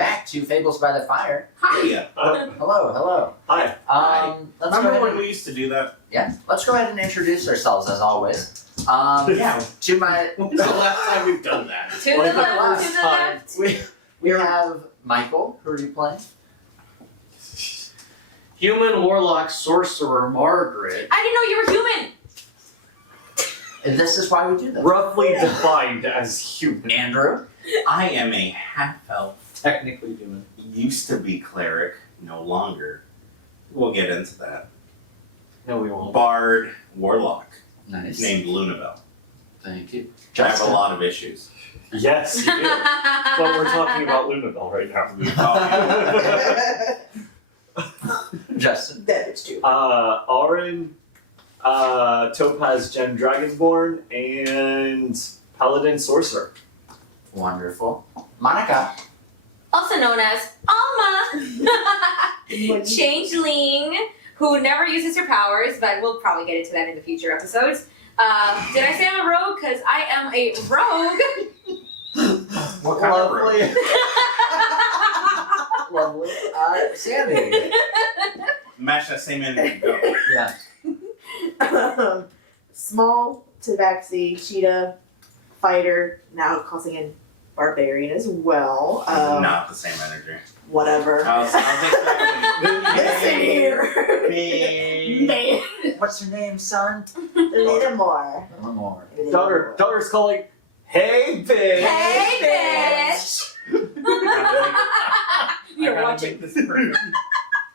back to Fables by the Fire. Hi. Hello. Hi. Let's go Remember ahead when and, we used to do that? yeah, let's go ahead and introduce ourselves as always. To my When's the last time we've done that? To the Like the left, to the last left. we have Michael. Who are you playing? Human warlock sorcerer Margaret. I didn't know you were human. And this is why we do this. Roughly defined as human. Andrew. I am a half-elf. Technically human. Used to be cleric, no longer. We'll get into that. No, we won't. Bard warlock Nice. named Lunabelle. Thank you. I have a lot of issues. Yes, you do. But we're talking about Lunabelle right now. Justin. That is true. Auron, Topaz Gem Dragonborn, and Paladin Sorcerer. Wonderful. Monica. Also known as Alma. Changeling, who never uses her powers, but we'll probably get into that in the future episodes. Did I say I'm a rogue? Because I am a rogue. What kind of rogue? Lovely. Sandy. Match that same energy. Go. Yeah. Small tabaxi cheetah fighter, now crossing in barbarian as well. Not the same energy. Whatever. I was Listen here. Big. Man. What's your name, son? A little more. Lenore. Daughter's calling, hey, bitch! Hey, bitch! You're I gotta watching. make this work.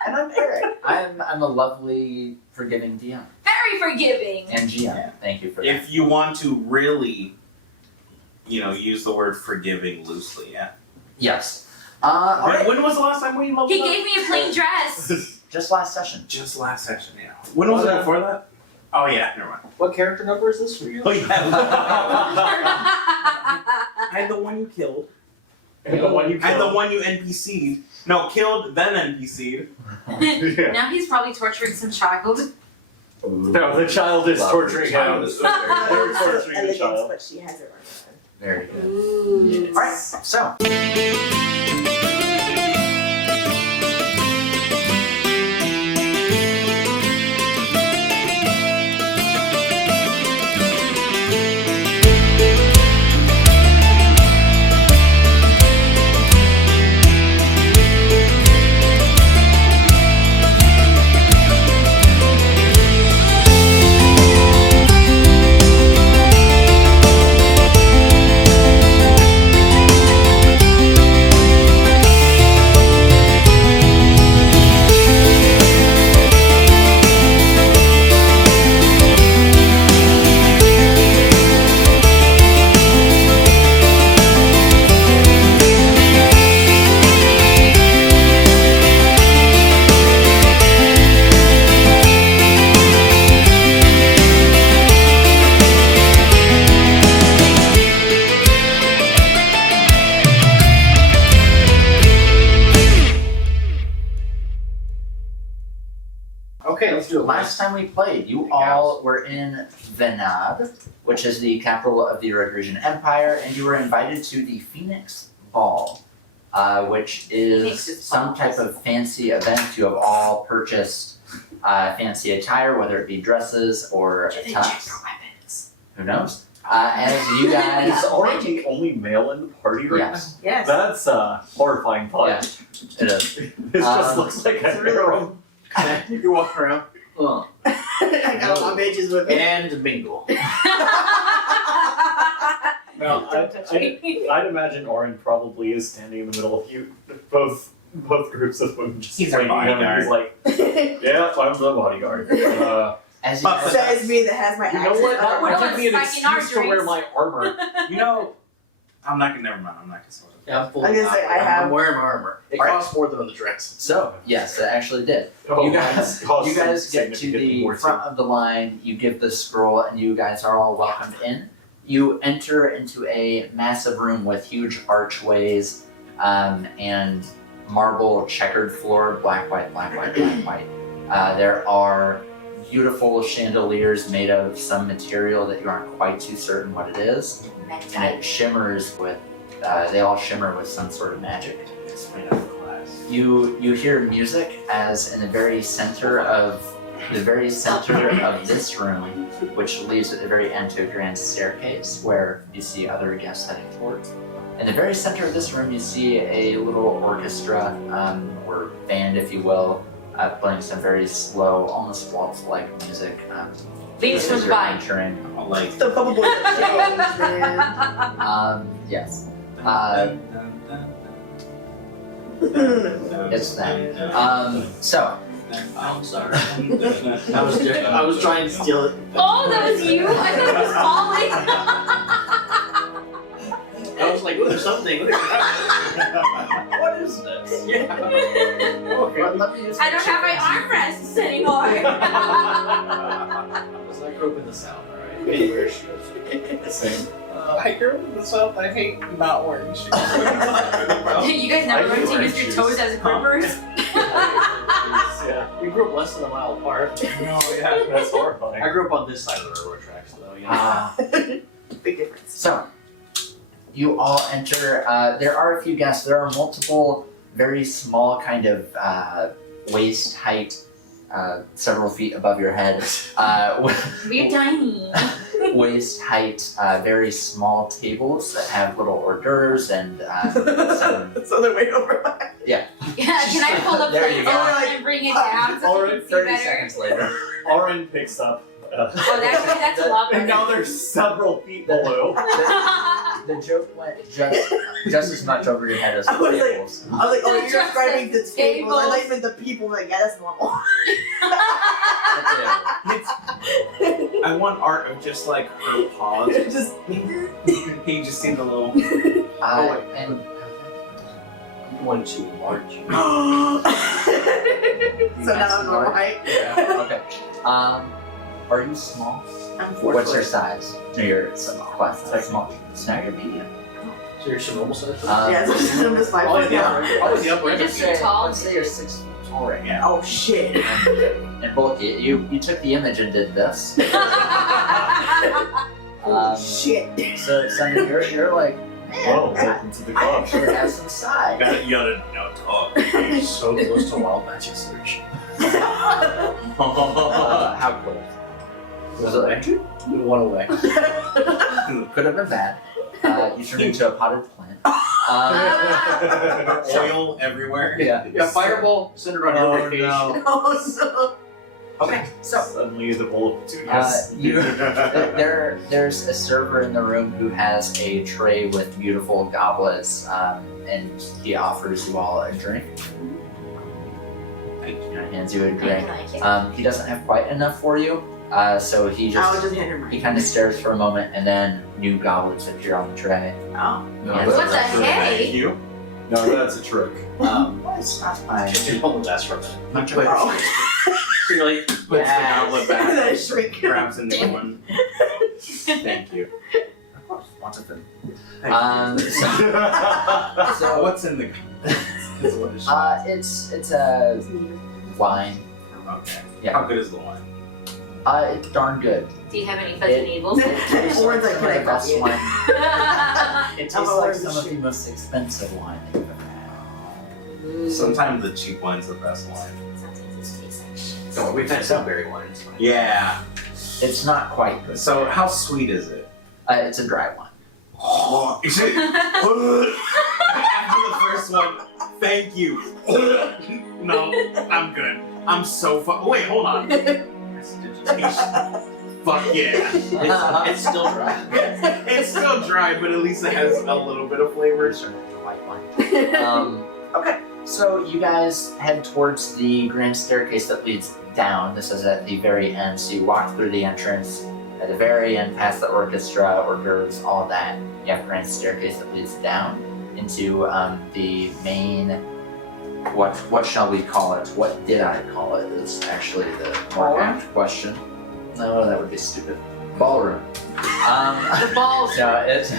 And I'm Eric. I'm a lovely, forgiving DM. Very forgiving. And GM. Thank you for that. If you want to really, use the word forgiving loosely, yeah. Yes. All right. When was the last time we leveled He up? gave me a plain dress. Just last session. Just last section, yeah. When was it before that? Oh yeah, never mind. What character number is this for you? Oh yeah. I had the one you killed. And the one you I had the killed. one you NPC'd. No, killed, then NPC'd. Yeah. Now he's probably torturing some child. No, the child is torturing him. Child is They're torturing the Elegance, child. but she has it right. Very good. Ooh. All right. So. Okay, let's do it. Last time we played, you all were in Venad, which is the capital of the Rodriguez Empire, and you were invited to the Phoenix Ball, which is some type of fancy event. You have all purchased fancy attire, whether it be dresses or Do they check tux. for weapons? Who knows? As you guys, Is Auron the only male in the party right yes, Yes. now? That's a horrifying thought. yeah, it is. This just looks like a harem. You can walk around I got all my bitches with me. and mingle. Well, I'd imagine Auron probably is standing in the middle of you, both groups of women just He's our waiting him, and he's like, yeah, I'm the bodyguard. As you guys, Says me that has my You know accent. what? That We're would not give me an spiking our excuse to wear drinks. my armor. Never mind, I'm not gonna say it. Yeah, I'm full. I was gonna say, I have- I'm wearing my armor. It Alright. costs more than the dress. so yes, it actually did. Oh, You guys get to significantly the more front of the line, you give the scroll, and you guys are all welcomed in. You enter into a massive room with huge archways and marble checkered floor, black, white, black, white, black, white. There are beautiful chandeliers made of some material that you aren't quite too certain what it is, and it shimmers with they all shimmer with some sort of magic. It's made up of glass. You hear music as in the very center of this room, which leads at the very end to a grand staircase where you see other guests heading towards. In the very center of this room, you see a little orchestra, or band, if you will, playing some very slow, almost waltz-like music. Leads as from you're behind. entering. Like. The bubble boy. Man. Yes. It's that. So, I'm sorry. I was trying to steal it. Oh, that was you? I thought it was falling. I was like, ooh, there's something. What is this? Yeah. Okay. let me just I don't have my armrests anymore. I grew up in the South, alright? Many wear shoes. Same. I grew up in the South. I hate not wearing shoes. You guys never learned to use your toes as grippers? Yeah. We grew up less than a mile apart. No, yeah. That's horrifying. I grew up on this side of the railroad tracks, though. You know? Big difference. So, you all enter. There are a few guests. There are multiple very small, kind of waist height, several feet above your head. We're tiny. Waist height, very small tables that have little hors d'oeuvres and some. So they're way over. Yeah, can I pull up There you plate go. and bring it down so we can see 30 better? seconds later. Oren picks up. Oh, that's a lot And better. now there's several feet below. The joke went just as much over your head as the I was like- tables. I was like, oh, Not you're just describing the the tables. I thought you tables. meant the people. I'm like, yeah, that's normal. I want art of just like her paws. Just. You just see the little. And You want to march. So now I'm normal height. Yeah. okay. Are you small? I'm What's your 4 foot. size? No, you're class size small. So now you're medium. So you're some normal size? Yeah, so I'm just 5 Oh, foot yeah. now. Oh, the upper You're end. just too tall. Let's say you're 6 feet tall right now. Oh shit. And bulky. You took the image and did this. Holy shit. So you're like, man, Whoa, welcome to the I club. actually have some size. You gotta talk. So close to wild magic search. How close? Was it like One away. could have been bad. You turned into a potted plant. Oil everywhere. Yeah. Yeah, fireball centered on your location. Oh, so. Okay, so Suddenly the bowl of petunias. there's a server in the room who has a tray with beautiful goblets, and he offers you all a drink. He hands you a drink. He doesn't have quite enough for you, so he I would just just hand her he mine. kind of stares for a moment, and then new goblets appear on the tray. Oh. Yeah. What the hey? You? No, that's a trick. It's not fine. Just your bubble dust for a minute. Not But- Oh. So you're like, Puts the outlet That back. shrink. Grabs a new one. Thank you. Of course, want of them. Thank you. So What's in the? Is what is it's a wine. Okay. Yeah. How good is the wine? It's darn good. Do you have any fuzzy needles? It tastes Oran's like like, some of can I the best copy it? wine. It tastes I'm like allergic some to of the shit. most expensive wine that you've ever had. Sometimes the cheap wine's the best wine. no, we've had some berry wine. It's fine. Yeah. It's not quite good. So how sweet is it? It's a dry one. Is it? After the first one, thank you. No, I'm good. I'm so Wait, hold on. Fuck yeah. It's still dry. It's still dry, but at least it has a little bit of flavor. Sure, it's a white wine. Okay, so you guys head towards the grand staircase that leads down. This is at the very end, so you walk through the entrance. At the very end, past the orchestra, hors d'oeuvres, all that, you have a grand staircase that leads down into the main, what shall we call it? What did I call it is actually the more Ballroom? apt question. No, that would be stupid. Ballroom. The balls. So it's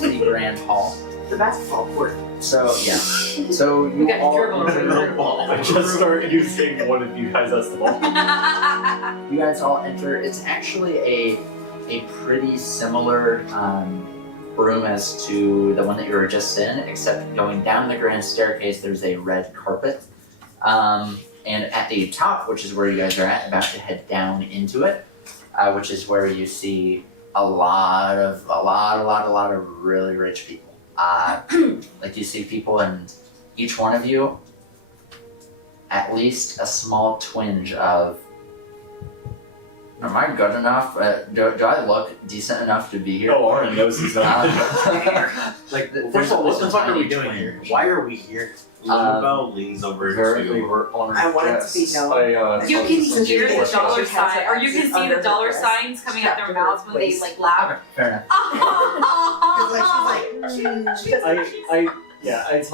the grand hall. The basketball court. So yeah. So We you got all dribble. enter, I just start using one of you guys as the ball. you guys all enter. It's actually a pretty similar room as to the one that you were just in, except going down the grand staircase, there's a red carpet. And at the top, which is where you guys are at, about to head down into it, which is where you see a lot of really rich people. Like you see people, and each one of you, at least a small twinge of, am I good enough? Do I look decent enough to be here? Oh, Orin knows he's not. Like, There's first of all, what a the fuck are we tiny doing twinge. here? Why are we here? Lilibel leans over Apparently, to. we're honored I want it to guests. be known. You Well, can since hear you the did dollar it, sign, or you can see under the her dollar dress, signs coming out their strapped to her mouths when they waist. like laugh. Okay, fair enough. Because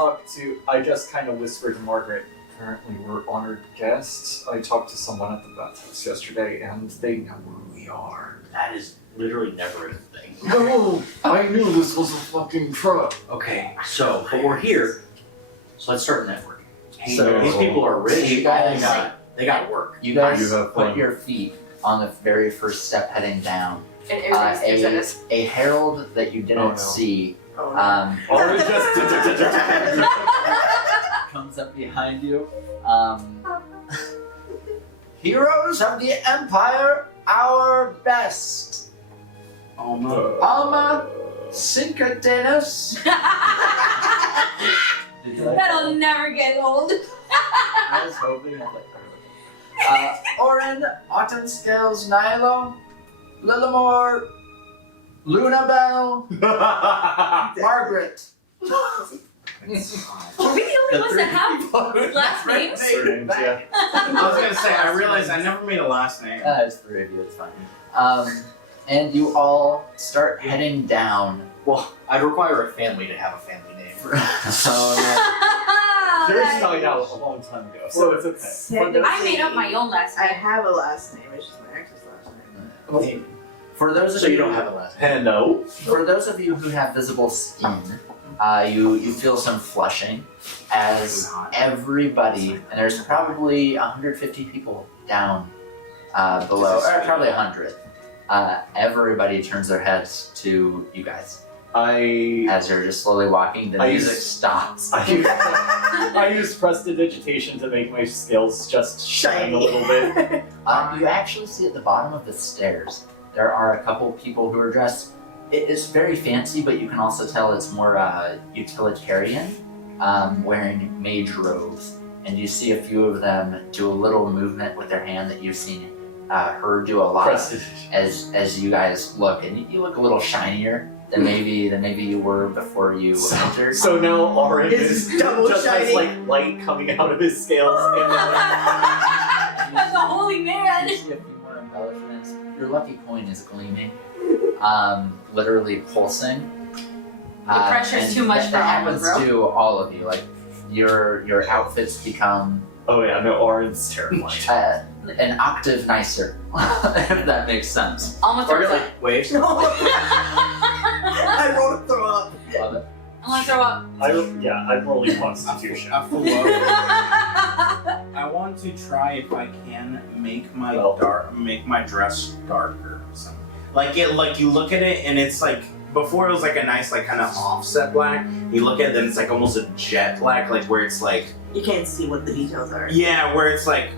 I just kind of whispered to Margaret, apparently we're honored guests. I talked to someone at the bathhouse yesterday and they know who we are. That is literally never a thing. No! I knew this was a fucking trap. Okay, so, but we're here, so let's start networking. So- These people are rich, You guys- they got work. You guys You have put fun. your feet on the very first step heading down. And everybody stares at us. A herald that you didn't Oh, no. see Oh, no. Orin just... comes up behind you. Heroes of the Empire, our best. Alma Cincodenus. That'll never get old. I was hoping I'd Orin, Autumn Scales, Nilo, Lilimore, Lunabelle, Margaret. Are we the only ones that have last names? Surnames, yeah. I was gonna say, I realized I never made a last name. It's three of you, it's fine. And you all start heading down. Well, I'd require a family to have a family name. Yours died out a long time ago, so it's okay. I made up my own last I name. have a last name. It's just my ex's last name. For those of So you don't have a last name. Hello. For those of you who have visible skin, you feel some flushing as everybody, and there's probably 150 people down below, or probably 100. Everybody turns their heads to you guys I as you're just slowly walking. The music stops. I use prestidigitation to make my skills just shine a little bit. You actually see at the bottom of the stairs, there are a couple people who are dressed. It is very fancy, but you can also tell it's more utilitarian, wearing mage robes. And you see a few of them do a little movement with their hand that you've seen her do a lot as you guys look, and you look a little shinier than maybe you were before you entered. So now Orin It's is double just has shiny. like light coming out of his scales. And That's a holy man. You see a few more embellishments. Your lucky coin is gleaming, literally pulsing. The pressure's and too much that for happens Alvin, bro. to all of you. Like your outfits become oh yeah, no, Orin's terrified. an octave nicer, if that makes sense. Almost Or throw up. like waves. I rolled a throw up. Love it. I want to throw up. I'm rolling Constitution. I want to try if I can make my make my dress darker. So, like you look at it and it's like before it was like a nice like kind of offset black. You look at it and it's like almost a jet black, like where it's like You can't see what the details are. yeah, where it's like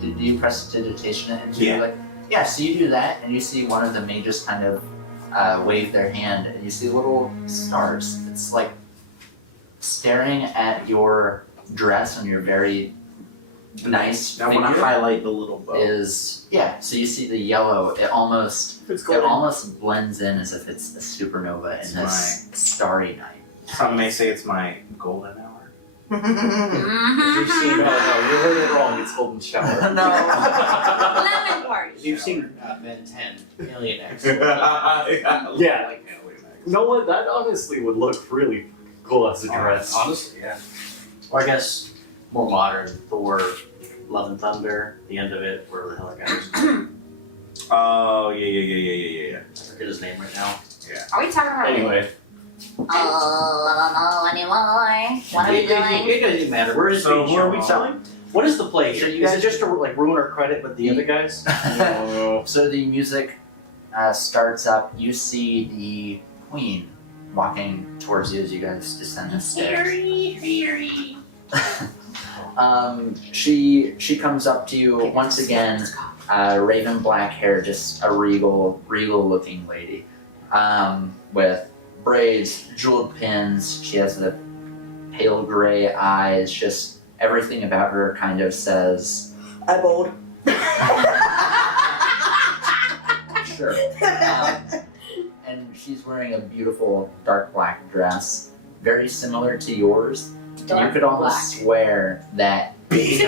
Do you prestidigitation it into Yeah. like yeah? So you do that, and you see one of them may just kind of wave their hand, and you see little stars. It's like staring at your dress and your very nice I want to figure highlight the little bow. is yeah. So you see the yellow. It almost blends in as if it's a supernova It's in this starry night. Some may say it's my golden hour. You've seen, no, you heard it wrong. It's Golden Shower. No. Lemon party. You've seen Ben 10, Alien X. Yeah. Like Alien X. You know what? That honestly would look really cool as a dress. Honestly, yeah. Or I guess more modern, Thor, Love and Thunder, the end of it, wherever the hell that guy is. Oh yeah. I forget his name right now. Are we talking about Anyway, Oh, anymore. What are we doing? It doesn't matter. We're just So being who are we shown off. telling? What is the play So here? you Is guys- it just to like ruin our credit with the other guys? no. So the music starts up. You see the queen walking towards you as you guys descend the stairs. She comes up to you once again, raven black hair, just a regal looking lady, with braids, jeweled pins. She has the pale gray eyes. Just everything about her kind of says, I bold. sure. And she's wearing a beautiful dark black dress, very similar to yours. Dark You could almost swear that it's a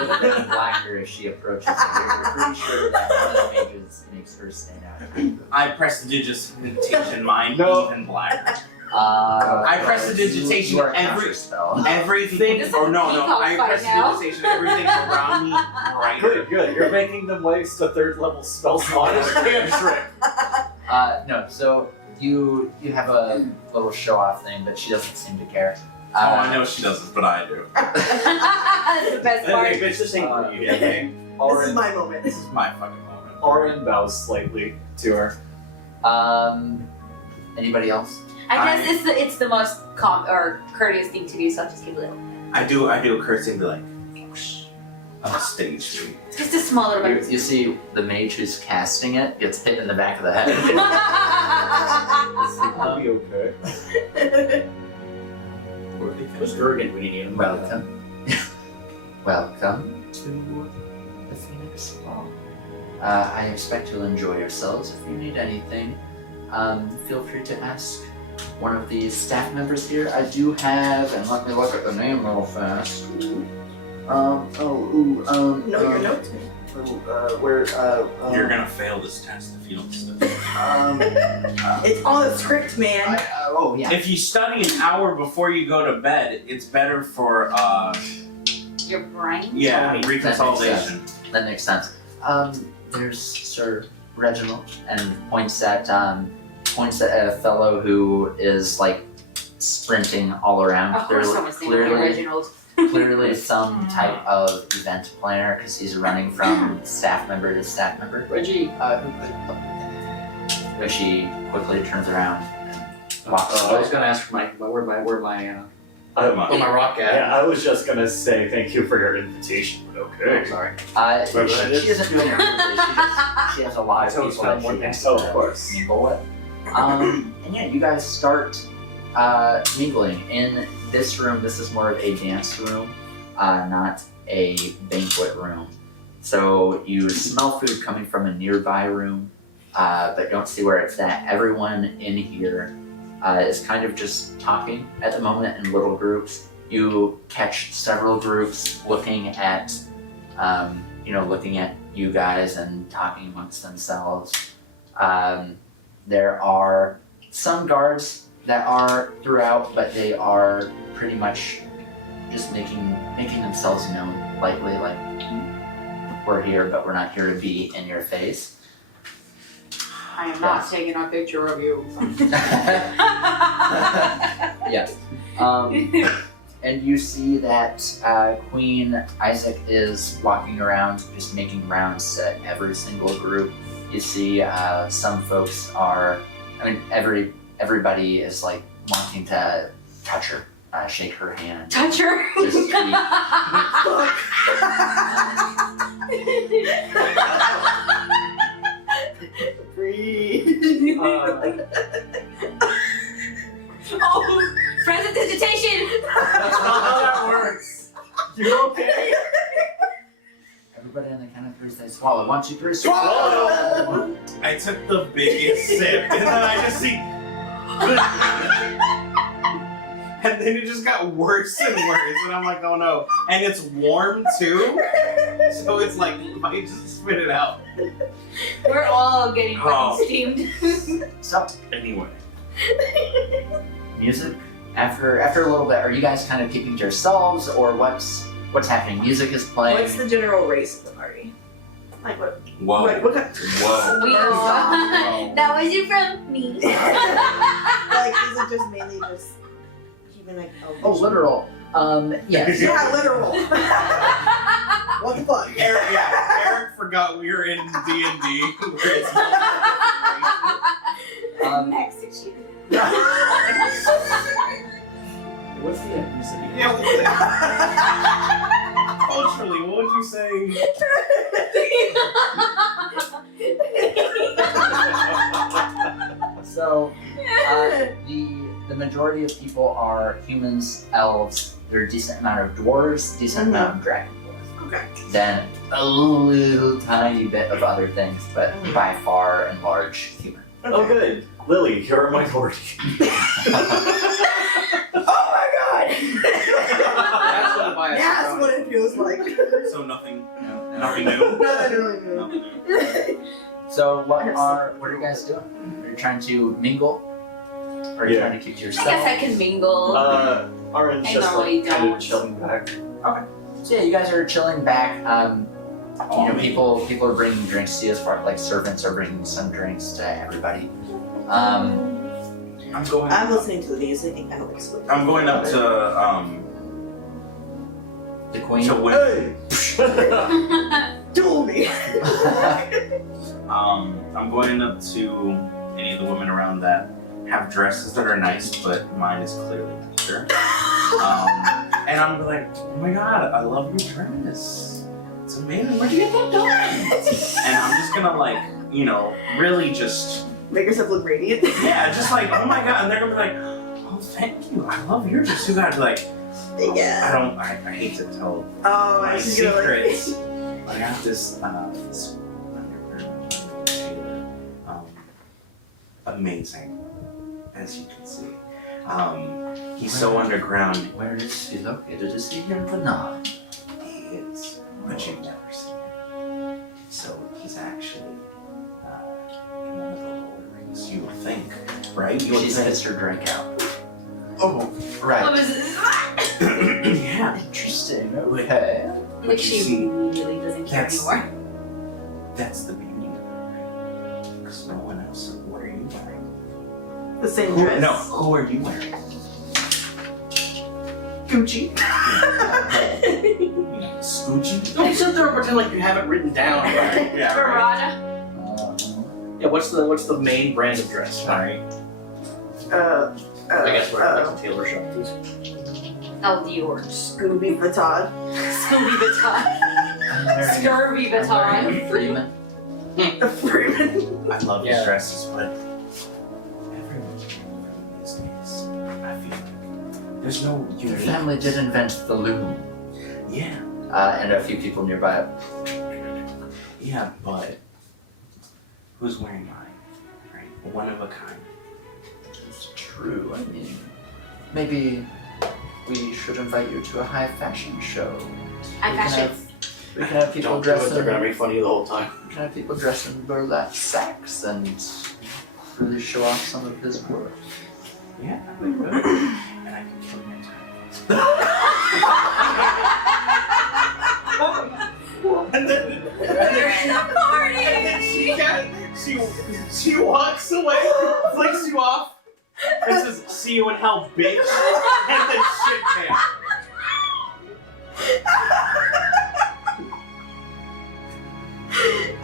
little bit blacker as she approaches you. You're pretty sure that one of the mages makes her stand out. I prestidigitation mine No. even blacker. I prestidigitation every- spell. Everything, This is or a no, peacock I fight prestidigitation everything around me brighter. Good. You're making them waste a 3rd level spell slot as a cantrip. No, so you have a little show off thing, but she doesn't seem to care. Oh, I know she doesn't, but I do. That's the best part. It's just ain't for you. Okay. This is my moment. This is my fucking moment. Auron bows slightly to her. Anybody else? I guess it's the most courteous thing to do, so I'll just give a little. I do a curtsy and be like, whoosh, on stage me. It's just a smaller one. You see the mage who's casting it gets hit in the back of the head. I'll be okay. Who's Gergen when you need him? Welcome. Welcome to the Phoenix Ball. I expect you'll enjoy yourselves. If you need anything, feel free to ask one of the staff members here. I do have, and let me look at the name real fast. Know your notes, man. You're gonna fail this test if you don't study. It's on the script, man. Oh yeah. If you study an hour before you go to bed, it's better for Your brain? yeah, reconsolidation. That makes sense. There's Sir Reginald, and points at a fellow who is like sprinting all around. Of course, someone's named Reginald. Clearly some type of event planner because he's running from staff member to staff member. Reggie. But she quickly turns around and walks I away. was gonna ask for where my Come on. rock at. Yeah, I was just gonna say thank you for your invitation, but okay. Sorry. She doesn't do anything. She has a lot of So it's people that one she thing. has Oh, to of course. mingle with. And yeah, you guys start mingling in this room. This is more of a dance room, not a banquet room. So you smell food coming from a nearby room, but don't see where it's at. Everyone in here is kind of just talking at the moment in little groups. You catch several groups looking at, looking at you guys and talking amongst themselves. There are some guards that are throughout, but they are pretty much just making themselves known lightly, like we're here, but we're not here to be in your face. I am not taking a picture of you. Yeah. And you see that Queen Isaac is walking around, just making rounds to every single group. You see some folks are, everybody is like wanting to touch her, shake her hand. Touch her. Just sweet. Breathe. Oh, present digitation. That's not how that works. You okay? Everybody on the count of three say swallow. 1, 2, 3, swallow! Swallow! I took the biggest sip, and then I just see. And then it just got worse and worse, and I'm like, oh no. And it's warm too, so it's like, I just spit it out. We're all getting Oh. fucking steamed. So, Anyway. music. After a little bit, are you guys kind of keeping to yourselves, or what's happening? Music is playing. What's the general race of the party? Like what? Whoa. What kind? Whoa. We that wasn't from me. Like, is it just mainly just keeping like? Oh, literal. Yes. Yeah, literal. What the fuck? Eric forgot we were in D&D. Where it's Mexican. What's the ethnicity? Yeah. Culturally, what would you say? So, the majority of people are humans, elves. There are a decent amount of dwarves, decent amount of dragonborn. Okay. Then a little tiny bit of other things, but by far and large human. Oh, good. Lily, you're a minority. Oh my god! That's what bias That's what it feels like. So nothing No, new. No. So what are you guys doing? Are you trying to mingle? Or are you Yeah. trying to keep to I yourself? guess I can mingle. Aren't I just normally like kind don't. of chilling back. So yeah, you guys are chilling back. You know, people are bringing drinks to you, as far like servants are bringing some drinks to everybody. I'm going. I'm listening to the music and kind of like slipping. I'm going up to The queen. to win. Duel me! I'm going up to any of the women around that have dresses that are nice, but mine is clearly nicer. And I'm like, oh my god, I love your dress. It's amazing. Where'd you get that done? And I'm just gonna like, you know, really just, Make yourself look radiant. yeah, just like, oh my god. And they're gonna be like, oh, thank you. I love your dress. You gotta be like, Yeah. I hate to tell Oh, my I should go secrets. like. I got this underwear tailor, amazing, as you can see. He's so underground. Where is he located? Is he in Venad? He is, but you've never seen him. So he's actually in one of the lower rings. You would think, right? You would She think. spits her drink out. Oh, What Right. was it? yeah. Interesting. Okay. Like you she see, really doesn't care that's- anymore. That's the beauty of it, right? Because no one else. What are you wearing? The same Who, dress. no, who are you wearing? Gucci. Scoochie? Don't sit there and pretend like you have it written down. Right? Yeah. Barada. Yeah. What's the main brand of dress? Right. I guess we're like a tailor shop. Please. Oh, Dior. Scooby Baton. Scooby Baton. Scurvy Baton. Freeman. Freeman. I love Yeah. these dresses, but everyone's wearing them these days. I feel like there's no Your unique. family did invent the loom. Yeah, And a few people nearby. yeah, but who's wearing mine? Right, one of a kind. It's true. I mean, maybe we should invite you to a high fashion show. I'm fashion. We can have people Don't do it. dress They're gonna in. make fun of you the whole time. We can have people dress in burlap sacks and really show off some of his work. Yeah, they could. And I can kill my time. And then You're in the party! she walks away, flicks you off, and says, "See you in hell, bitch," and then shit can.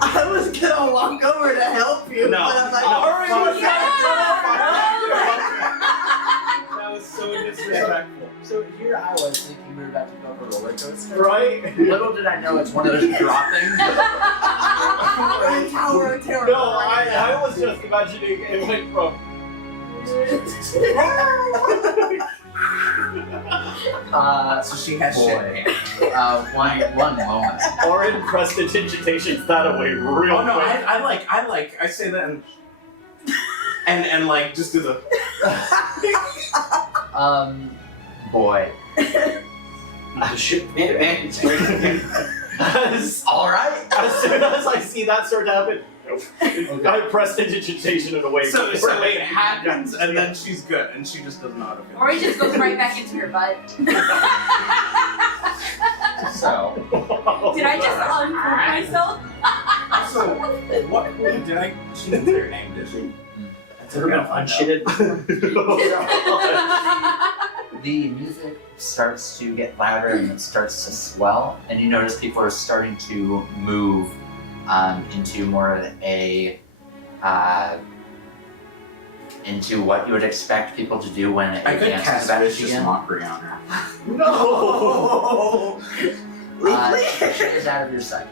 I was gonna walk over to help you, No. but I'm like, No. already Fuck was That was so disrespectful. So here I was thinking we were about to go up a roller coaster. Right? Little did I know it's one of those dropping. Tower of Terror. No, I was just imagining it went from. So she has Boy. shit. One moment. Orin prestidigitations that away real Oh no, quick. I say that and like just do the. Boy. The ship. All right. As soon as I see that start to happen, I prestidigitation it away. So before it happens, and then she's good, and she just doesn't know how to feel. Or he just goes right back into her butt. So. Did I just unprove myself? Also, what? Who did I? She didn't say her name, did she? That's Ever been unshitted? The music starts to get louder and it starts to swell, and you notice people are starting to move into more of a into what you would expect people to do when a I could dance is cast about to vicious begin. mockery on her. No! She is out of your sight.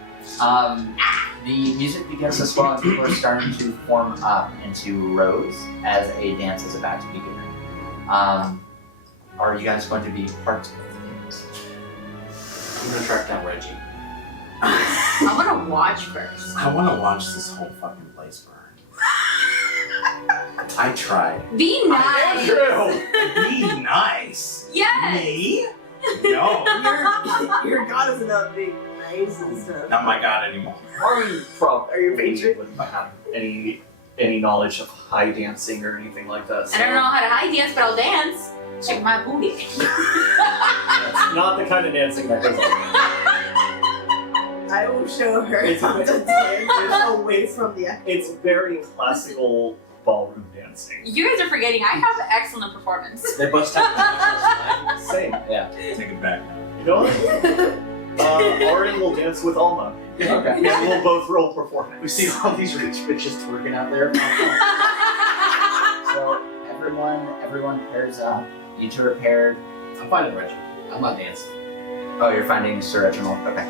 The music begins to swell and people are starting to form up into rows as a dance is about to begin. Are you guys going to be part of the dance? I'm gonna track down Reggie. I'm gonna watch first. I want to watch this whole fucking place burn. I tried. Be nice. Be nice. Yes. Me? No. Your god is not being nice and stuff. Not my god anymore. Are you probably Are you a patron? wouldn't have any knowledge of high dancing or anything like that? I don't know how to high dance, but I'll dance. Shake my booty. That's not the kind of dancing that goes on. I will show her It's how to okay. dance away from the act. It's very classical ballroom dancing. You guys are forgetting I have excellent performance. They bust out. Same. Yeah. Take it back. You know what? Ari will dance with Alma. Okay. And we'll both roll performance. We see all these rich bitches twerking out there. So everyone pairs up. You two are paired. I'm finding Reggie. I'm not dancing. Oh, you're finding Sir Reginald. Okay.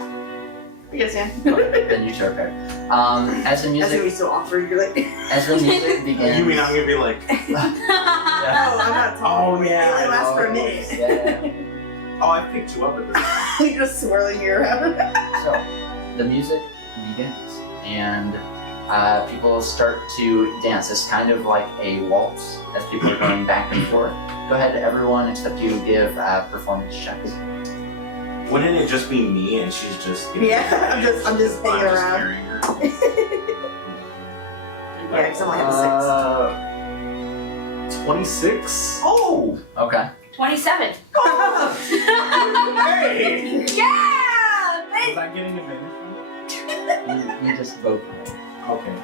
Yes, yeah. Then you two are paired. As the That's gonna be music so awkward. You're like, as the music begins. You mean I'm gonna be like, no, I'm not talking. Oh, yeah, It only lasts for a Oh, minute. yeah. oh, I picked you up at this point. You're just swirling me around. So, the music begins, and people start to dance. It's kind of like a waltz as people are going back and forth. Go ahead, everyone, except you give performance checks. Wouldn't it just be me and she's just Yeah, I'm just hanging around. carrying her? Yeah, because I only have 26? Oh! Okay. 27. Hey! Yeah! Was I getting advantage? You just vote. Okay.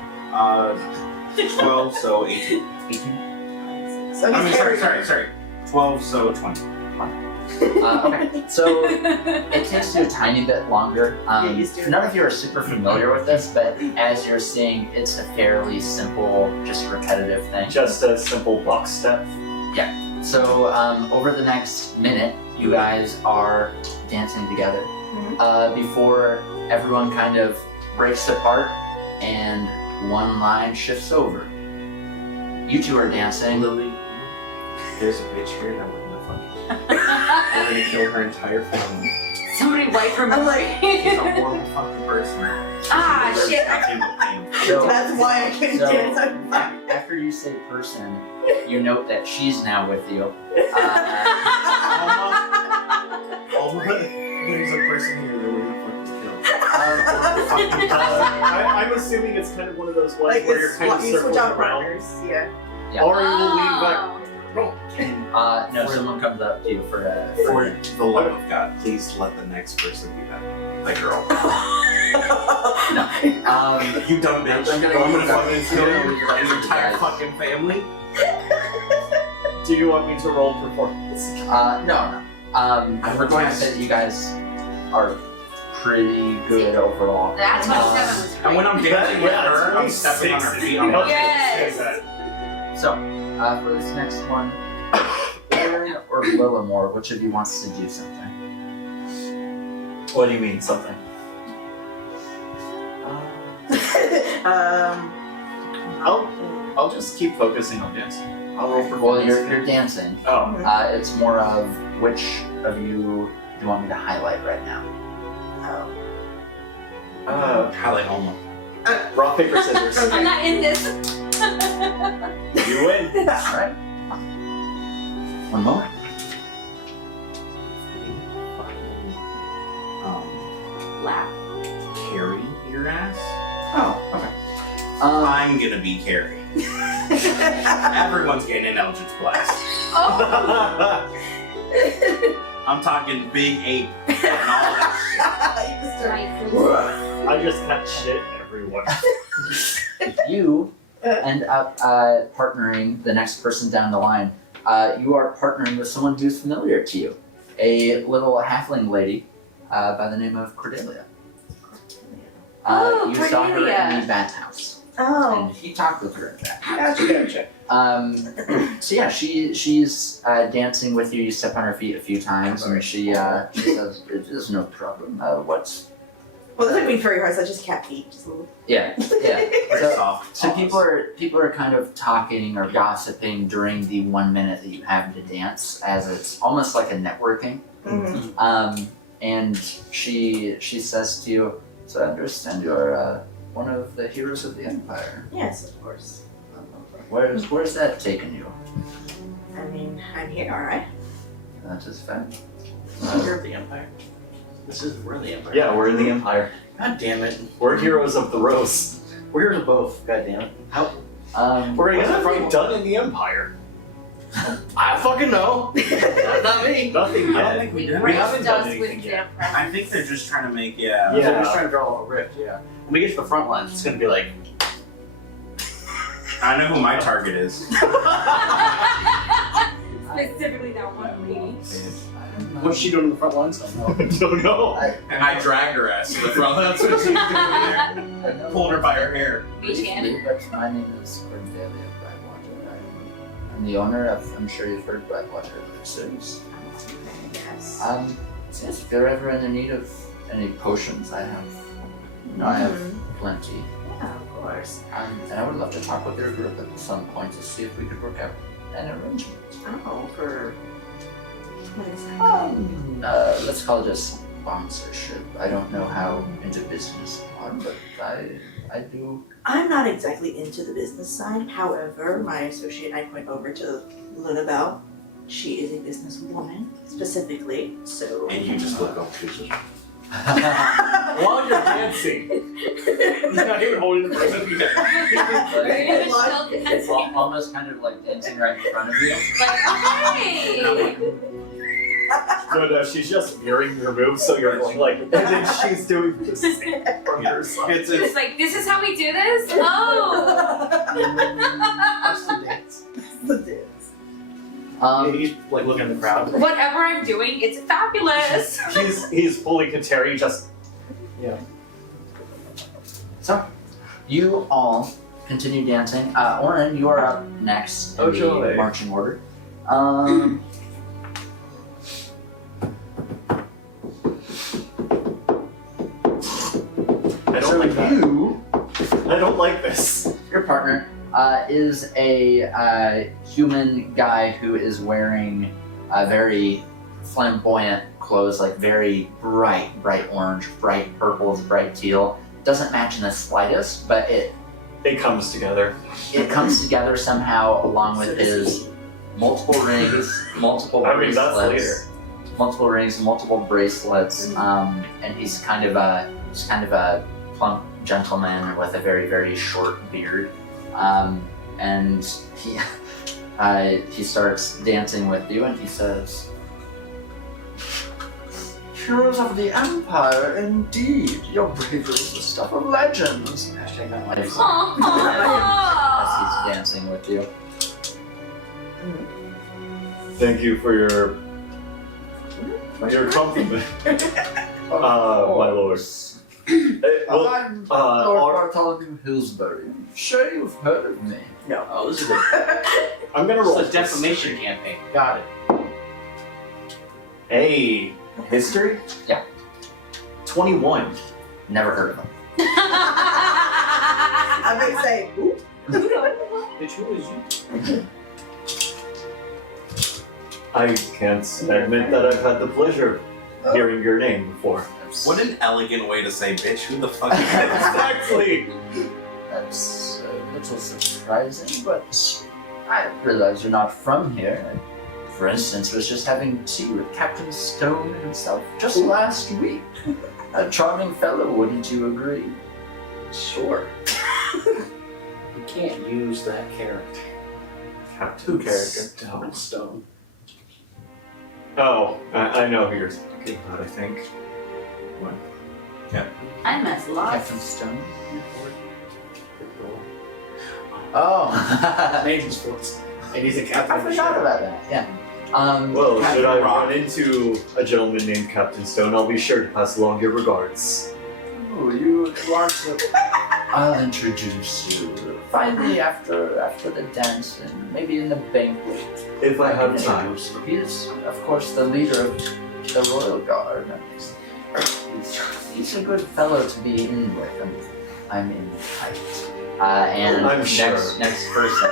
12, so 18. 18. So I mean, he's sorry. 12, so 20. Okay, so it takes you a tiny bit longer. Get used to it. None of you are super familiar with this, but as you're seeing, it's a fairly simple, just repetitive thing. Just a simple box step. So over the next minute, you guys are dancing together before everyone kind of breaks apart and one line shifts over. You two are dancing. Lily, there's a bitch here that we're gonna fucking. We're gonna kill her entire family. Somebody wipe her I'm like, She's a horrible fucking person. Ah, She's shit. fucking pain. So, that's why I couldn't So- dance. I'm fine. after you say person, you note that she's now with you. Alma, there's a person here that we're gonna fucking kill. I'm assuming it's kind of one of those ones Like where you're it's kind of you switch circling out around. partners. Yeah. Yeah. Or you will lean back. Oh. No, someone comes up to you for For the love of God, please let the next person be that girl. You dumb bitch. I'm I'm gonna gonna fucking kill your entire guys. fucking family. Do you want me to roll performance? No. We're going to say that you guys are pretty good overall. That 27 was And great. when I'm dancing with Yeah, her, I'm stepping on her feet. I'm like, Yes. So, for this next one, Aaron or Lillimore, which of you wants to do something? What do you mean, something? I'll just keep focusing on dancing. I'll roll performance. Well, you're dancing. Oh, It's more of which of you do you want me to highlight right now? highlight Alma. rock, paper, scissors. I'm not in this. You win. Alright. One moment. Laugh. Carry your ass. Oh, okay. I'm gonna be Carrie. Everyone's getting an Eldritch Blast. Oh. I'm talking big ape and all that Nice. I just cut shit everywhere. You end up partnering the next person down the line. You are partnering with someone who's familiar to you, a little halfling lady by the name of Cordelia. Oh, you saw her Cordelia. in the bathhouse, Oh, and he talked with her in the bathhouse. gotcha. So yeah, she's dancing with you. You step on her feet a few times, and she says, "It is no problem. What's Well, that doesn't mean furry hearts. That's just cat feet. Just a little. yeah, yeah." Very soft. So people are kind of talking or gossiping during the 1 minute that you have to dance, as it's almost like a networking. Mm-hmm. And she says to you, "So I understand you're one of the heroes of the Empire. Yes, of course. Where's that taken you?" I mean, I'm here, alright. That is fair. We're the Empire. We're the Empire. Yeah, we're in the Empire. God damn it. We're heroes of the Rose. We're heroes of both. God damn it. How? We're gonna What's get the everything done in the Empire. I fucking know. Not me. Nothing I don't yet. think we We did. We haven't done us anything with yet. Sam I think they're just trying to make Yeah. So we're just trying to draw a rift, yeah. When we get to the front lines, it's gonna be like, I know who my target is. Specifically that one lady. what's she doing in the front lines? I don't know. Don't know. And I dragged her ass to the front. That's what she's doing there. Pulled her by her hair. Beach hand. But my name is Cordelia Brightwater. I'm the owner of, I'm sure you've heard Brightwater Pursuits. Yes. Since if you're ever in the need of any potions, I have, I have plenty. Yeah, of course. And I would love to talk with your group at some point to see if we could work out an arrangement. Oh, for what exactly? Let's call it a sponsorship. I don't know how into business you are, but I do. I'm not exactly into the business side. However, my associate and I point over to Lunabelle. She is a businesswoman, specifically, so. And you just look obtuse. While you're dancing. He's not even holding the person. It's almost kind of like dancing right in front of you. Like, hey! No, she's just mirroring your moves, so you're going like, and then she's doing the same from your side. It's like, this is how we do this? Oh! That's the dance. The dance. He's like looking at the crowd. Whatever I'm doing, it's fabulous! He's pulling Kateri just. Yeah. So, you all continue dancing. Oren, you are up next in Oh, the joy. marching order. I don't like that. I don't like this. Your partner is a human guy who is wearing very flamboyant clothes, like very bright orange, bright purples, bright teal. Doesn't match in the slightest, but it comes together. comes together somehow along with his multiple rings, multiple I mean, that's bracelets, later. multiple rings, multiple bracelets, and he's kind of a plump gentleman with a very short beard, and he starts dancing with you, and he says, "Heroes of the Empire, indeed. Your bravery is the stuff of legends." Hashtag not my As Aww. he's dancing with you. Thank you for your compliment, my lord. Well, I'm uh, Lord our- Bartholomew Hillsbury. I'm sure you've heard of me. Oh, this is a, I'm gonna roll this is a defamation campaign. Got it. Hey, history? Yeah. 21. Never heard of him. I'm gonna say, ooh. Bitch, who is you? I can't admit that I've had the pleasure of hearing your name before. What an elegant way to say, bitch. Who the fuck is that? Exactly. That's a little surprising, but I realize you're not from here. I, for instance, was just having tea with Captain Stone himself just last week. A charming fellow, wouldn't you agree? Sure. You can't use that character. Captain Stone. Stone. Oh, I know who you're talking about, I think. I'm as lost. Captain Stone? Oh. Major sports. And he's a captain. I of the forgot show. about that, yeah. Well, Captain should I Rock. run into a gentleman named Captain Stone, I'll be sure to pass along your regards. Oh, you want to... I'll introduce you. find me after the dance and maybe in the banquet. If I have He time. is, of course, the leader of the royal guard. He's a good fellow to be in with, and I'm in tight. And I'm next sure. next person.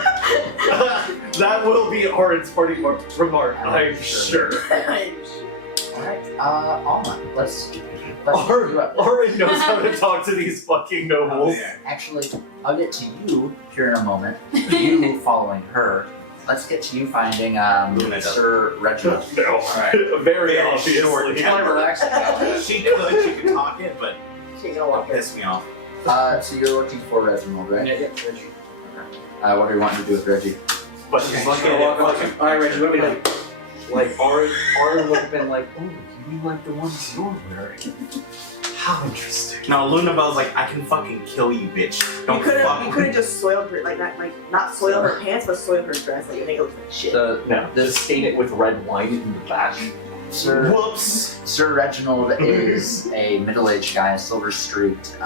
That will be Orin's party remark, I'm sure. Alright, Alma, let's Orin knows how to talk to these fucking nobles. Actually, I'll get to you here in a moment. You following her. Let's get to you finding Sir Reginald. No, Alright. very Yeah, obviously. sure. It's probably relaxing now. She could talk it, but She gonna walk it pissed me off. So you're working for Reginald, right? Yeah. What are you wanting to do with Reggie? But she's Alright, Reggie, what are we doing? like Orin would have been like, oh, you mean like the ones you're wearing? How interesting. No, Lunabelle's like, I can fucking kill you, bitch. Don't You could fuck have with me. just soiled her not soil her pants, but soil her dress, like make it look like shit. No, just stain it with red wine in the back. Sir Whoops. Sir Reginald is a middle-aged guy, silver-streaked,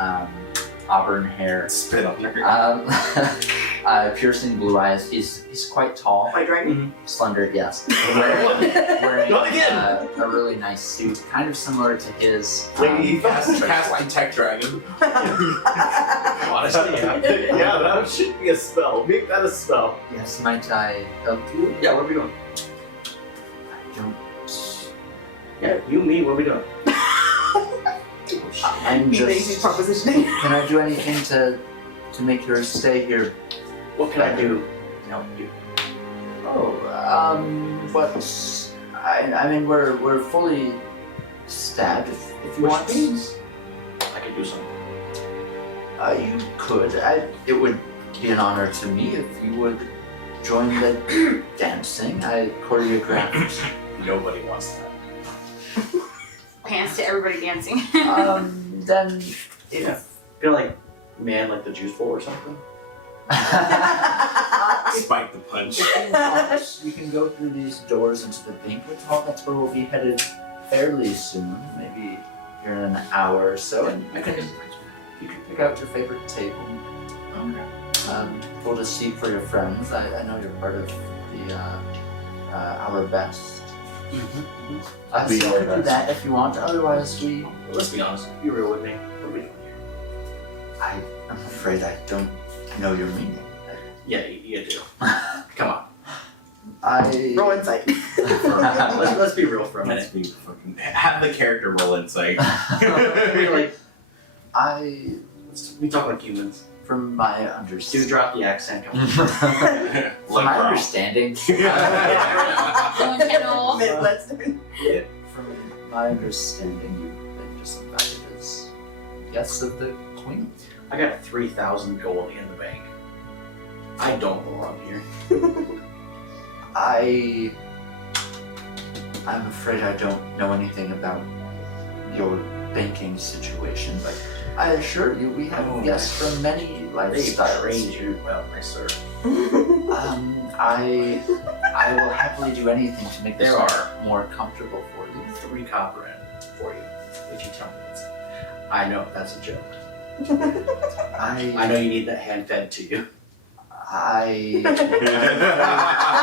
auburn hair, Spit on her. piercing blue eyes. He's quite tall, My dragon. slender, yes. Wearing Not again! a really nice suit, kind of similar to his. Lady Cast Detect Dragon. Honestly, yeah. Yeah, that should be a spell. Make that a spell. Yes, might I help you? Yeah, what are we doing? I don't. Yeah, you, me, what are we doing? I'm He makes his just. propositioning. Can I do anything to make your stay here? What can I do to help you? Oh, but I mean we're fully stabbed. If you want, I could do something. you could. It would be an honor to me if you would join the dancing. I choreographed. Nobody wants that. Pants to everybody dancing. Then if Feel like man like the juice bowl or something? Spike the punch. we can go through these doors into the banquet hall. That's where we'll be headed fairly soon, maybe here in an hour or so, and you can pick out your favorite table. Hold a seat for your friends. I know you're part of the our best. So you can do that if you want. Otherwise, Let's be honest, be real with me. What are we doing here? I'm afraid I don't know your meaning. Yeah, you do. Come on. Roll insight. Let's be real for a Let's minute. be fucking. Have the character roll insight. Really, I, we talk like humans. from my Do understanding. drop the accent. Come on. From my understanding. Going channel. Midwestern. From my understanding, you've been just invited as guests of the Queen. I got 3,000 gold in the bank. I don't belong here. I'm afraid I don't know anything about your banking situation, but I assure you we have guests from many They lifestyles. trained you well, my sir. I will happily do anything to make this There are more comfortable for you. 3 copper in for you, if you tell me it's. I know, that's a joke. I know you need that hand fed to you.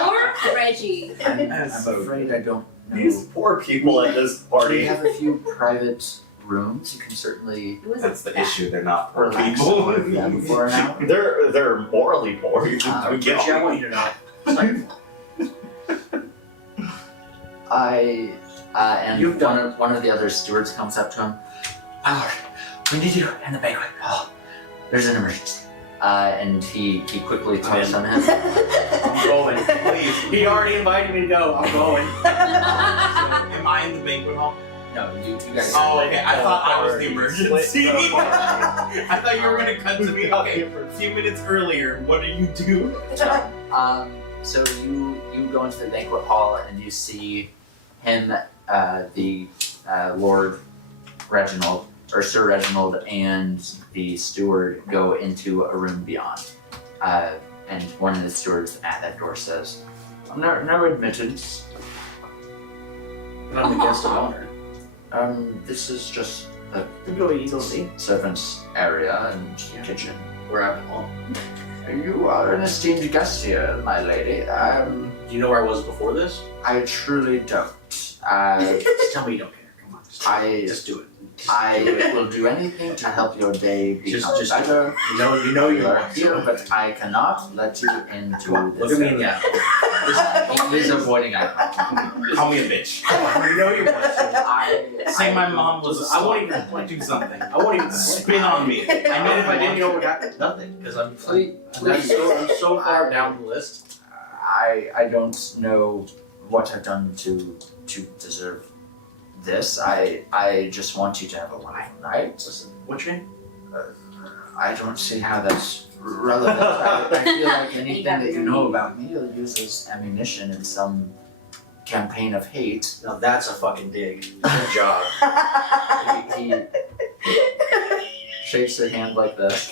Or Reggie. I'm So afraid I don't know. These poor people at this We party. have a few private rooms. You can certainly That's the issue. They're not poor relax people. on them for an hour. They're morally poor. We get Reggie, I all- want you to know. And You've done- one of the other stewards comes up to him. My lord, we need you in the banquet hall. There's an emergency. And he quickly tugs on him. I'm going. Please. He already invited me to go. I'm going. Am I in the banquet hall? No, you guys. Oh, okay. I thought I was the emergency. Split the party. I thought you were gonna come to me. Okay, a few minutes earlier. What do you do? So you go into the banquet hall and you see him, the Lord Reginald, or Sir Reginald, and the steward go into a room beyond. And one of the stewards at that door says, no admittance. But I'm the guest of honor. This is just the Employees only. servants' area and kitchen. Where I belong. You are an esteemed guest here, my lady. Do you know where I was before this? I truly don't. Just tell me you don't care. Come on. Just do it. I will do anything to help your day become Just better. You know you You are want here, to. but I cannot let you into Come on, this. look at me in the eye. He's avoiding eye contact. Call me a bitch. Come on, you know you want to. Say my mom was a I won't even stalker. Do something. I won't even Spin on me. I know if I didn't, you know what happened? Nothing, because I'm so far down the list. I don't know what I've done to deserve this. I just want you to have a wonderful night. Listen, what's your name? I don't see how that's relevant. I feel like anything that you know about me you'll use as ammunition in some campaign of hate. Now that's a fucking dig. Good job. He shakes her hand like this.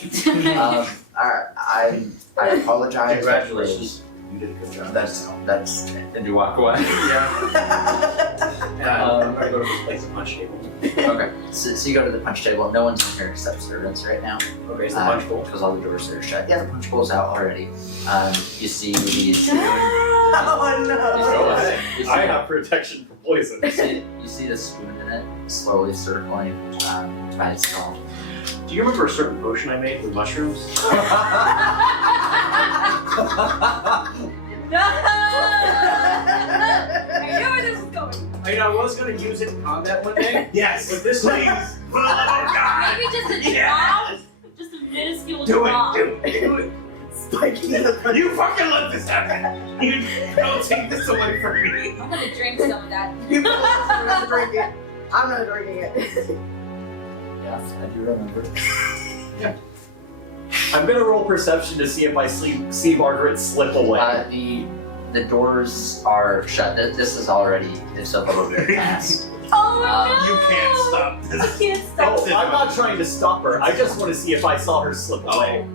I apologize. Congratulations. You did a good job. That's and you walk away. I'm gonna go to this place, the punch table. Okay, so you go to the punch table. No one's in here except servants right now. Okay, is the punch bowl? Because all the doors are shut. Yeah, the punch bowl's out already. You see these. Oh no. I have protection from poison. You see the spoon in it slowly circling by its skull. Do you remember a certain potion I made with mushrooms? No! I knew where this was going. I mean, I was gonna use it in combat one day, Yes. but this Please. time, For the love of God. Maybe just a Yes. drop? Just a minuscule Do drop. it. Do it. Spiking in the You fucking let this happen. You don't take this away from me. I'm gonna drink some of that. You don't drink it. I'm not drinking it. Yes, I do remember. I'm gonna roll perception to see if I see Margaret slip away. The doors are shut. This is already it's a little bit past. Oh no! You can't stop I this. can't stop. Oh, I'm not trying to stop her. I just want to see if I saw her slip away.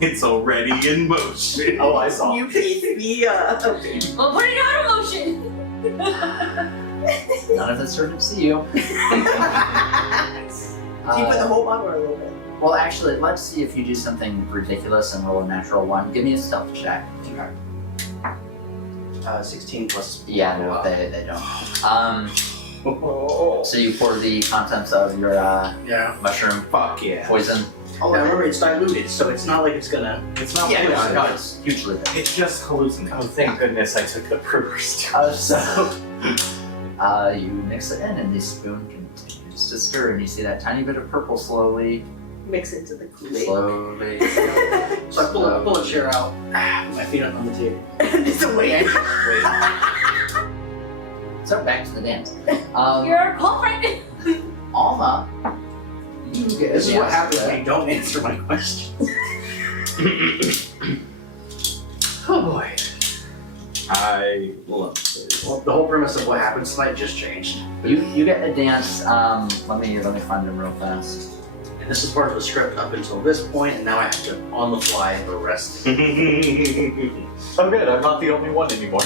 It's already in motion. Oh, I saw. You gave me a Well, put it out of motion. None of the servants see you. Do you put the whole on or a little bit? Well, actually, let's see if you do something ridiculous and roll a natural one. Give me a stealth check. 16 plus. Yeah, no, they don't. Oh. So you pour the contents of your Yeah. mushroom Fuck yeah. poison. Oh, remember it's diluted, so it's not like it's gonna. It's not Yeah, poison. no, it's hugely big. It's just hallucinating. Oh, thank goodness I took the brewer's So you mix it in, and the spoon continues to stir, and you see that tiny bit of purple slowly. Mix into the Kool-Aid. Slowly. So I pull a chair out, put my feet up on the table. It's a wait. So back to the dance. You're a culprit. Alma, you get This is what dance happens with- when you don't answer my questions. Oh boy. Well, the whole premise of what happens tonight just changed. You get a dance. Let me find them real fast. And this is part of the script up until this point, and now I have to, on the fly, the rest. Oh good, I'm not the only one anymore.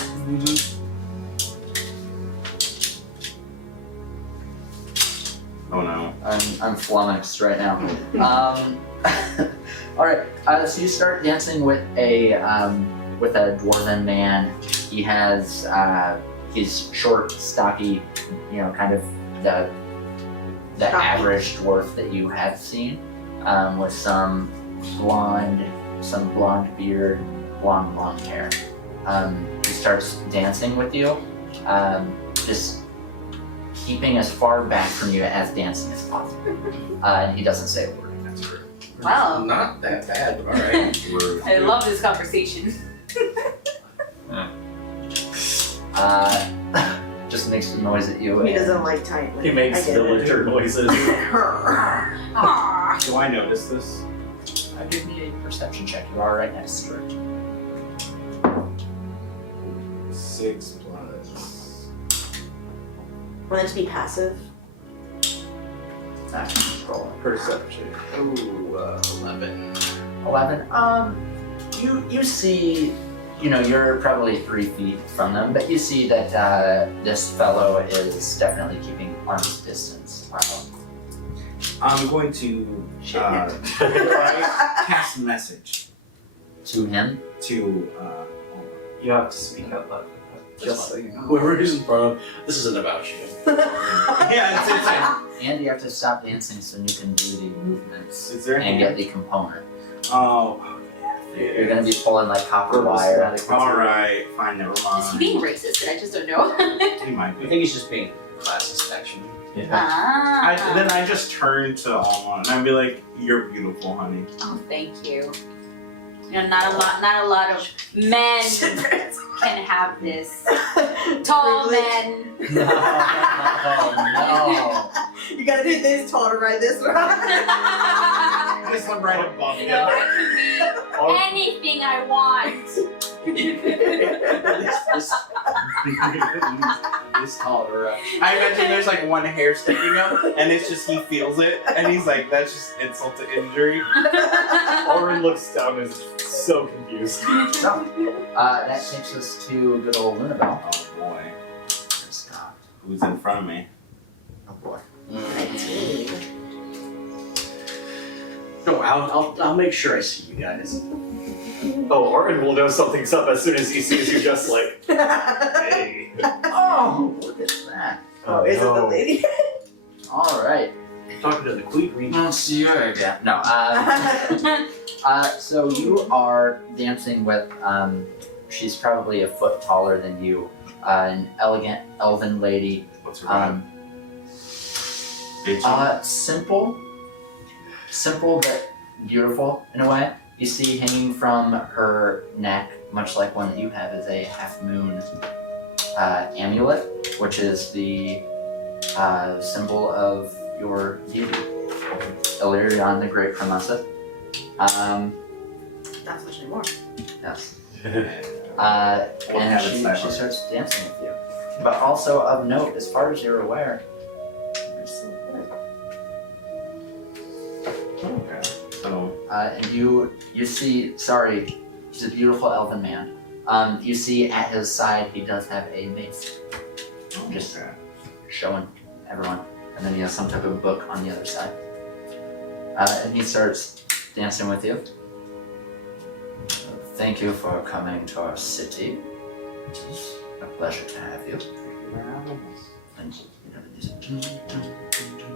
Oh no. I'm flummoxed right now. All right. So you start dancing with a dwarven man. He has he's short, stocky, kind of the Stocky. average dwarf that you have seen, with some blonde beard, blonde hair. He starts dancing with you, just keeping as far back from you as dancing as possible. And he doesn't say a word. Wow. Not that bad, but alright. I love this conversation. Just makes a noise at you. He and- doesn't like tight. He makes I get it. villager noises. Aww. Do I notice this? Give me a perception check. You are right next to it. 6 plus. Want it to be passive? Roll Perception. Ooh, 11. 11. You see, you're probably 3 feet from them, but you see that this fellow is definitely keeping arm's distance. I'm going to Shit. cast message To him. to You have to speak out loud. Just so you know. Whoever is in front of, this isn't about you. yeah, it's And you have to stop dancing so you can do the movements is there and get the component. Oh, You're gonna be pulling like copper wire out of alright, fine, never Is he mind. being racist and I just don't know? He might I be. think he's just being classist, actually. Yeah. Then I just turn to Alma and I'd be like, "You're beautiful, honey." Oh, thank you. You know, not a lot of men can have this. Tall men. No, no. You gotta be this tall to ride this ride. Just I'm right above You him. know, I can be anything I want. This taller. I imagine there's like one hair sticking up, and it's just he feels it, and he's like, "That's just insult to injury." Orin looks down and is so confused. So, that takes us to good old Lunabelle. Oh boy, Scott. who's in front of me? Oh boy. No, I'll make sure I see you guys. Oh, Orin will know something's up as soon as he sees you just like, hey. Oh, look at that. Oh, is it the lady? All right. Talking to the queen. I'll see you again. No. So you are dancing with. She's probably a foot taller than you. An elegant elven lady. What's her name? Simple but beautiful in a way. You see hanging from her neck, much like one that you have, is a half moon amulet, which is the symbol of your deity, Illyrion the Great Promoted. Not so much anymore. Yes. What And habits she I learned? starts dancing with you. But also of note, as far as you're aware, you're still good. Okay. So And you see, sorry, he's a beautiful elven man. You see at his side he does have a mace, just showing everyone. And then he has some type of book on the other side. And he starts dancing with you. Thank you for coming to our city. It is a pleasure to have you. And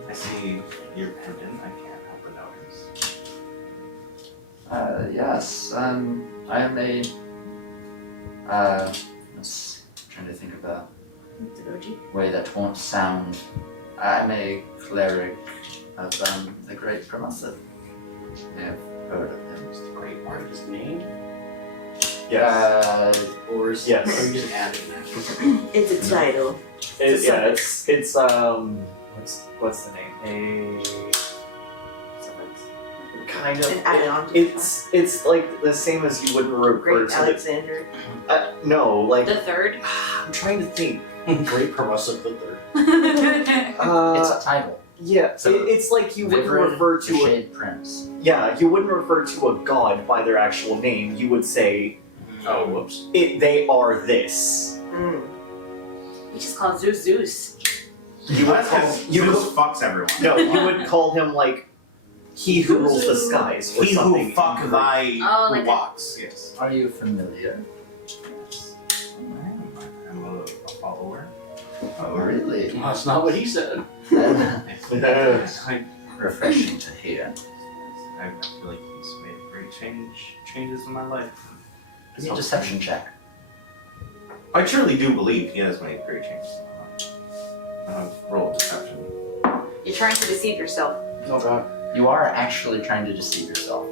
I see your pendant. I can't help but notice. yes, I am a. Trying to think of a way that won't sound. I'm a cleric of the Great Promoted. I have heard of him. Is the great artist's name? Yes. Or is Yes. Or are you just adding that? It's a title. It's what's the name? Kind An of. add-on. It's like the same as you wouldn't refer Great to Alexander. no, like The third. I'm trying to think. Great Promoted the Third. It's a title. Yeah, So, it's like you wouldn't Vivrid refer the to a Shade Prince. you wouldn't refer to a god by their actual name. You would say Oh, whoops. they are this. Mm. We just call Zeus Zeus. You would That's call because you Zeus would, fucks everyone. no, you would call him like he who rules the skies or He something. who fuck thy Oh, who like walks. Yes. Are you familiar? Yes. I'm a follower. Oh, really? Well, that's not what he said. Yes. Refreshing to hear. I feel like he's made great changes in my life. Give me a deception check. I truly do believe he has made great changes in my life. Roll deception. You're trying to deceive yourself. Oh god. You are actually trying to deceive yourself.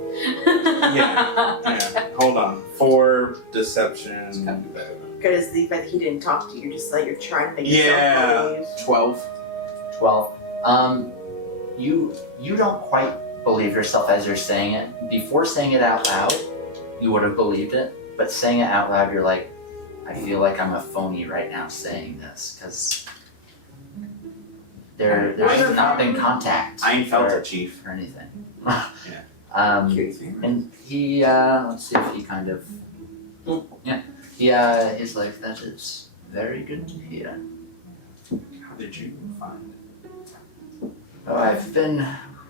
Yeah. Hold on. 4 deception. Can't do better than Because the fact that he didn't talk to you, you're trying to make Yeah. yourself believe. 12. 12. You don't quite believe yourself as you're saying it. Before saying it out loud, you would have believed it. But saying it out loud, you're like, I feel like I'm a phony right now saying this. Because there's not been contact. I ain't felt or, it, Chief. or anything. Curious. And he, let's see if he kind of, he's like, that is very good to hear. How did you find it? Oh, I've been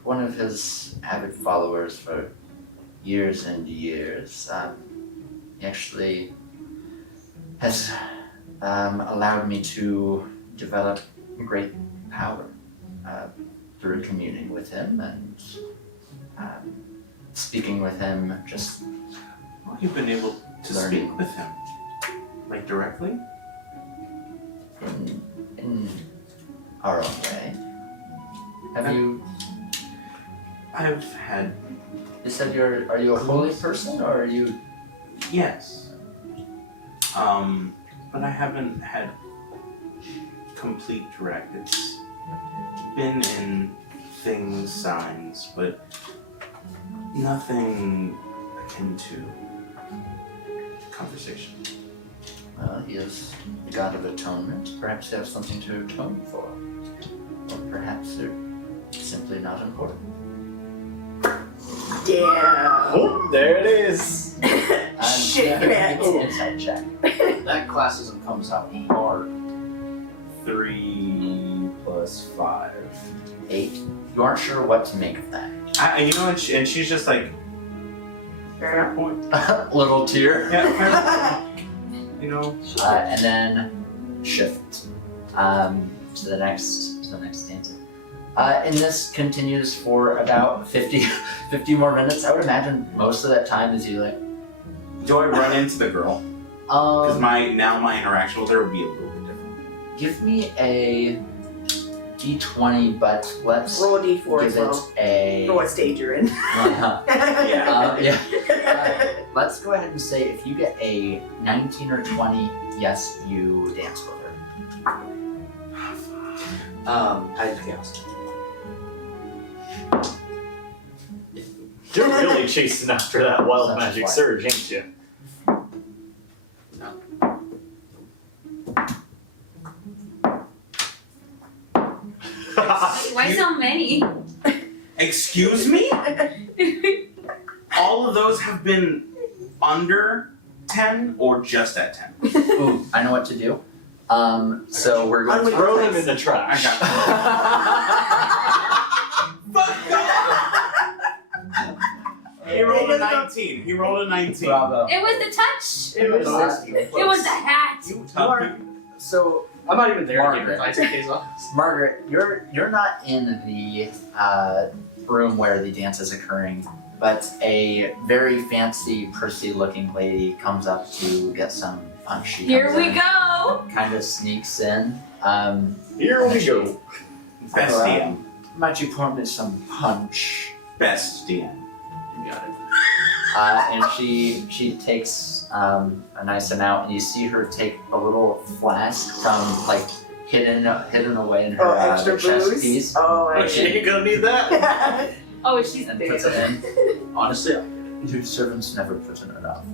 one of his avid followers for years and years. He actually has allowed me to develop great power through communing with him and speaking with him, just Well, you've been able to Learning. speak with him, like directly. in our own way. Have you? I've had You said are you a holy person or are you? yes, but I haven't had complete direct. It's been in things, signs, but nothing akin to conversation. Well, he is the god of atonement. Perhaps they have something to atone for. Or perhaps they're simply not important. Damn. Oh, there it is. Shit, Give man. me an insight check. That classism comes out hard. 3 plus 5. 8. You aren't sure what to make of that. You know, and she's just like, fair point. Little tear. Yeah, fair point. You know. And then shift to the next dancer. And this continues for about 50 more minutes. I would imagine most of that time is you like. Do I run into the girl? Because my interaction with her would be a little bit different. Give me a d20, but let's Roll a d4 give as well. it a. For what stage you're in. Yeah. Let's go ahead and say if you get a 19 or 20, yes, you dance with her. Hide chaos. You're really chasing after that wild Such magic life. surge, ain't you? Why so many? Excuse me? All of those have been under 10 or just at 10? Ooh, I know what to do. So we're going to Throw them in the I trash. got Fuck off! He rolled a 19. He rolled a 19. Bravo. It was the touch. It was It was the hat. So I'm not even there to Margaret. give my tickets off. Margaret, you're not in the room where the dance is occurring, but a very fancy, prissy-looking lady comes up to get some punch. She Here comes we in, go. kind of sneaks in. Here we go. Best DM. Might you pour me some punch? Best DM. You got it. And she takes a nice amount, and you see her take a little flask from like hidden away in her extra chest booze? piece, Oh, But she ain't gonna need that. Oh, she's and there. puts it in. Honestly, Your servants never put in enough.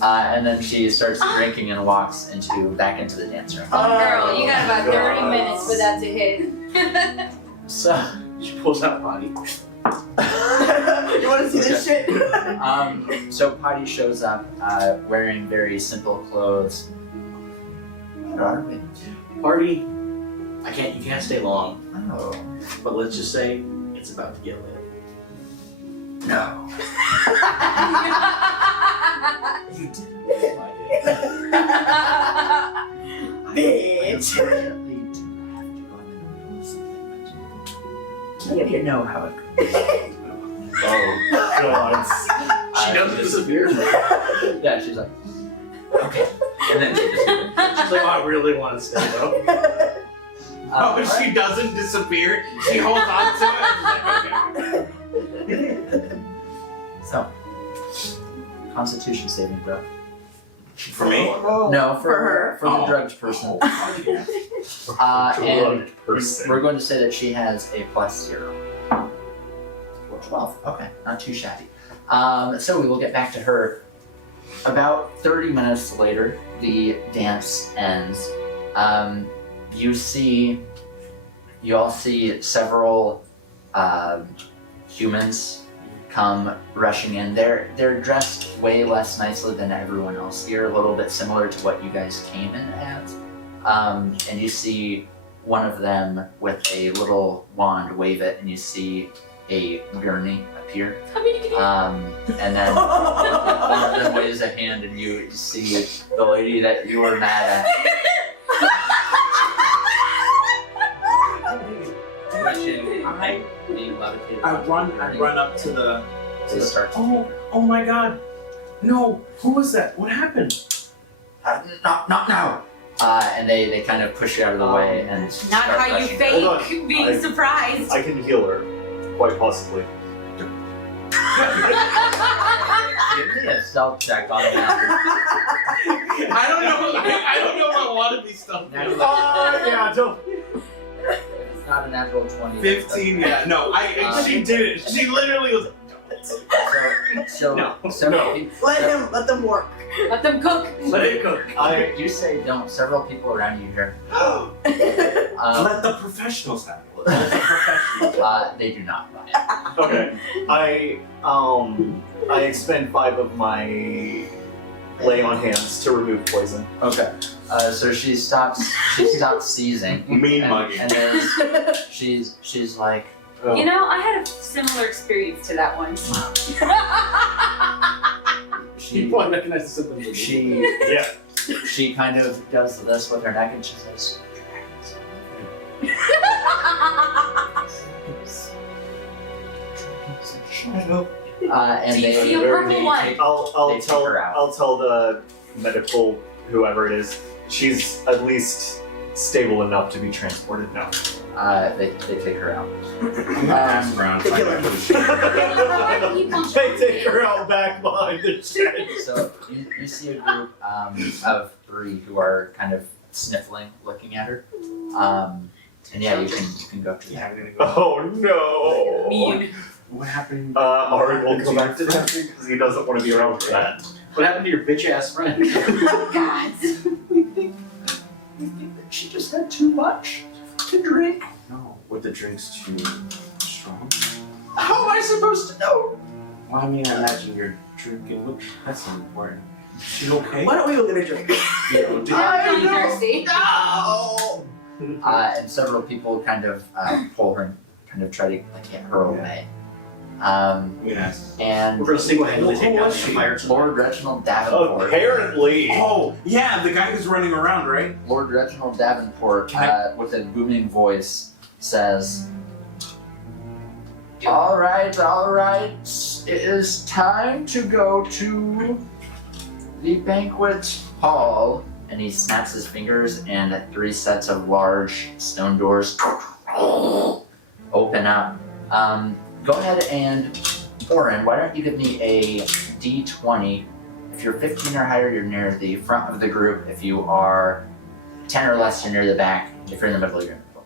And then she starts drinking and walks back into the dance room. Oh, girl, you got about 30 God. minutes for that to hit. So, she pulls out body. You want to see this shit? so Patty shows up wearing very simple clothes. What are we? Party. You can't stay long, Oh, but let's just say it's about to get lit. no. You did. Bitch. Unfortunately, do have to go in the middle of something, but you know how it goes. Oh, God. She doesn't disappear. Yeah, she's like, okay. And then she just. She's like, oh, I really want to stay though. Oh, but she doesn't disappear. She holds on to it. And she's like, okay. So, Constitution saving throw. For me? No, for her. For the Oh. drugged person. Oh, yeah. And Drugged person. we're going to say that she has a +0. 12. Okay, not too shabby. So we will get back to her. About 30 minutes later, the dance ends. You all see several humans come rushing in. They're dressed way less nicely than everyone else here, a little bit similar to what you guys came in as. And you see one of them with a little wand wave it, and you see a gurney appear. How many can you And then one of them waves a hand and you see the lady that you were mad at. Pushing, being levitated. I run up to the. They start to Oh my God! No, who was that? What happened? not now. And they kind of push you out of the way and Not start how you rushing fake you. being surprised. I can heal her, quite possibly. Give me a stealth check on that. I don't know if I want to be stealthy. Yeah, don't. It's not a natural 20. 15. Yeah. No. She did it. She literally was. So No. several people. Let them work. Let them cook. Let it cook. You say don't. Several people around you here. Let the professionals have it. Let the professionals. They do not buy it. Okay. I expend 5 of my lay on hands to remove poison. Okay. So she stops seizing. Mean mugging. And then she's like, Oh. You know, I had a similar experience to that once. she recognize the symptoms. she kind of does this with her neck and she says, shut up. And Do you they see a purple one? take- I'll They take her out. I'll tell the medical whoever it is. She's at least stable enough to be transported now. they take her out. I'm gonna ask around. They kill her. They take her out back behind the shed. So you see a group of 3 who are kind of sniffling, looking at her. And yeah, you can go to Yeah, them. I'm gonna go. Oh no! Mean. What happened? Ari will go back to that because he doesn't want to be around for that. What happened to your bitch ass friend? God. We think that she just had too much to drink. No. Were the drinks too strong? How am I supposed to know? Well, I mean, I imagine you're drinking. Look, that's not important. She okay? Why don't we go get a drink? I'm really thirsty. No. And several people kind of pull her, and kind of try to get her away. Yes. And We're gonna single-handedly take Who out was the she? fire. Lord Reginald Davenport. Apparently. Oh, yeah, the guy who's running around, right? Lord Reginald Davenport, Can with a booming voice, says, all right, it is time to go to the banquet hall. And he snaps his fingers and 3 sets of large stone doors open up. Go ahead and, Oren, why don't you give me a D20. If you're 15 or higher, you're near the front of the group. If you are 10 or less, you're near the back. If you're in the middle, you're in the middle.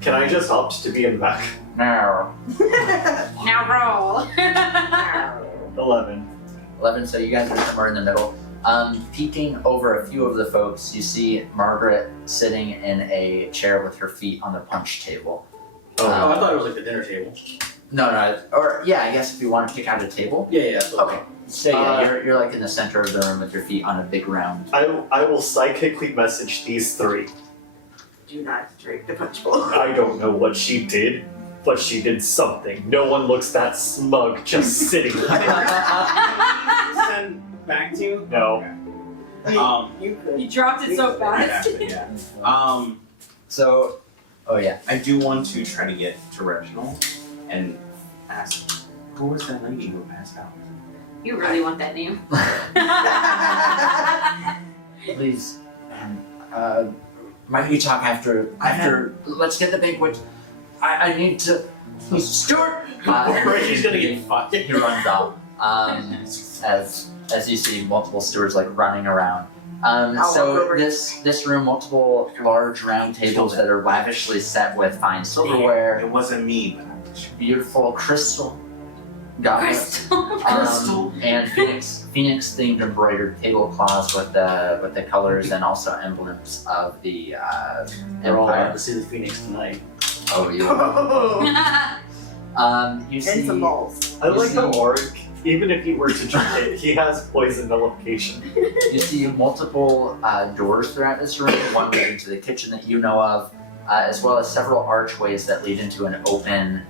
Can I just opt to be in the back? No. Now roll. 11. 11, so you guys are somewhere in the middle. Peeking over a few of the folks, you see Margaret sitting in a chair with her feet on the punch table. Oh, I thought it was like the dinner table. No, or yeah, I guess if you want to pick out a table. Yeah. Okay. So yeah, you're like in the center of the room with your feet on a big round. I will psychically message these 3. Do not drink the punch bowl. I don't know what she did, but she did something. No one looks that smug just sitting there. Send back to you? No. You could. You dropped it so fast. Yeah. So, oh yeah. I do want to try to get to Reginald and ask, who was that lady who passed out? You really want that name? Please, might we talk after? Let's get the banquet. I need to. Stuart. She's gonna get fucked. He runs out. As you see multiple stewards like running around. I'll walk So over. this room, multiple large round tables that are lavishly set with fine silverware, It wasn't me, but I was beautiful crystal goblets, Crystal. and phoenix themed embroidered tablecloths with the colors and also emblems of the We're all empire. about to see the Phoenix tonight. Oh, you. You see. And some balls. I like how Auric, even if he were to drink it, he has poison nullification. You see multiple doors throughout this room, one leading to the kitchen that you know of, as well as several archways that lead into an open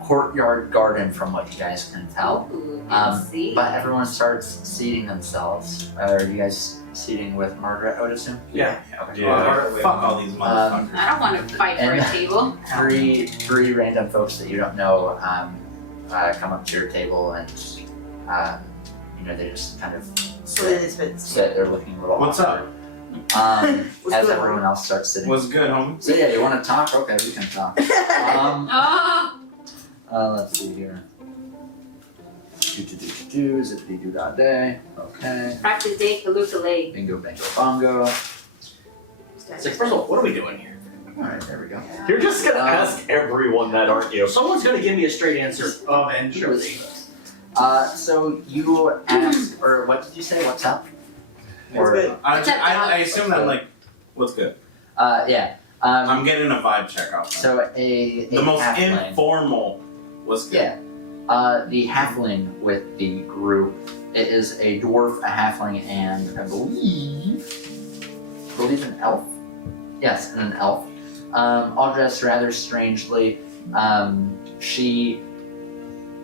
courtyard garden from what you guys can tell. Ooh, let's see. But everyone starts seating themselves. Are you guys seating with Margaret, I would assume? Yeah. Okay. Yeah. Fuck all these motherfuckers. I don't want to fight for a And- table. Three random folks that you don't know come up to your table and they just kind of Slid his bits. sit there looking a little What's awkward. What's As good, everyone else starts sitting. What's good, homie? So yeah, you want to talk? Okay, we can talk. Let's see here. Do zippity doo dah day. Okay. Practice day, kalookalay. Bingo bango bongo. It's like, first of all, what are we doing here? Alright, there we go. You're just gonna ask everyone that, aren't you? Someone's gonna give me a straight answer. Eventually. So you asked, or what did you say? What's up? What's good? I assume that like, what's good? Yeah. I'm getting a vibe check off. So a The most halfling. informal was good. Yeah. The halfling with the group, it is a dwarf, a halfling, and I believe an elf. Yes, and an elf. All dressed rather strangely.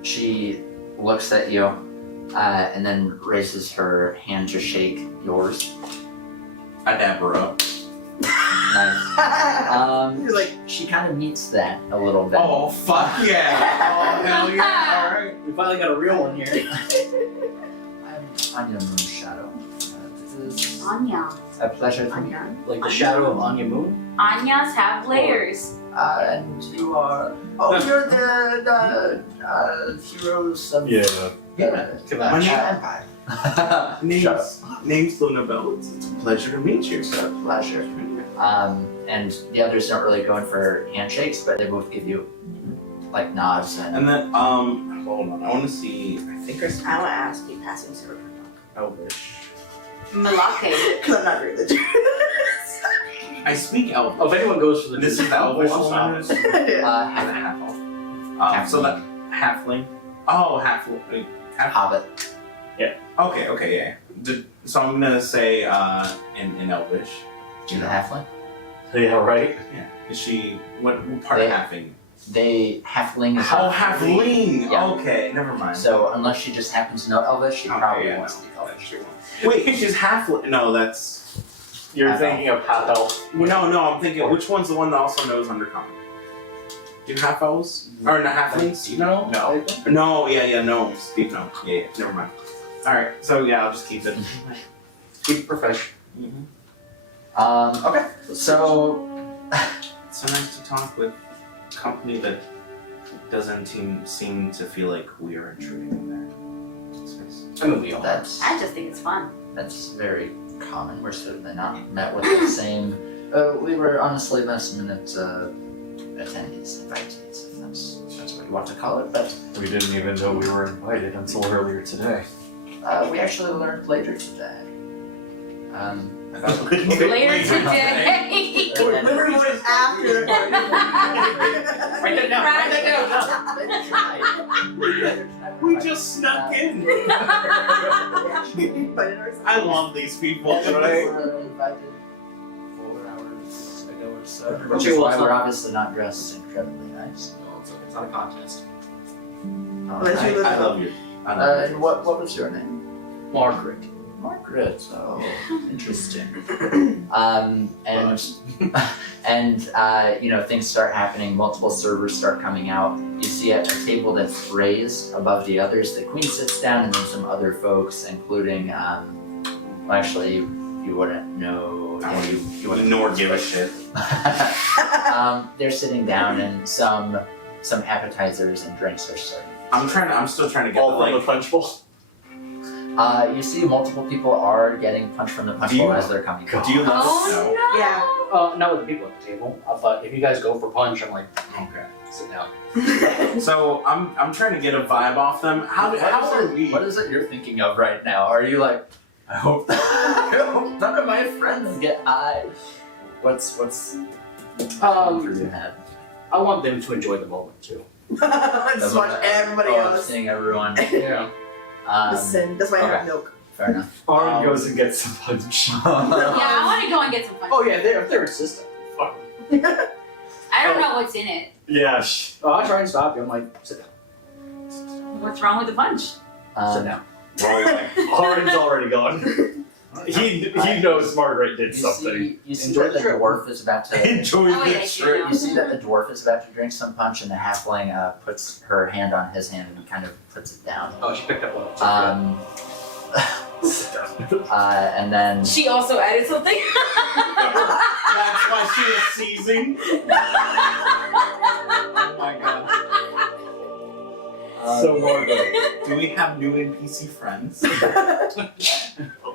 She looks at you, and then raises her hand to shake yours. I dab her up. Nice. You're like, She kind of meets that a little bit. Oh fuck yeah! Oh hell yeah! All right. We finally got a real one here. I'm Anya Moonshadow. This is Anya. a pleasure to meet you. Anya. Like the shadow of Anya Moon. Anyas have layers. And you are. Oh, you're the heroes of Yeah. the My name- Empire. Shut Name's Luna Bell. It's a pleasure to meet you. It's a pleasure. And the others don't really go in for handshakes, but they both give you like nods and. And then hold on. I want to see. I think I I speak want to ask you passing silver Elvish. Malake. because I'm not very legit. I speak Elvish. Oh, if anyone goes for the This is the Elvish I'll stop. one. Half and half elf. So that halfling. Oh, halfling. Hobbit. Okay, yeah. So I'm gonna say in Elvish. Do the halfling? Yeah, right? Yeah. Is she what part of halfling? They halfling is. Oh, halfling. Yeah. Okay, never mind. So unless she just happens to know Elvish, she probably yeah, won't no, speak Elvish. Wait, she's halfling. No, that's You're Half thinking of half elf. no. I'm thinking which one's the one that also knows Undercommon? Do half elves or no halflings? No. No. No, yeah, gnomes. Steve, no, yeah, never mind. All right, so yeah, I'll just keep it. Keep it professional. Okay. So It's so nice to talk with a company that doesn't seem to feel like we are intruding in their space. I mean, we all. that's I just think it's fun. very common. We're certainly not met with the same. We were honestly last minute attendees, invitees, if that's what you want to call it. But We didn't even know we were invited until earlier today. we actually learned later today. About Later today. Literally what is after the party. Write that down. Write that down. We just snuck in. I love these people. We Right. were invited 4 hours ago or so. Okay, Which is well, why it's we're not- obviously not dressed incredibly nice. No, it's not a contest. I love you. I love you. And what was your name? Margaret. Margaret. Oh, interesting. And things start happening. Multiple servers start coming out. You see a table that's raised above the others. The queen sits down, and then some other folks, including well, actually, you wouldn't know. You wouldn't Nor give a shit. They're sitting down, and some appetizers and drinks are serving. I'm still trying to get All the, from the punch bowl. You see multiple people are getting punched from the punch Do you- bowl as they're coming. Do you let us know? Oh Yeah. Not with the people at the table, but if you guys go for punch, I'm like, Okay. sit down. So I'm trying to get a vibe off them. How are we? What is it you're thinking of right now? Are you like, I hope none of my friends get high? What's going through your head? I want them to enjoy the moment too. Just watch everybody else. Seeing everyone. Yeah. Listen, that's why I have milk. Fair enough. Aaron goes and gets some punch. Yeah, I want to go and get some fun. Oh yeah, they're insistent. Fuck. I don't know know what's in it. Yeah. Oh, I try and stop you. I'm like, sit down. What's wrong with the punch? Sit down. Roll away. Orin's already gone. He knows Margaret did something. You see Enjoy that the the trip. dwarf is about to. Enjoy Oh, yeah, the she trip. knows. You see that the dwarf is about to drink some punch, and the halfling puts her hand on his hand and kind of puts it down. Oh, she picked up one. And then She also added something. That's why she was seizing. Oh my god. So Margaret. Do we have new NPC friends?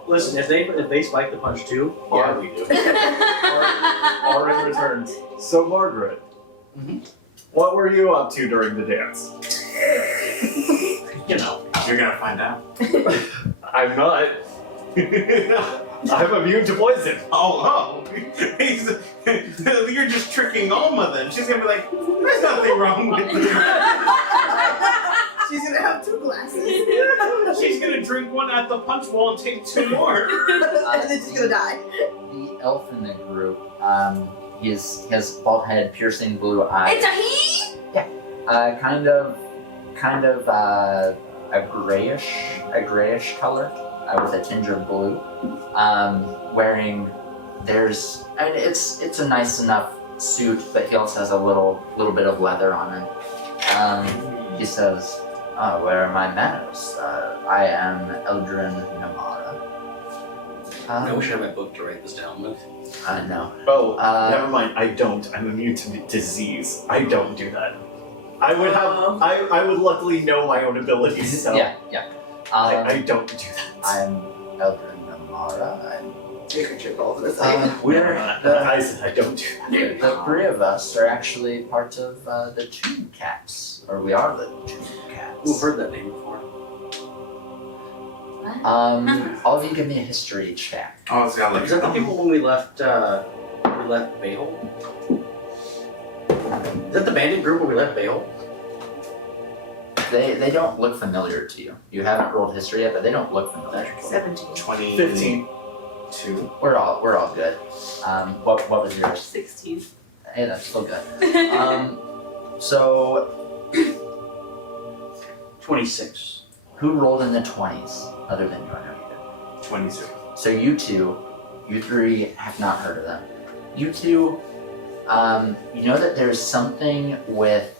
Listen, if they spike the punch too, yeah, we do. Orin returns. So Margaret, what were you up to during the dance? You know. You're gonna find out. I'm not. I'm immune to poison. Oh. You're just tricking Alma then. She's gonna be like, there's nothing wrong with you. She's gonna have 2 glasses. She's gonna drink one at the punch bowl and take 2 more. And then she's gonna die. the elf in the group, he has bald head, piercing blue eyes. It's a he. Kind of a grayish color with a tinge of blue. Wearing, it's a nice enough suit, but he also has a little bit of leather on him. He says, "Oh, where are my manners? I am Eldrin Namara." I wish I had my book to write this down with. No. Oh, never mind. I don't. I'm immune to disease. I don't do that. I would have. I would luckily know my own abilities. So Yeah. I don't do that. I'm Eldrin Namara. You can trip all of this. I I said I don't do that. The 3 of us are actually part of the Tomb Cats, or we are the Tomb Cats. Who've heard that name before? All of you give me a history check. Oh, it's got like Is that the people when we left Bayhole? Is that the bandit group when we left Bayhole? They don't look familiar to you. You haven't rolled history yet, but they don't look familiar. 17. 15. 22. We're all good. What was yours? 16. Hey, that's still good. So 26. who rolled in the 20s other than you? I know you did. 22. So you 3 have not heard of them. You 2, you know that there's something with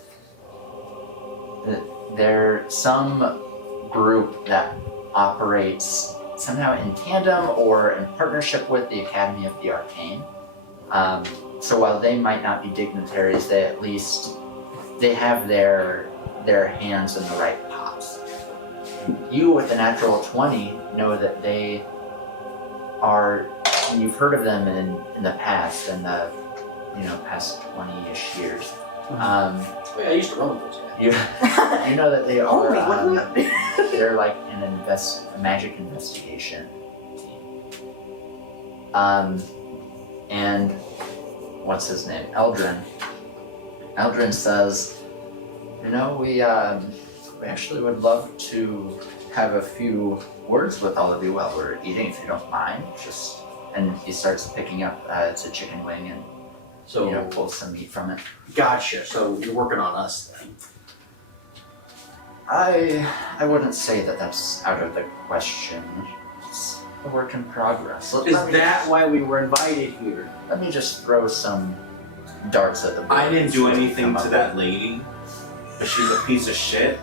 there's some group that operates somehow in tandem or in partnership with the Academy of the Arcane. So while they might not be dignitaries, they at least have their hands in the right pots. You with a natural 20 know that they are, and you've heard of them in the past, in the past 20-ish years. Wait, I used to run with those guys. You know that they are Holy, what the? they're like a magic investigation team. And what's his name? Eldrin. Eldrin says, we actually would love to have a few words with all of you while we're eating, if you don't mind. And he starts picking up, it's a chicken wing, and pulls some meat from it. Gotcha. So you're working on us then. I wouldn't say that that's out of the question. It's a work in progress. Is that why we were invited here? Let me just throw some darts at the board. I didn't do anything to that lady, but she's a piece of shit.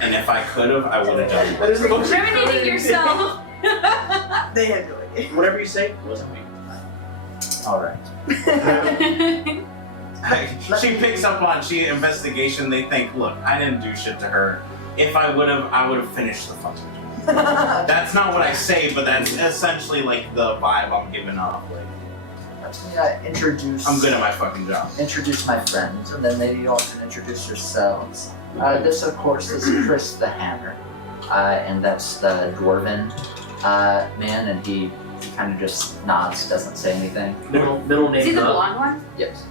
And if I could have, I would have done it. That is the most Incriminating yourself. They had no idea. Whatever you say, it wasn't me. All right. She picks up on investigation. They think, look, I didn't do shit to her. If I would have finished the fucking job. That's not what I say, but that's essentially like the vibe I'm giving off. Like, Let me introduce. I'm good at my fucking job. Introduce my friends, and then maybe you all can introduce yourselves. This, of course, is Chris the Hammer, and that's the dwarven man, and he kind of just nods, doesn't say anything. Middle name. Is he the blonde one? Yes.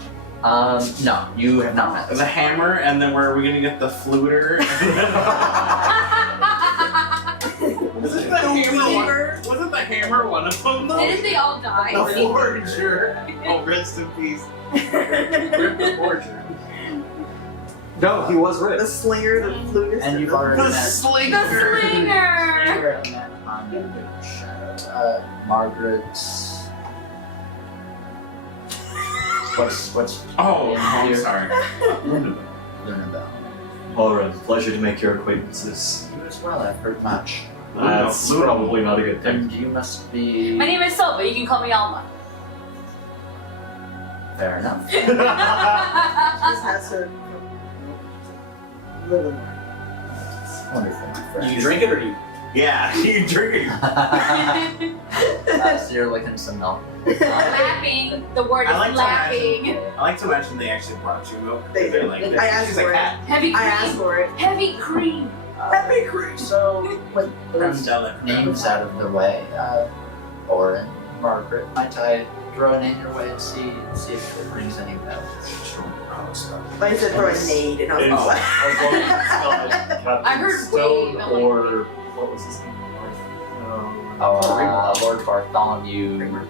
No, you have not met this. The hammer, and then where are we gonna get the fluter? Wasn't the hammer? Wasn't the hammer one of them? Though? Didn't they all die? The forger. Oh, rest in peace. Rip the forger. No, he was rich. The slinger, the flutist, And you've already The met. slinger. The slinger! You already met Anya the Shadow. Margaret. What's Oh, in I'm here? sorry. Lunabelle. Alright, pleasure to make your acquaintances. You as well, I've heard much. That's probably not a good thing. And you must be My name is Silva, you can call me Alma. fair enough. just has to live in there. Wonderful, my friend. You drink it or you? Yeah, you drink. So you're licking some milk. Laughing. The word is I like to laughing. I like to mention they actually brought you milk. They They're did. like, I asked she's for a it. cat. Heavy I asked cream. for it. Heavy cream. Happy cream. So, with those Umbrella. names out of the way, Oren, Margaret, might I throw a name your way and see if it rings any bells? Sure. Oh, stuff. But I said throw a nade, and I was It's- like, As long as it's not Captain I heard Stone wave, I'm like- or what was his name? Lord Bartholomew.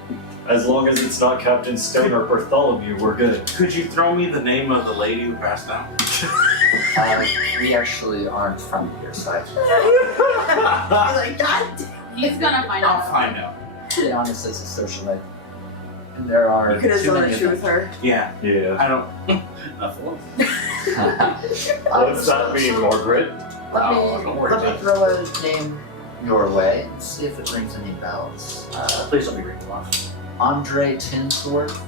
As long as it's not Captain Stone or Bartholomew, we're good. Could you throw me the name of the lady who passed out? We actually aren't from here, so I he's like, God damn. He's gonna find I'll out. find out. to be honest as a socialite. And there are You could have too done many a of true them. with her. Yeah, Yeah. I don't. What's that mean, Margaret? Let Oh, me throw a name your way and see if it rings any bells. Please don't be drinking one. Andre Tinsworth.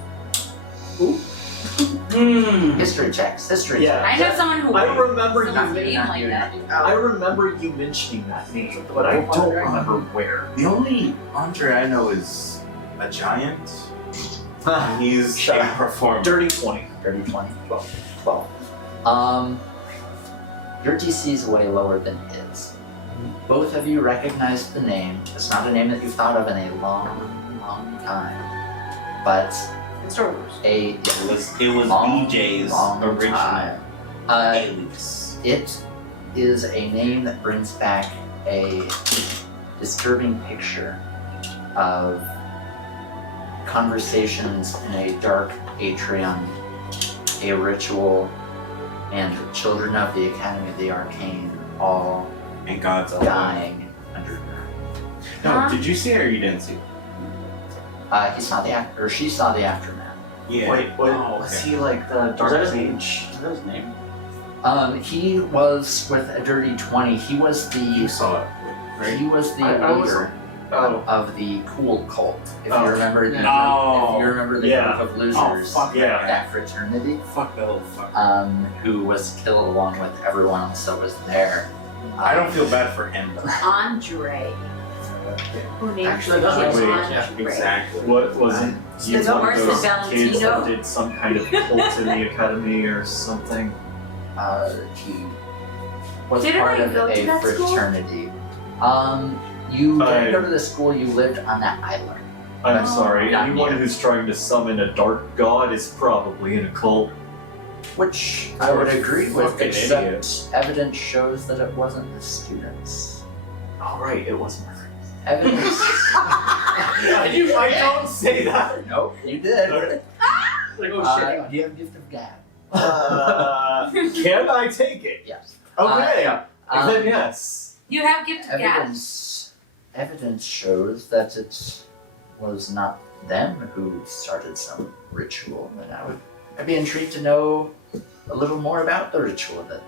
History checks. History Yeah. I know someone who I works remember someone's you. name Not like you, that. not you. I remember you mentioning that name, but I don't remember where. The only Andre I know is a giant. And he's Shut a up. performer. Dirty 20. Dirty 20. 12. Your DC is way lower than his. Both of you recognize the name. It's not a name that you've thought of in a long, long time. But In Star Wars. It was long, BJ's long original time. alias. It is a name that brings back a disturbing picture of conversations in a dark atrium, a ritual, and children of the Academy of the Arcane all And God's elbow. dying underground. No, did you see it or you didn't see it? He saw the or she saw the aftermath. Yeah. Wait, Oh, was okay. he like the Was Dark that his Mage? Is that his name? He was with a dirty 20. He was You the saw it, right? he was the I was- leader Oh, of the cool cult. If Oh. you remember the No. if you remember the Yeah. group of Oh, losers, fuck Yeah. that fraternity, Fuck that little fuck. who was killed along with everyone else that was there. I don't feel bad for him. Andre. Who named Actually, his that's kid wait, Andre? Exactly. what wasn't he It's one worse of than those kids Valentino. that did some kind of cult in the academy or something? He was Didn't part I of go to a that school? fraternity. You didn't I- go to the school. You lived on that island. I'm Oh. sorry, Not anyone me. who's trying to summon a dark god is probably in a cult. Which I would agree with, Fucking except idiots. evidence shows that it wasn't the students. Alright, it wasn't. Evidence. I don't say that! Nope, you did. Okay. Like, oh shit. Do you have gift of gab? Can I take it? Yes. Okay, Um, then yes. You have gift of gab? Evidence shows that it was not them who started some ritual, and I'd be intrigued to know a little more about the ritual that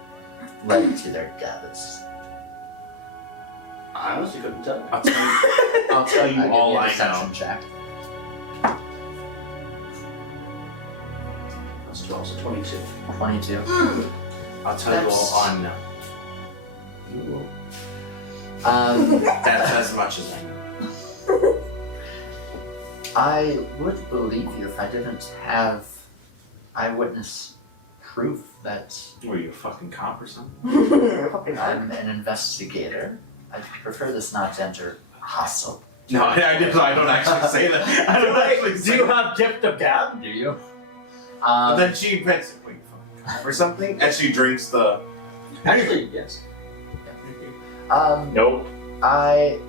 led to their deaths. I honestly couldn't tell. I'll tell you give all you a I deception know. check. That's 12, so 22. 22. I'll tell you all I know. That's as much as I know. I would believe you if I didn't have eyewitness proof that Were you a fucking cop or something? I'm an investigator. I prefer this not to enter hostile. No, I don't actually say that. I don't actually say Do you that. have gift of gab? Do you? But then she picks wait, fucking cop or something, and she drinks the. Actually, yes. Nope. I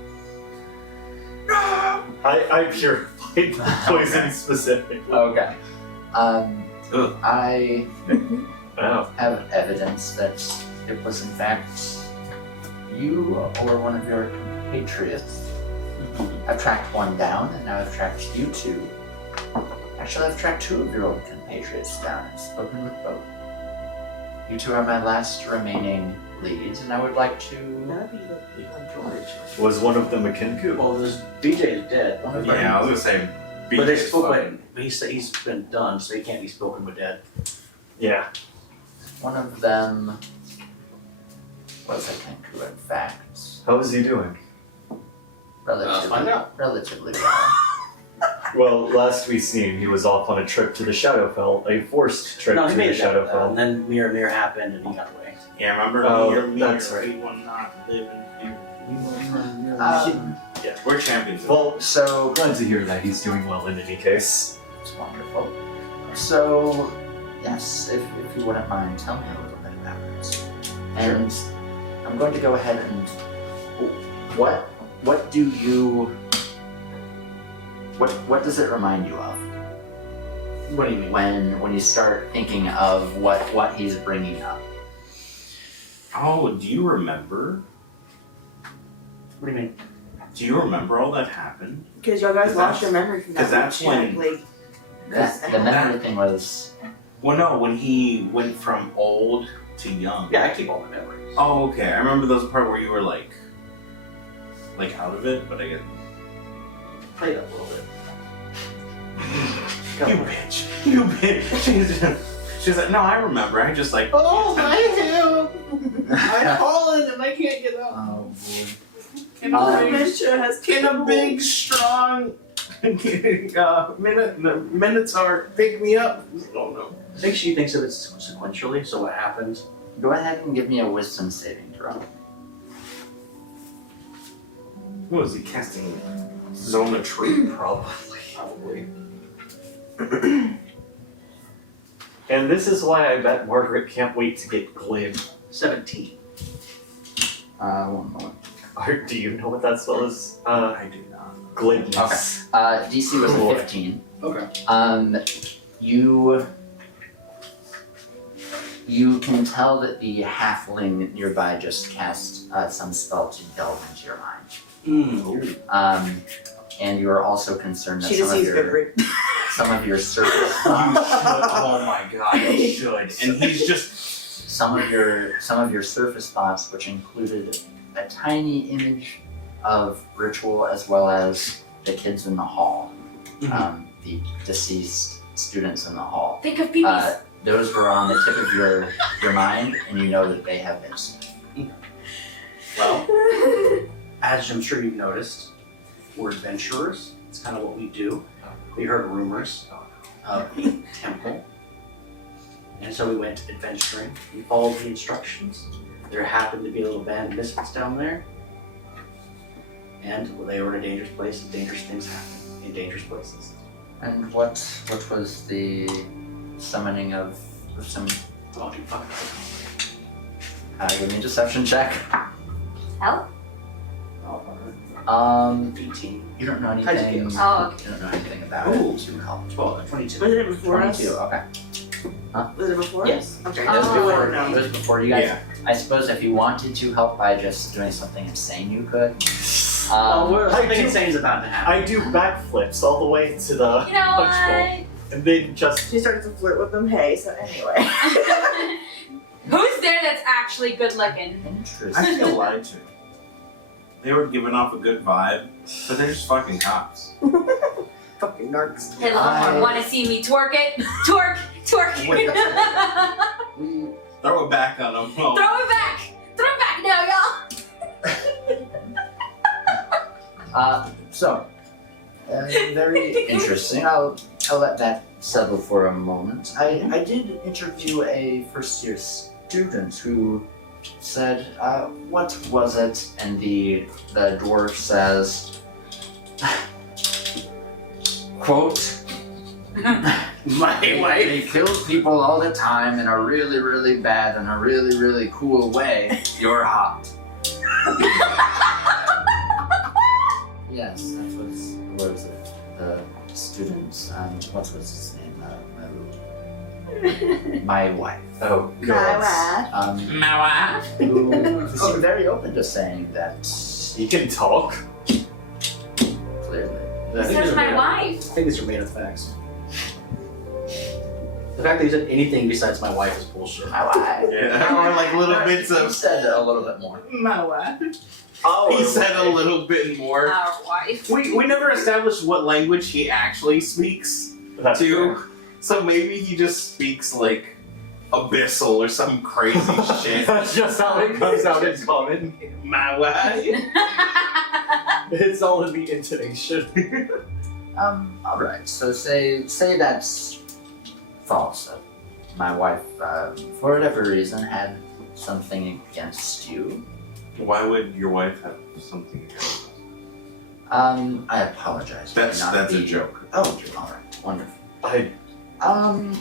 I purified poison specifically. okay. Ugh. I Oh. have evidence that it was in fact you or one of your compatriots. I've tracked one down, and now I've tracked you two. Actually, I've tracked two of your old compatriots down and spoken with both. You two are my last remaining leads, and I would like to. That'd be like George. Was one of them a Kinku? Well, this BJ is dead. Yeah, I was gonna say. But they BJ's spoke fucking- with, but he's been done, so he can't be spoken with dead. Yeah. One of them was a Kenku, in fact. How is he doing? Find out. Relatively well. Well, last we seen, he was off on a trip to the Shadowfell, a forced trip No, to he made the it down, Shadowfell. and then Mirror happened, and he got away. Yeah, remember Oh, Mirror, that's right. we will not live in fear. Yeah. We're champions. Well, So glad to hear that he's doing well in any case. it's wonderful. So yes, if you wouldn't mind, tell me a little bit about it. And I'm going to go ahead and what do you what does it remind you of What do you mean? when you start thinking of what he's bringing up? Oh, do you remember? What do you mean? Do you remember all that happened? Because y'all guys Because lost that's- your memory from that. because that's check, when- like, The memory thing was Well, no, when he went from old to young. Yeah, I keep all my memories. Oh, okay. I remember those part where you were like out of it, but I get. Play that a little bit. You bitch. You bitch. She's like, no, I remember. I just like. Oh, I am. I'm falling and I can't get up. oh boy. Can a big, dementia has can a big strong Minotaur pick me up? Oh no. I think she thinks of it sequentially. So what happens? Go ahead and give me a wisdom saving throw. What is he casting? Zona tree? Probably. And this is why I bet Margaret can't wait to get Glib. 17. 1 moment. Do you know what that spell is? I do not. Glibness. DC was a Cool. 15. Okay. You can tell that the halfling nearby just cast some spell to delve into your mind. And you are also concerned that She just used good some of your surface Oh my god, I should. And he's just. some of your surface thoughts, which included a tiny image of ritual as well as the kids in the hall, the deceased students in the hall. Think of people. Those were on the tip of your mind, and you know that they have been seen. Well, as I'm sure you've noticed, we're adventurers. It's kind of what we do. We heard rumors of a temple, and so we went adventuring. We followed the instructions. There happened to be a little band of misfits down there, and they were in a dangerous place, and dangerous things happen in dangerous places. And what was the summoning of some? Oh, dude, fuck. Give me a deception check. Help? Oh, 18. You don't know How'd you anything. get? Oh, okay. You don't know anything about Ooh. it to help. 12, 22. Was it before us? 22. Okay. Was it before Yes. us? Okay. It was Oh. before. No. It was before you guys. Yeah. I suppose if you wanted to help by just doing something insane, you could. Something insane is about to happen. I do backflips all the way to the You know punch bowl. And then just She started to flirt with them. Hey, so anyway. what? Who's there that's actually good looking? Interesting. I feel lied to. They were giving off a good vibe, but they're just fucking cops. Fucking narcs. Hello, want to see me twerk it? Twerk, twerk. Wait. We Throw it back on them. Oh. Throw it back. Throw it back now, y'all. Very interesting. I'll let that settle for a moment. I did interview a first year student who said, what was it? And the dwarf says, quote, My wife. they kill people all the time in a really, really bad and a really, really cool way. You're hot. Yes, that was the words of the students. What was his name? Maru. my wife. Oh, My God. wife. My wife. Who seemed very open to saying that You can talk. clearly. I think That's these are my made up- I wife. think these are made up facts. The fact that he said anything besides my wife is bullshit. My wife. Yeah. Or like little bits He of said a little bit more. my wife. Oh, He said a little bit more. Our wife. We never established what language he actually speaks That's to. fair. So maybe he just speaks like abyssal or some crazy shit. That's just how it comes out in common. My wife. It's all in the intonation. Alright, so say that's false. My wife, for whatever reason, had something against you. Why would your wife have something against us? I apologize. for That's not a being- joke. Oh, alright, wonderful. I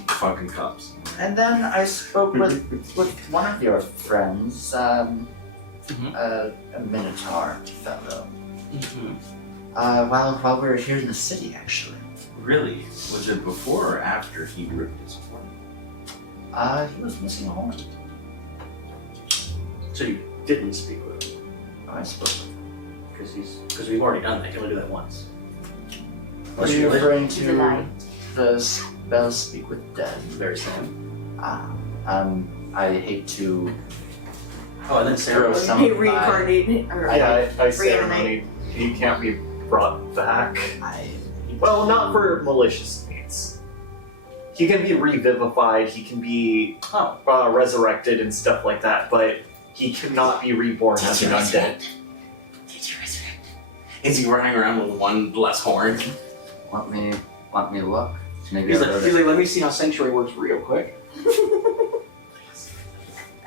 Fucking cops. And then I spoke with one of your friends, a Minotaur fellow. While we were here in the city, actually. Really? Was it before or after he ripped his horn? He was missing a horn. So you didn't speak with him I spoke with him. because we've already done that. You can only do that once. What are you referring The to? night. The spell speak with dead. Very same. I hate to Oh, and then Sarah. throw some He of my, reincarnated, or I ceremony. reanimate. He can't be brought back. I Well, not for malicious means. He can be revivified, he can be resurrected and stuff like that, but he cannot be reborn as an undead. Did you resurrect? Is he running around with one less horn? want me look. Maybe He's I wrote like, let me see how Sanctuary works real quick.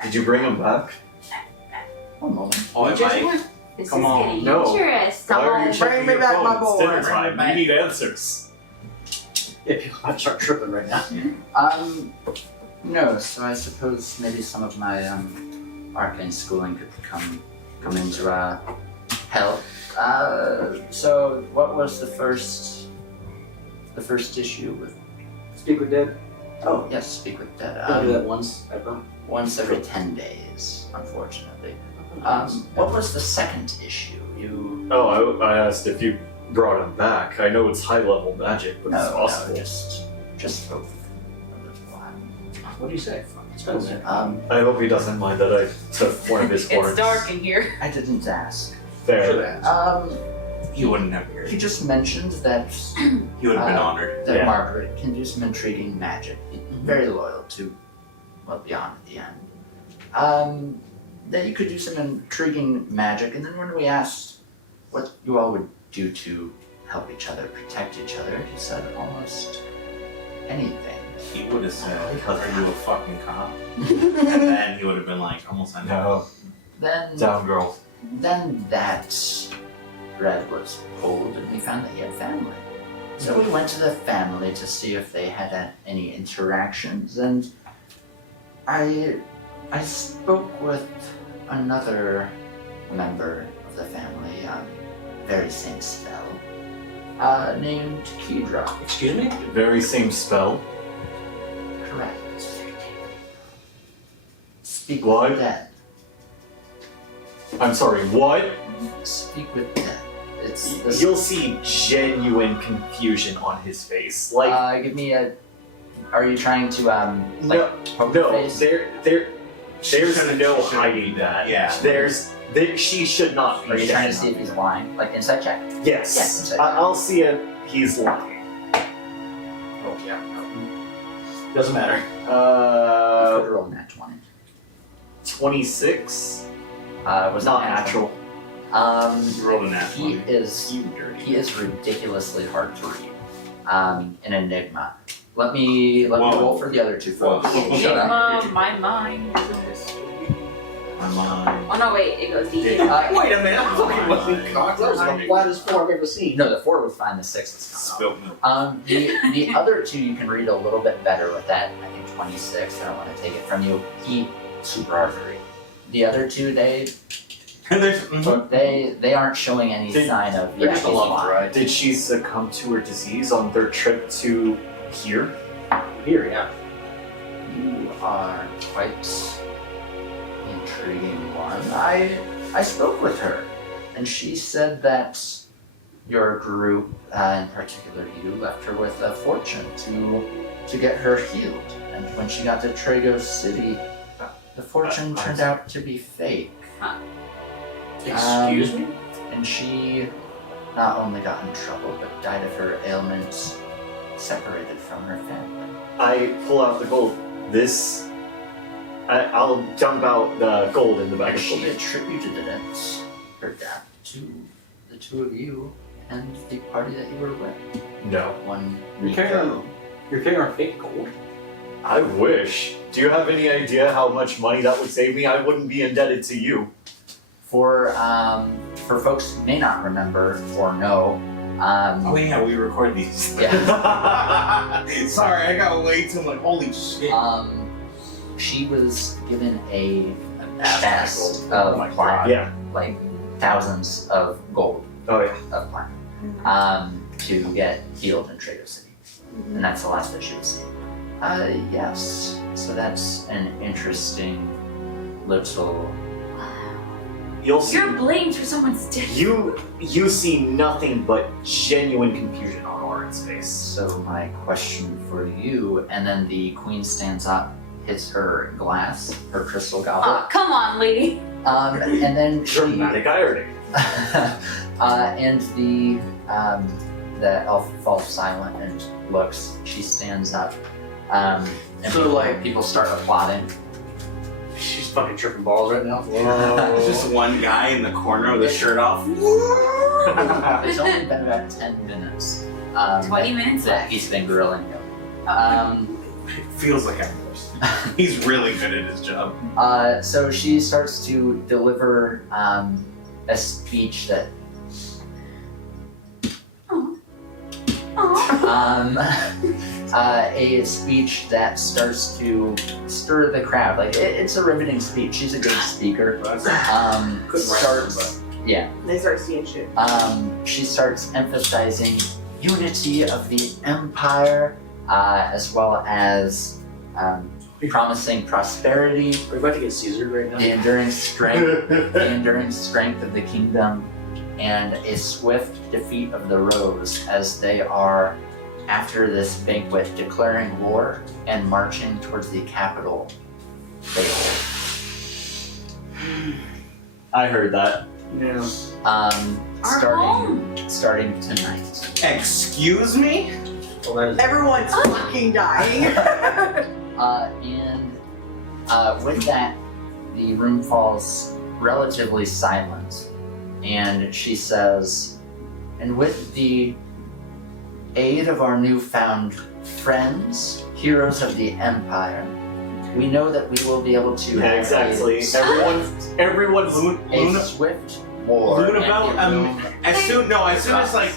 Did you bring him back? One moment. Oh, I might. This Come is on. getting No. interesting. Come Why are on, you bring checking me your back phone? my It's boy. dinner Bring me time. back. We need answers. Yeah, people might start tripping right now. No. So I suppose maybe some of my arcane schooling could come into help. So what was the first issue with? Speak with dead. Oh yes, speak with dead. I'll do that once ever. Once every 10 days, unfortunately. What was the second issue? You Oh, I asked if you brought him back. I know it's high level magic, but it's possible. just spoke a little while. What do you say? It's been a minute. I hope he doesn't mind that I took one of his horns. It's dark in here. I didn't ask. Fair. He wouldn't have heard. He just mentioned that He would have been honored. Yeah. Margaret can do some intriguing magic. Very loyal to, well, beyond the end. That you could do some intriguing magic, and then when we asked what you all would do to help each other, protect each other, he said almost anything. He would have said, "Are you a fucking cop?" And then he would have been like, "Almost I know." No, Then down girl. Then that thread was pulled and we found that he had family. So we went to the family to see if they had any interactions, and I spoke with another member of the family, very same spell, named Kedra. Excuse me? Very same spell. Correct. Speak What? with dead. I'm sorry, what? Speak with dead. It's this, You'll see genuine confusion on his face. Like, give me a. Are you trying to no, poker no, face? there's Shouldn't- no shouldn't hiding be that. Yeah. She should not be. Are you trying to dead. see if he's lying? Like insight check? Yes. Yes, insight. I'll see if he's lying. Oh, yeah. No. Doesn't matter. Could roll nat 20. 26. Was Not natural. You rolled a nat He 20. is You dirty. he is ridiculously hard to read. An enigma. Let me Whoa. roll for the other two folks. Whoa. Shut up. Enigma, my mind. My mind. Oh no, wait, it goes deep. Wait a minute, I fucking wasn't cocked. That was the flattest 4 I've ever seen. No, the 4 was fine. The 6 is Spilt milk. the other two you can read a little bit better with that. I think 26. I don't want to take it from you. He super hard to read. The other two, they aren't showing any Did- sign of They're just a he's love lying. ride. Did she succumb to her disease on their trip to here? Here, yeah. are quite intriguing one. I spoke with her, and she said that your group, in particular you, left her with a fortune to get her healed. And when she got to Trago City, the fortune turned out to be fake. Excuse me? And she not only got in trouble, but died of her ailment, separated from her family. I pull out the gold. I'll dump out the gold in the bag of She holding. attributed it, her death, to the two of you and the party that you were with. No. One You're carrying our fake gold? I wish. Do you have any idea how much money that would save me? I wouldn't be indebted to you. For folks who may not remember or know, Oh yeah, we record these. yeah, Sorry, I got way too much. Holy shit. she was given a Ass chest gold. of Oh my platinum, God. Yeah. like thousands of gold Oh yeah. of platinum, to get healed in Trago City, and that's the last that she was seen. Yes. So that's an interesting little. You'll see. You're blamed for someone's death. You see nothing but genuine confusion on Oren's face. So my question for you, and then the queen stands up, hits her glass, her crystal Oh, goblet, come on, lady. and then she, Dramatic irony. and the elf falls silent and looks. She stands up, and So, like- people start applauding. She's fucking tripping balls right now. There's just one guy in the corner with his shirt off. It's only been about 10 minutes. 20 minutes that left. he's been grilling you. It feels like hours. He's really good at his job. So she starts to deliver a speech that a speech that starts to stir the crowd. Like it's a riveting speech. She's a good speaker. Couldn't write it, Starts, yeah. They start seeing shit. She starts emphasizing unity of the empire, as well as promising prosperity, We're about to get Caesar right now. the enduring strength of the kingdom, and a swift defeat of the Rose as they are, after this banquet, declaring war and marching towards the capital they hold. I heard that. Yeah. Starting tonight. Excuse me? Well, that is Everyone's fucking dying. And with that, the room falls relatively silent, and she says, and with the aid of our newfound friends, heroes of the Empire, we know that we will be able to Yeah, have exactly. Everyone's a swift war. Lunabelle, and a room as soon as like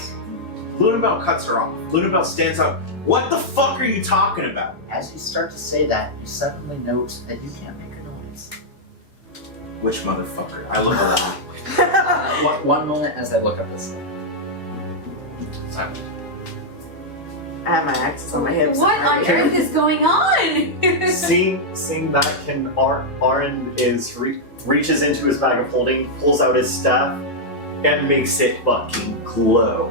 Lunabelle cuts her off, Lunabelle stands up. What the fuck are you talking about? As you start to say that, you suddenly note that you can't make a noise. Which motherfucker? I look around. One moment as I look up this thing. I have my axes on my hips. What on earth is going on? seeing that, Aren reaches into his bag of holding, pulls out his staff, and makes it fucking glow.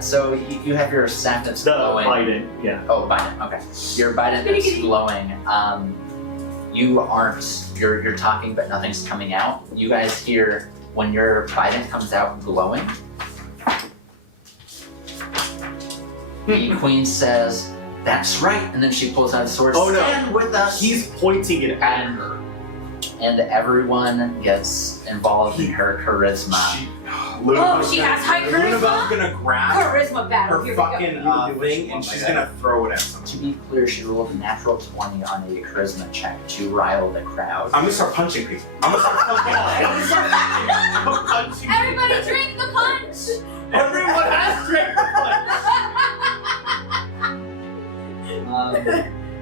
So you have your staff that's The glowing. Biden, yeah. Oh, Biden. Okay. Your Biden that's glowing. You aren't. You're talking, but nothing's coming out. You guys hear when your Biden comes out glowing. The queen says, "That's right," and then she pulls out a sword. Oh, no. Stand with us. He's pointing it at her. And everyone gets involved in her charisma. Oh, she has high Lunabelle's charisma? gonna grab Charisma battle. her Here we go. fucking thing and she's gonna throw it at someone. To be clear, she rolled a natural 20 on a charisma check to rile the crowd. I'm gonna start punching people. I'm gonna start punching. Everybody drink the punch! Everyone has drink the punch.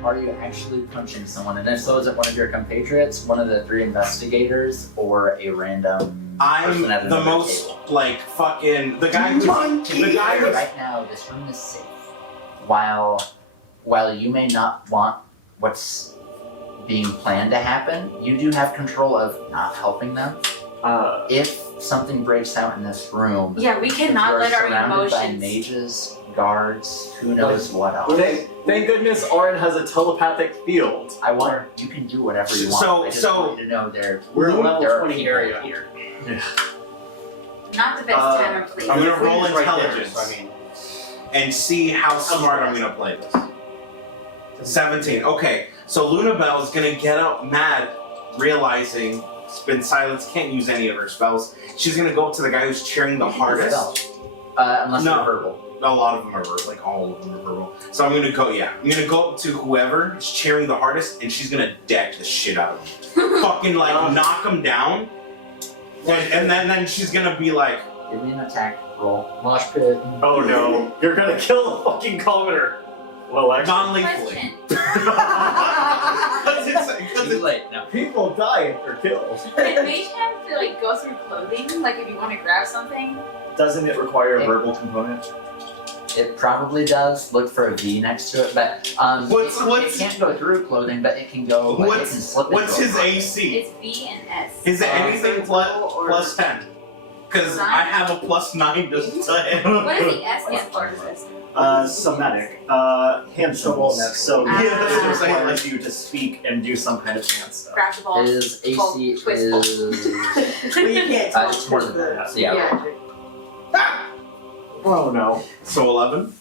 Are you actually punching someone? And if so, is it one of your compatriots, one of the 3 investigators, or a random I'm person at the another most table? like fucking the guy who's Right now, this room is safe. While you may not want what's being planned to happen, you do have control of not helping them. If something breaks out in this room, Yeah, we cannot let our surrounded by emotions. mages, guards, who knows what else. Thank goodness Orin has a telepathic field. I want you can do whatever you want. So- I just so- want you to know We're a level there are 20 people area. here. Not the best time or place. I'm gonna The queen roll is right there, intelligence. so I mean, and see how smart I'm gonna play this. 17. Okay, so Lunabelle is gonna get up mad, realizing it's been silenced, can't use any of her spells. She's gonna go up to the guy who's cheering the hardest. Unless No. they're verbal. A lot of them are verbal, like all of them are verbal. So I'm gonna go up to whoever is cheering the hardest, and she's gonna deck the shit out of him. Fucking like knock him down. And then she's gonna be like, Give me an attack roll. Mosh pit. Oh no, you're gonna kill the fucking commoner. Well, actually, non-lethally. Question. Because Too late. No. people die if they're killed. Can mage hand to like go through clothing? Like if you want to grab something? Doesn't it require a verbal component? It probably does. Look for a V next to it, but What's- it can't go through clothing, but it can go. Like, it can slip what's into his a AC? It's B and S. Is it anything plus 10? Because I have a +9 to hit. What does the S stand for? Somatic. Hand symbols. So Ah. it requires you to speak and do some kind of hand stuff. Grab the ball. His Called AC twist ball. is. But you can't tell It's more than because that. the Yeah. magic. Oh no. So 11?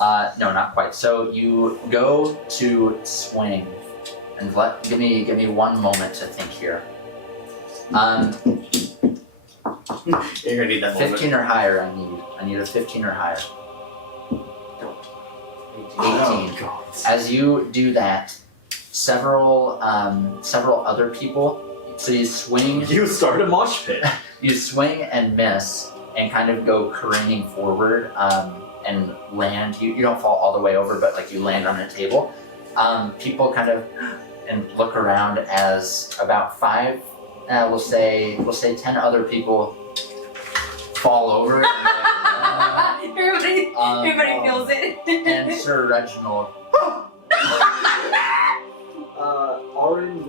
No, not quite. So you go to swing, and give me one moment to think here. you're gonna need that moment. 15 or higher. I need a 15 or higher. 18. God. As you do that, several other people. So you swing. You start a mosh pit. You swing and miss and kind of go careening forward and land. You don't fall all the way over, but like you land on a table. People kind of and look around as about 5, we'll say 10 other people fall over. Everybody feels it. And Sir Reginald. Orin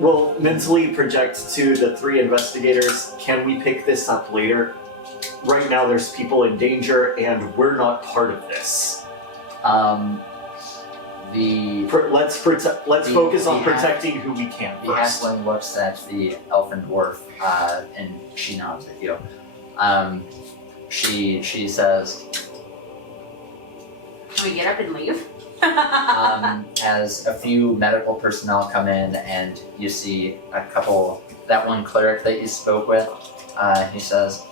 will mentally project to the 3 investigators. Can we pick this up later? Right now there's people in danger and we're not part of this. Let's focus on protecting who we can The first. halfling looks at the elfin dwarf and she nods at you. She says, Can we get up and leave? as a few medical personnel come in and you see a couple, that one cleric that you spoke with, he says,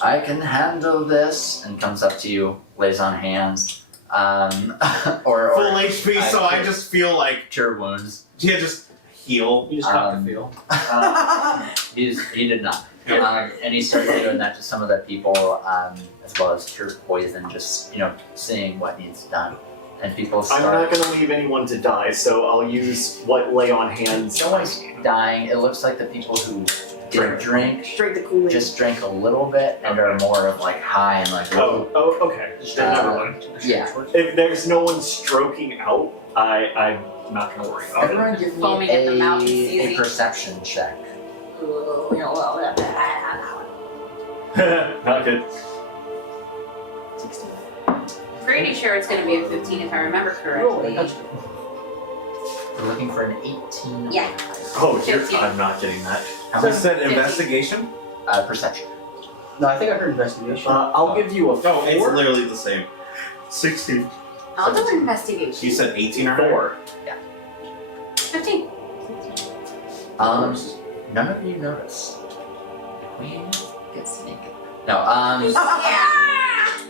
I can handle this, and comes up to you, lays on hands, or Full HP, so I just feel like, cure wounds. yeah, just heal. You just got the feel. He did not. And he started doing that to some of the people, as well as cure poison, just, seeing what needs done. And people start. I'm not going to leave anyone to die, so I'll use what lay on hands. No one's dying. It looks like the people who did drink Drink the Kool-Aid. just drank a little bit and are more of like high and like Oh, okay. Then never mind. yeah. If there's no one stroking out, I'm not going to worry about it. Everyone give me Foaming at the mouth is a easy. perception check. Not good. Pretty sure it's going to be a 15 if I remember correctly. We're looking for an 18. Yeah. Oh, dear, 15. I'm not getting that. How You much? said investigation? Perception. No, I think I heard investigation. I'll give you a 4. No, it's literally the same. 16. I'll do an investigation. You said 18 or higher? 4. 15. None of you notice. The queen gets naked. No,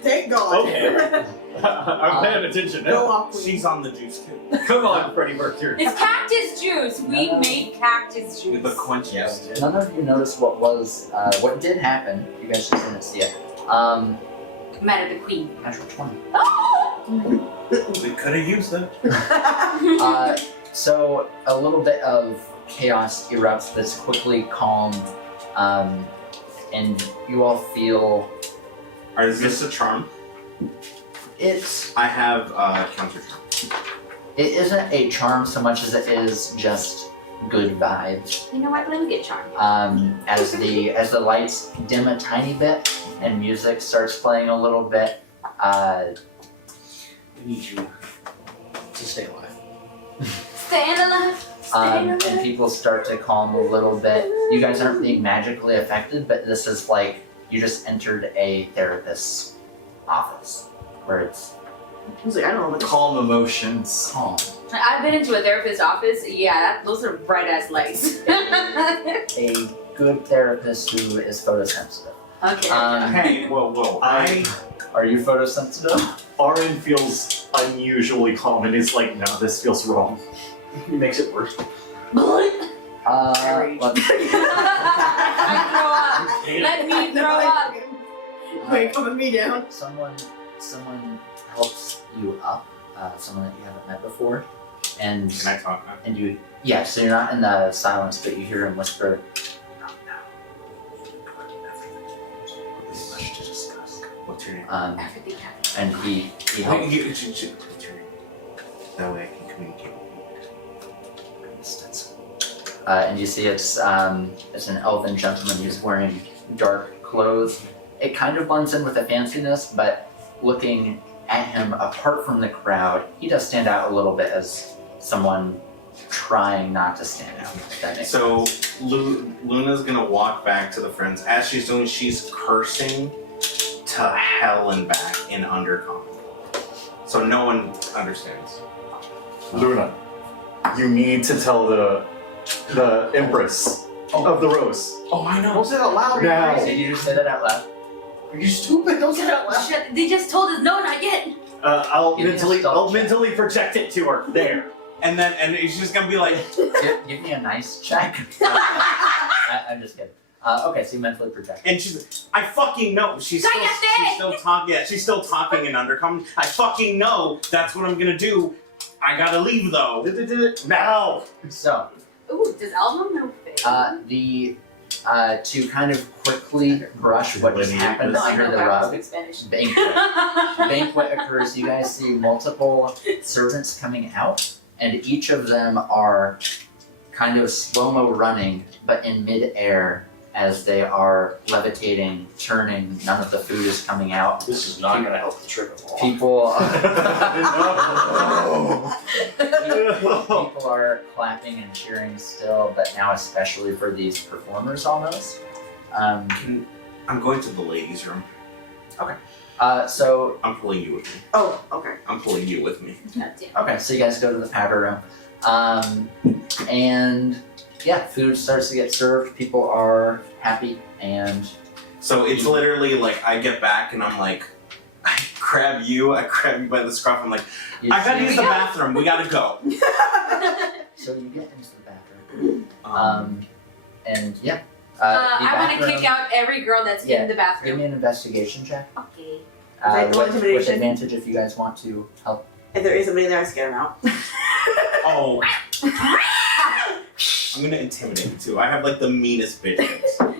Thank God. Okay. I'm paying attention Go now. off, She's on the juice too. Come on, Freddie Mercury. It's cactus juice. We made cactus juice. The quench, yes. none of you noticed what did happen. You guys just didn't see it. Met at the queen. Natural 20. We could have used it. So a little bit of chaos erupts that's quickly calmed, and you all feel Or is this a charm? I have counter charm. It isn't a charm so much as it is just good vibes. You know what? Let me get charmed. As the lights dim a tiny bit and music starts playing a little bit, We need you to stay alive. Staying alive. and people start to calm a little bit. You guys aren't being magically affected, but this is like you just entered a therapist's office where it's I was like, I don't know. Calm emotions. calm. I've been into a therapist's office. Yeah, those are bright ass lights. A good therapist who is photosensitive. Okay. Hey, whoa. Are you photosensitive? Arin feels unusually calm and is like, no, this feels wrong. He makes it worse. Let's I throw up. Let me throw up. Wait, putting me down. someone helps you up, someone that you haven't met before, and Can I talk now? and you so you're not in the silence, but you hear him whisper, "Not now. There's much to discuss." What's your name? Everything happens. And he helps. What's your name? That way I can communicate with And you see it's an elven gentleman who's wearing dark clothes. It kind of blends in with the fanciness, but looking at him apart from the crowd, he does stand out a little bit as someone trying not to stand out. If that makes So sense. Luna's gonna walk back to the friends. As she's doing, she's cursing to hell and back in undercommon. So no one understands. Luna, you need to tell the Empress of the Rose. Oh, I know. Don't say that loud. Now. Did you just say that out loud? Are you stupid? Don't say that loud. Shit, they just told us no, not yet. I'll Give me a mentally stealth check. project it to her. There. And she's just gonna be like, Give me a nice check. I'm just kidding. Okay, so you mentally project. and she's, I fucking know. She's still talking. Yeah, she's still talking in undercommon. I fucking know. That's what I'm gonna do. I gotta leave though. Now. So, Ooh, does Elmo know fit? to kind of quickly brush what just happened No, I under know, the but I don't rug, speak Spanish. banquet occurs. You guys see multiple servants coming out, and each of them are kind of slow-mo running, but in mid-air as they are levitating, turning. None of the food is coming out. This is not going to help the trip at all. People No. people are clapping and cheering still, but now especially for these performers almost. I'm going to the ladies' room. So I'm pulling you with me. Oh, okay. I'm pulling you with me. okay, so you guys go to the powder room, and yeah, food starts to get served. People are happy, and So it's literally like I get back and I'm like, I grab you by the scruff. I'm like, you I gotta see- use the bathroom. We gotta go. So you get into the bathroom, and yeah. I want to kick out every girl that's Yeah, in the Give bathroom. me an investigation check. Okay. Right, no With intimidation? advantage if you guys want to help. If there is somebody there, I scare him out. Oh, I'm gonna intimidate you too. I have like the meanest bitches.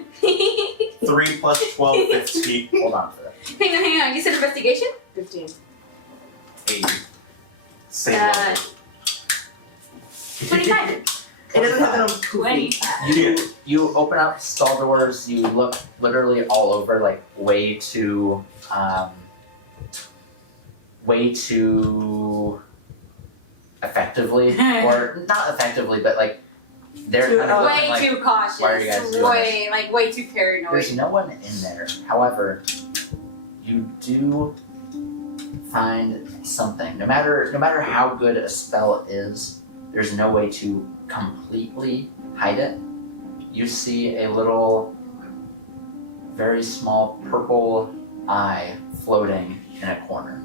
3 plus 12, 15. Hold on for that. Hang on. You said investigation? 15. 8. Same level. 25. It doesn't have that on 20. You open up stall doors. You look literally all over, like way too effectively, or not effectively, but like they're Too- kind of looking Way like, too cautious. why are you guys doing way too paranoid. there's no one in there. However, you do find something. No matter how good a spell is, there's no way to completely hide it. You see a little, very small purple eye floating in a corner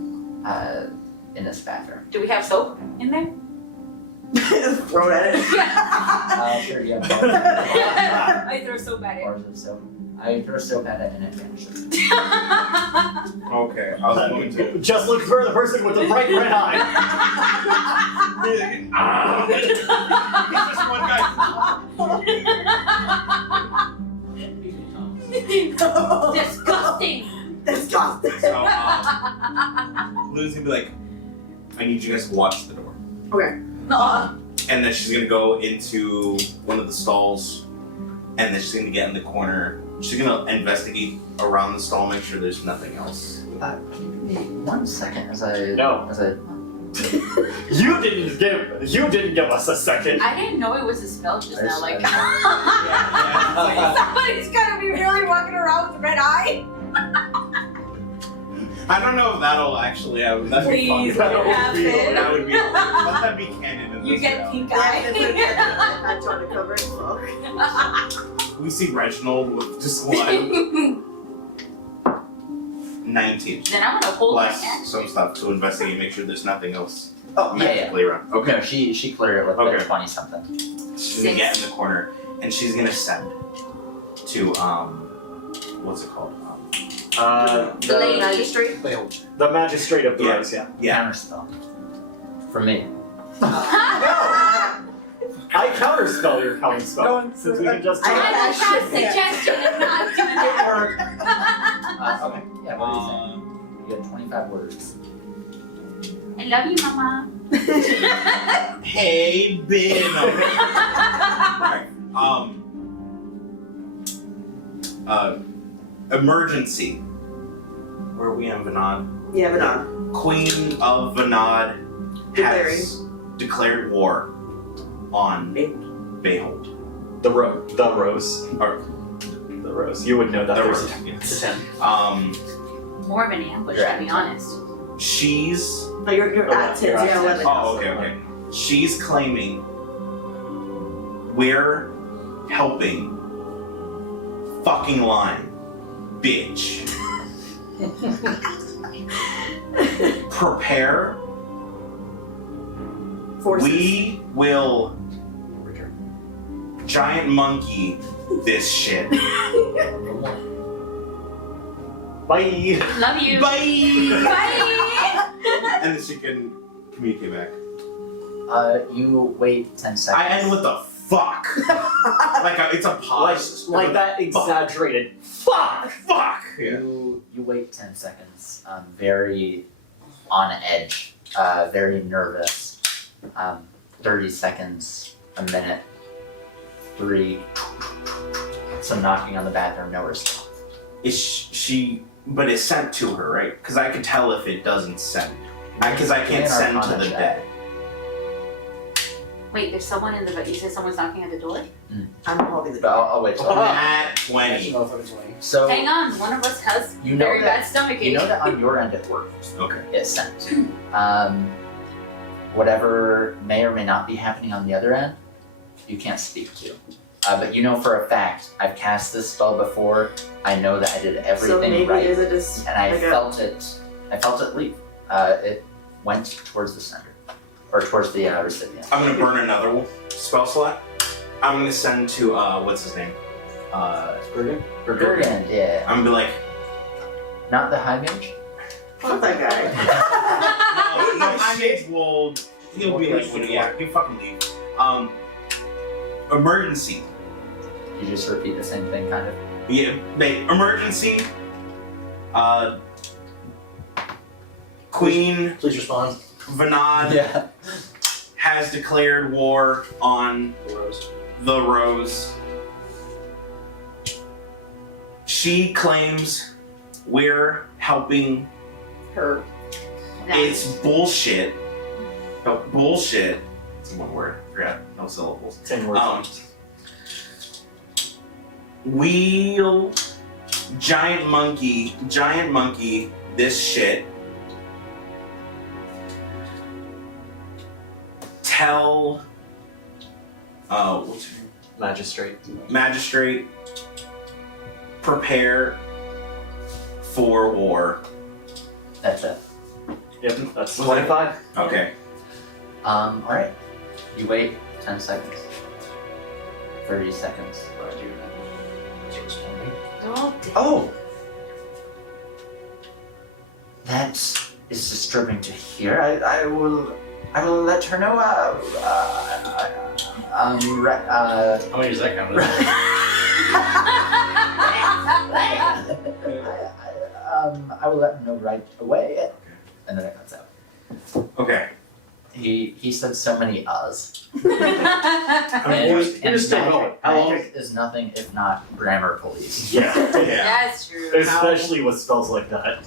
in this bathroom. Do we have soap in there? Just throw it at it. Sure, you have I throw soap at it. bars of soap. I throw soap at it and it vanishes. Okay, I was going to. Just look for the person with the bright red eye. It's just one guy. Disgusting. Disgusting. So, Luna's gonna be like, I need you guys to watch the door. Okay. And then she's gonna go into one of the stalls, and then she's gonna get in the corner. She's gonna investigate around the stall, make sure there's nothing else. Give me 1 second as I No. You didn't give us a second. I didn't know it was a spell just now. Like, Yeah. somebody's gonna be really walking around with a red eye. I don't know if that'll actually happen. That'd be fun. Please, let it happen. That would be. Let that be canon in You this get realm. pink I'm eye. trying to cover it. We see Reginald with just one 19. Then I'm gonna hold my Plus hand. some stuff to investigate, make sure there's nothing else Oh, yeah, yeah. magically around. Okay. No, she cleared it with Okay. like 20 something. She's gonna get in the corner and she's gonna send to what's it called? The Lady. magistrate. The magistrate of the Yeah. Rose, yeah. Yeah. Counterspell. For me. No! I counterspell your counterspell. Since we can just I- I'm a cast suggestion and not doing it. Okay, yeah, what do you say? You get 25 words. I love you, Mama. Hey, Ben. Alright. Emergency. Where are we in Venad? Yeah, but not. Queen of Venad has declared war on Behold. The Rose. Or The Rose. You would know that. the There's Rose, a yes. 10. More of an ambush, to be honest. She's No, you're Oh, at 10. you're So at yeah, 10. 11. oh okay. She's claiming we're helping fucking line, bitch. Prepare. Forces. We will giant monkey this shit. Bye! Love you. Bye. Bye. And then she can communicate back. You wait 10 seconds. I end with the fuck. It's a Like, pause. like that exaggerated. Fuck! Fuck. Yeah. You wait 10 seconds, very on edge, very nervous. 30 seconds, a minute, 3, some knocking on the bathroom, no response. Is she? But it's sent to her, right? Because I could tell if it doesn't send. Because I can't send to the dead. Wait, there's someone in the. You said someone's knocking at the door? I'm holding the But I'll wait till Nat 20. So Hang on, one of us has you know very that bad stomach you ache. know that on your end it works. Okay. It's sent. Whatever may or may not be happening on the other end, you can't speak to. But you know for a fact, I've cast this spell before. I know that I did So everything maybe right, is it just and I like a- felt it leave. It went towards the center, or towards the recipient. I'm gonna burn another spell slot. I'm gonna send to what's his name? Gurgand, yeah. I'm gonna be like, Not the high mage? Fuck that guy. no, my mage will. He'll be like, he'll fucking leave. Emergency. You just repeat the same thing, kind of. Yeah, wait, emergency. Queen Please respond. Venad Yeah. has declared war on Rose. the Rose. She claims we're helping. Her. It's bullshit. No, bullshit. It's one word. Forgot. No syllables. 10 words. We'll giant monkey this shit. Tell what's her name? Magistrate, prepare for war. That's it. Yep, that's 25. Okay. Alright. You wait 10 seconds. 30 seconds. Oh! That is disturbing to hear. I will let her know. How many does that count? I will let him know right away. And then it cuts out. Okay. He said so many uhs. You're still going. How long? Magic is nothing if not grammar police. Yeah. That's true. Especially with spells like that.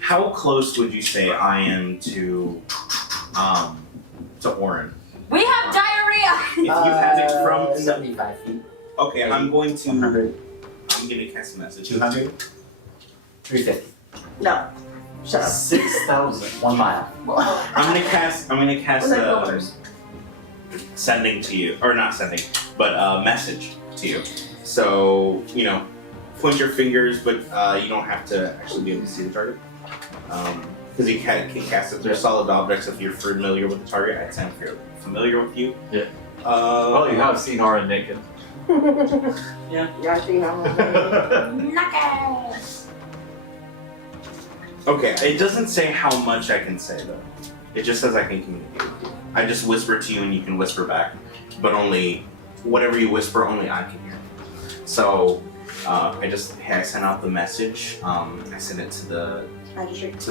How close would you say I am to Orin? We have diarrhea! If you had it from 75 feet. Okay, I'm going to 100. I'm gonna cast a message. 200. 350. No. Shut up. 6,000. 1 mile. I'm gonna cast What's that kilometers? sending to you, or not sending, but message to you. So, you know, point your fingers, but you don't have to actually be able to see the target. Because you can cast it through solid objects if you're familiar with the target. I'd say I'm fairly familiar with you. Yeah. Well, you have seen Aura naked. Yeah, I think I'm Knuckles! Okay, it doesn't say how much I can say though. It just says I can communicate with you. I just whisper to you and you can whisper back, but only whatever you whisper, only I can hear. So I sent out the message. I sent it to the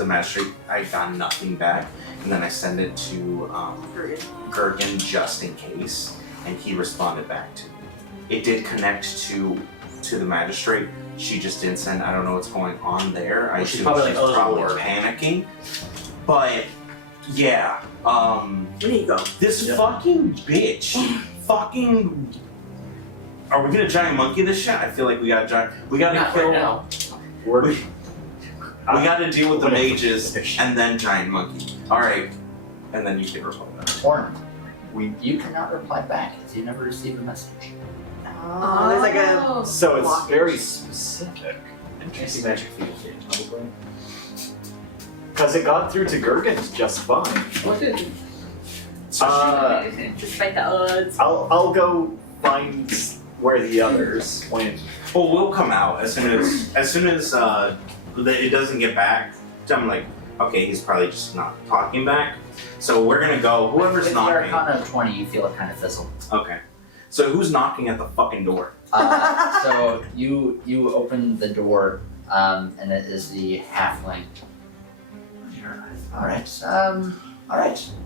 magistrate. I got nothing back, and then I sent it to Gergen just in case, and he responded back to me. It did connect to the magistrate. She just didn't send. I don't know what's going on there. I assume she's probably panicking. But yeah, Where do you go? this fucking bitch, fucking. Are we gonna giant monkey this shit? I feel like we gotta Not kill. right now. We gotta deal with the mages and then giant monkey. All right, and then you can reply back. Or you cannot reply back if you never receive a message. Oh, there's like a. So it's blockage. very specific. Interesting magic field, probably. Because it got through to Gergens just fine. Despite the odds. I'll go find where the others went. Well, we'll come out as soon as it doesn't get back. I'm like, okay, he's probably just not talking back. So we're gonna go. Whoever's With your knocking. Arcana of 20, you feel it kind of fizzle. Okay. So who's knocking at the fucking door? So you open the door, and it is the halfling. All right.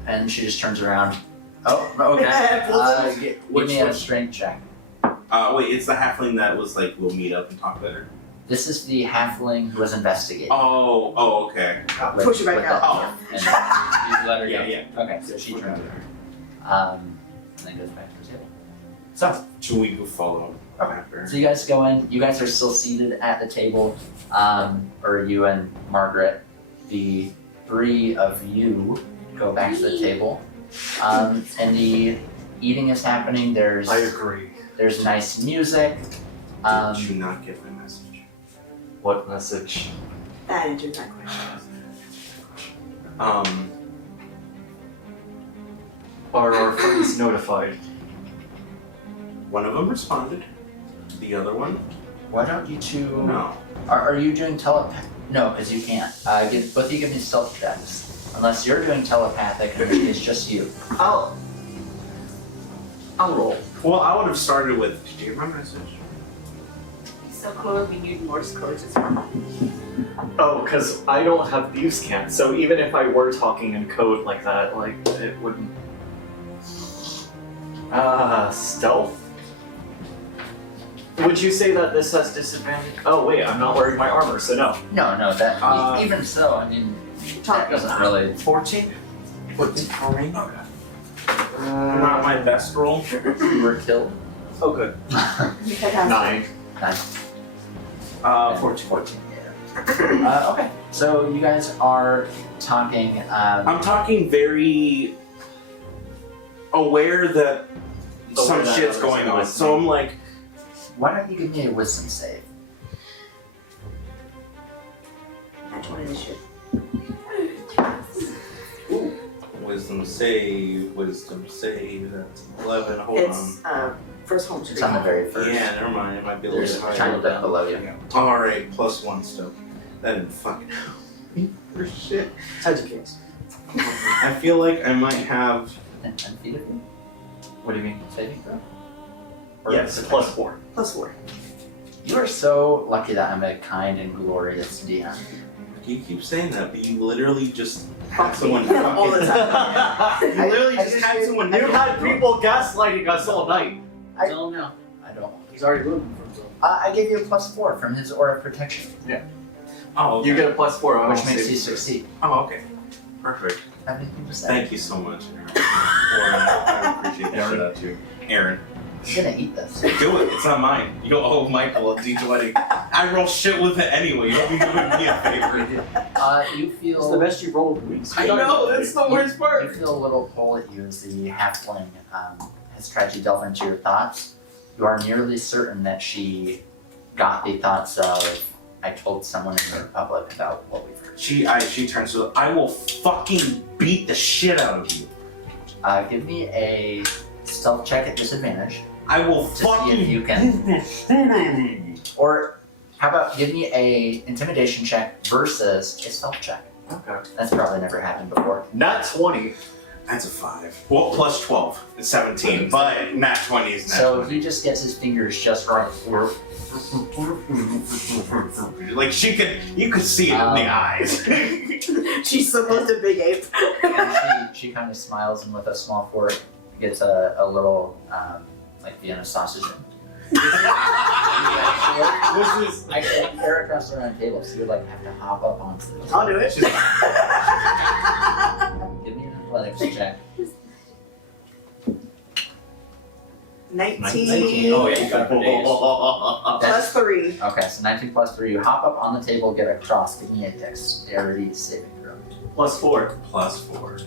And she just turns around. Oh, okay. Give me a strength check. Wait, it's the halfling that was like, we'll meet up and talk later. This is the halfling who was investigating. Oh, okay. Push it back out. Oh. And you let her go. Yeah. Okay, so she turns around. And then goes back to the table. So, Should we go follow? Okay. So you guys go in. You guys are still seated at the table, or you and Margaret. The three of you go back to the table, and the eating is happening. I agree. There's nice music. Did you not get my message? What message? That answers that question. Are our friends notified? One of them responded. The other one? Why don't you two? No. Are you doing telepathic? No, because you can't. Both of you give me stealth checks. Unless you're doing telepathic, in which case just you. I'll roll. Well, I would have started with, did you get my message? So close, we need Morse codes as well. Oh, because I don't have Thieves' Cant, so even if I were talking in code like that, like, it wouldn't... Stealth? Would you say that this has disadvantage? Oh wait, I'm not wearing my armor, so no. No, that even so, I mean, that doesn't really. 14? 14 for me? Okay. Not my best roll. You were killed. Oh good. 9. 14. Okay, so you guys are talking. I'm talking very aware that some Aware that shit's others going are on. listening. So I'm like, Why don't you give me a wisdom save? That's one initiative. wisdom save. That's 11. Hold It's first home It's screen. on the very on. first. Yeah, never mind. It might be a There's little a bit tiny higher. bit below you. Alright, +1 still. That didn't fucking help me for shit. Educate. I feel like I might have. Within 10 feet of you? What do you mean? Saving throw? Or Yes, +4. +4. You are so lucky that I'm a kind and glorious DM. You keep saying that, but you literally just Fuck had someone me. All the fucking. You literally I just just had did- someone. You had people gaslighting us all night. Tell him now. I don't. He's already ruined from so. I gave you a +4 from his aura of protection, Oh, okay. You get a +4 on which all makes saving you throws. succeed. Oh, okay. Perfect. Everything to say. Thank you so much, Aaron. I appreciate the shit out of you. Aaron. I'm gonna eat this. Do it. It's not mine. You go, oh, Michael, I'll teach you what I roll shit with it anyway. You don't be doing me a favor. You feel. It's the best you've rolled in weeks. I know, that's the worst You part. feel a little pull at you as the halfling has tried to delve into your thoughts. You are nearly certain that she got the thoughts of, I told someone in the Republic about what we've heard. She turns to, I will fucking beat the shit out of you. Give me a stealth check at disadvantage I will to see if you can. fucking. Or how about give me a intimidation check versus a stealth check? Okay. That's probably never happened before. Not 20. That's a 5. Well, plus 12. It's 17, but nat 20 is nat So 20. he just gets his fingers just right. Like you could see it in the eyes. She's supposed to big ape. And she kind of smiles and with a small fork gets a little like Vienna sausage in. This is Actually, they're across the round table, so you like have to hop up onto the I'll do it. Give me an athletics check. 19 Oh yeah, you got it for days. +3. Okay, so 19 plus 3. You hop up on the table, get across. Give me a dexterity saving throw. +4. Plus 4.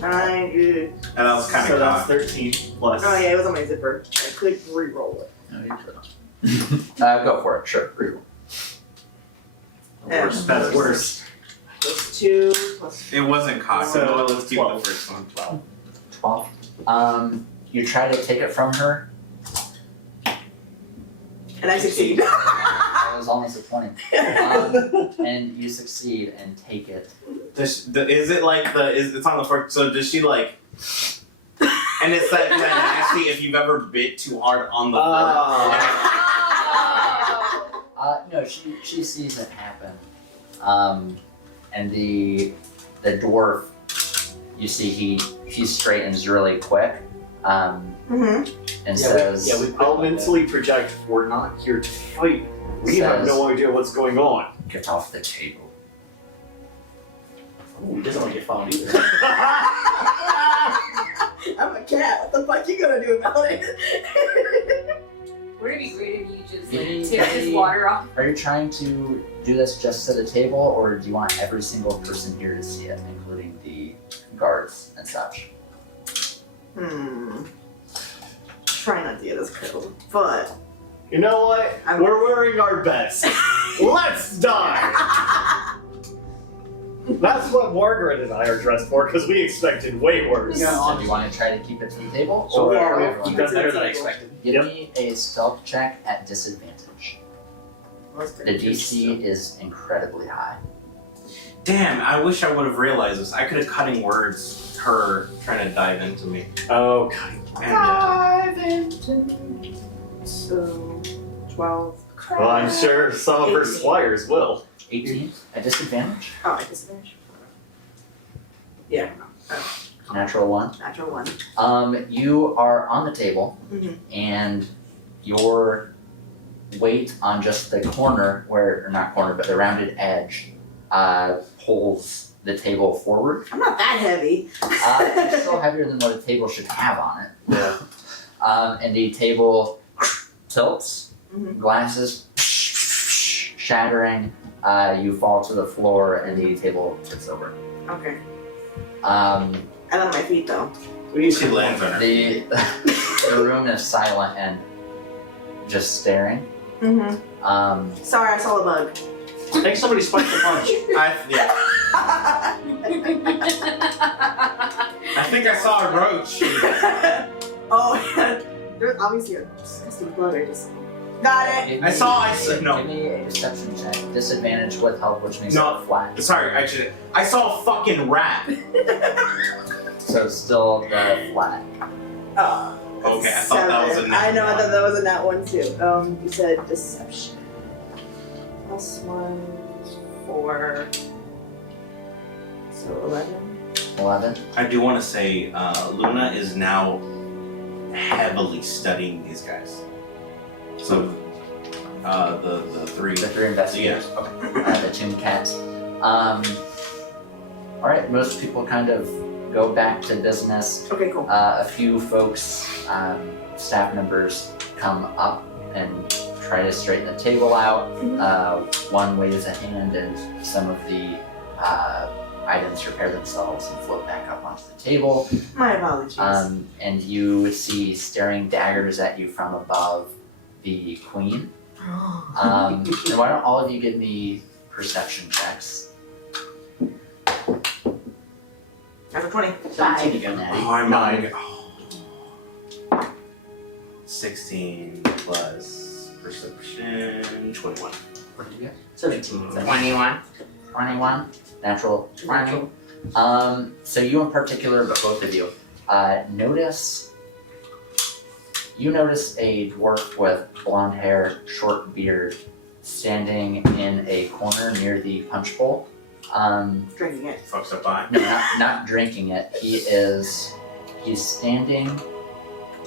9, good. And that was kind So of that's 13 plus. Oh yeah, it was on my zipper. I could re-roll it. No, you could. Go for it. Sure. Reroll. Yeah. That's worse. +2, +4. It wasn't cocked. So, Let's keep 12. the first one. 12. You try to take it from her. And I succeed. That was almost a 20. And you succeed and take it. Is it like it's on the fork? So does she like? And it's like that nasty if you've ever bit too hard on the fork. No, she sees it happen. And the dwarf, you see he straightens really quick. And says, I'll mentally project, we're not here to fight. We have no idea what's going on. get off the table. Ooh, he doesn't want to get found either. I'm a cat. What the fuck you gonna do about it? Would it be great if you just Maybe like tipped his they- water off? Are you trying to do this just to the table, or do you want every single person here to see it, including the guards and such? Try not to get us killed, but You know what? We're wearing our best. Let's die! That's what Margaret and I are dressed for, because we expected way worse. So do you want to try to keep it to the table? So or far, or we've done better than I expected. Give me a stealth check at disadvantage. The DC is incredibly high. Damn, I wish I would have realized this. I could have cutting words her trying to dive into me. Oh, God. And So 12. Well, I'm sure some of her squires will. 18 at disadvantage. Oh, I disadvantage. Yeah, Natural 1. natural 1. You are on the table, Mhm. and your weight on just the corner, or not corner, but the rounded edge, pulls the table forward. I'm not that heavy. It's still heavier than what a table should have on it. Yeah. And the table tilts, Mhm. glasses shattering. You fall to the floor, and the table tips over. Okay. Um, I'm on my feet though. she lands on her. the the room is silent and just staring. Sorry, I saw a bug. I think somebody spiked the punch. Yeah. I think I saw a roach. Oh, yeah. There's obviously a disgusting bug I just saw. Got it. Give I me- saw no. Give me a deception check. Disadvantage with help, which makes No. it flat. Sorry, actually, I saw a fucking rat. So it's still the flat. Okay, I thought that was a 7. nat I know, I one. thought that was a nat one too. You said deception. +1, 4. So 11. 11. I do want to say, Luna is now heavily studying these guys. So, the three. The 3 investigators. Okay. The Tomb Cats. Alright, most people kind of go back to business. Okay, cool. A few folks, staff members, come up and try to straighten the table out. One waves a hand, and some of the items repair themselves and float back up onto the table. My apologies. And you see staring daggers at you from above the queen. And why don't all of you give me perception checks? Number 20. 17 again. Natty. Oh, I'm 9. 16 plus perception, 21. What did you get? 17. 21. 21. Natural 20. So you in particular, but both of you, notice a dwarf with blonde hair, short beard, standing in a corner near the punch bowl. Drinking it. Fucks up by. No, not drinking it. He's standing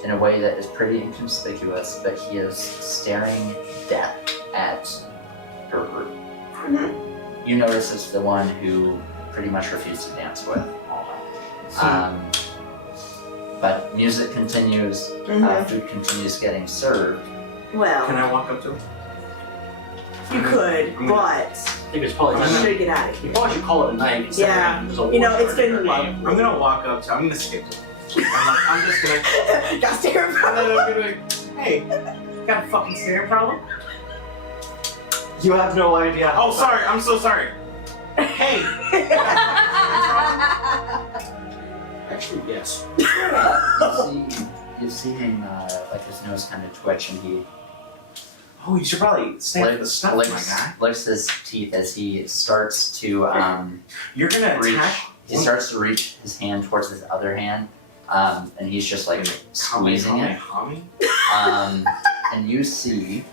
in a way that is pretty inconspicuous, but he is staring death at her group. You notice it's the one who pretty much refused to dance with all that. But music continues, food continues getting served. Well, Can I walk up to him? you could, but I think it's probably you time. should get out of You here. probably should call it a night. instead of Yeah. having there's a You know, war it's started been in our name. I'm gonna walk up to him. I'm gonna skip to him. I'm just gonna. Got stare And then I'm gonna be like, hey, got a fucking staring problem? You have no idea. Oh, sorry. I'm so sorry. Hey. Actually, yes. You see him, like his nose kind of twitch, and he Oh, you should probably stay with the stuff, my guy. licks his teeth as he starts to You're gonna reach. attack. He starts to reach his hand towards his other hand, and he's just like squeezing it. And you see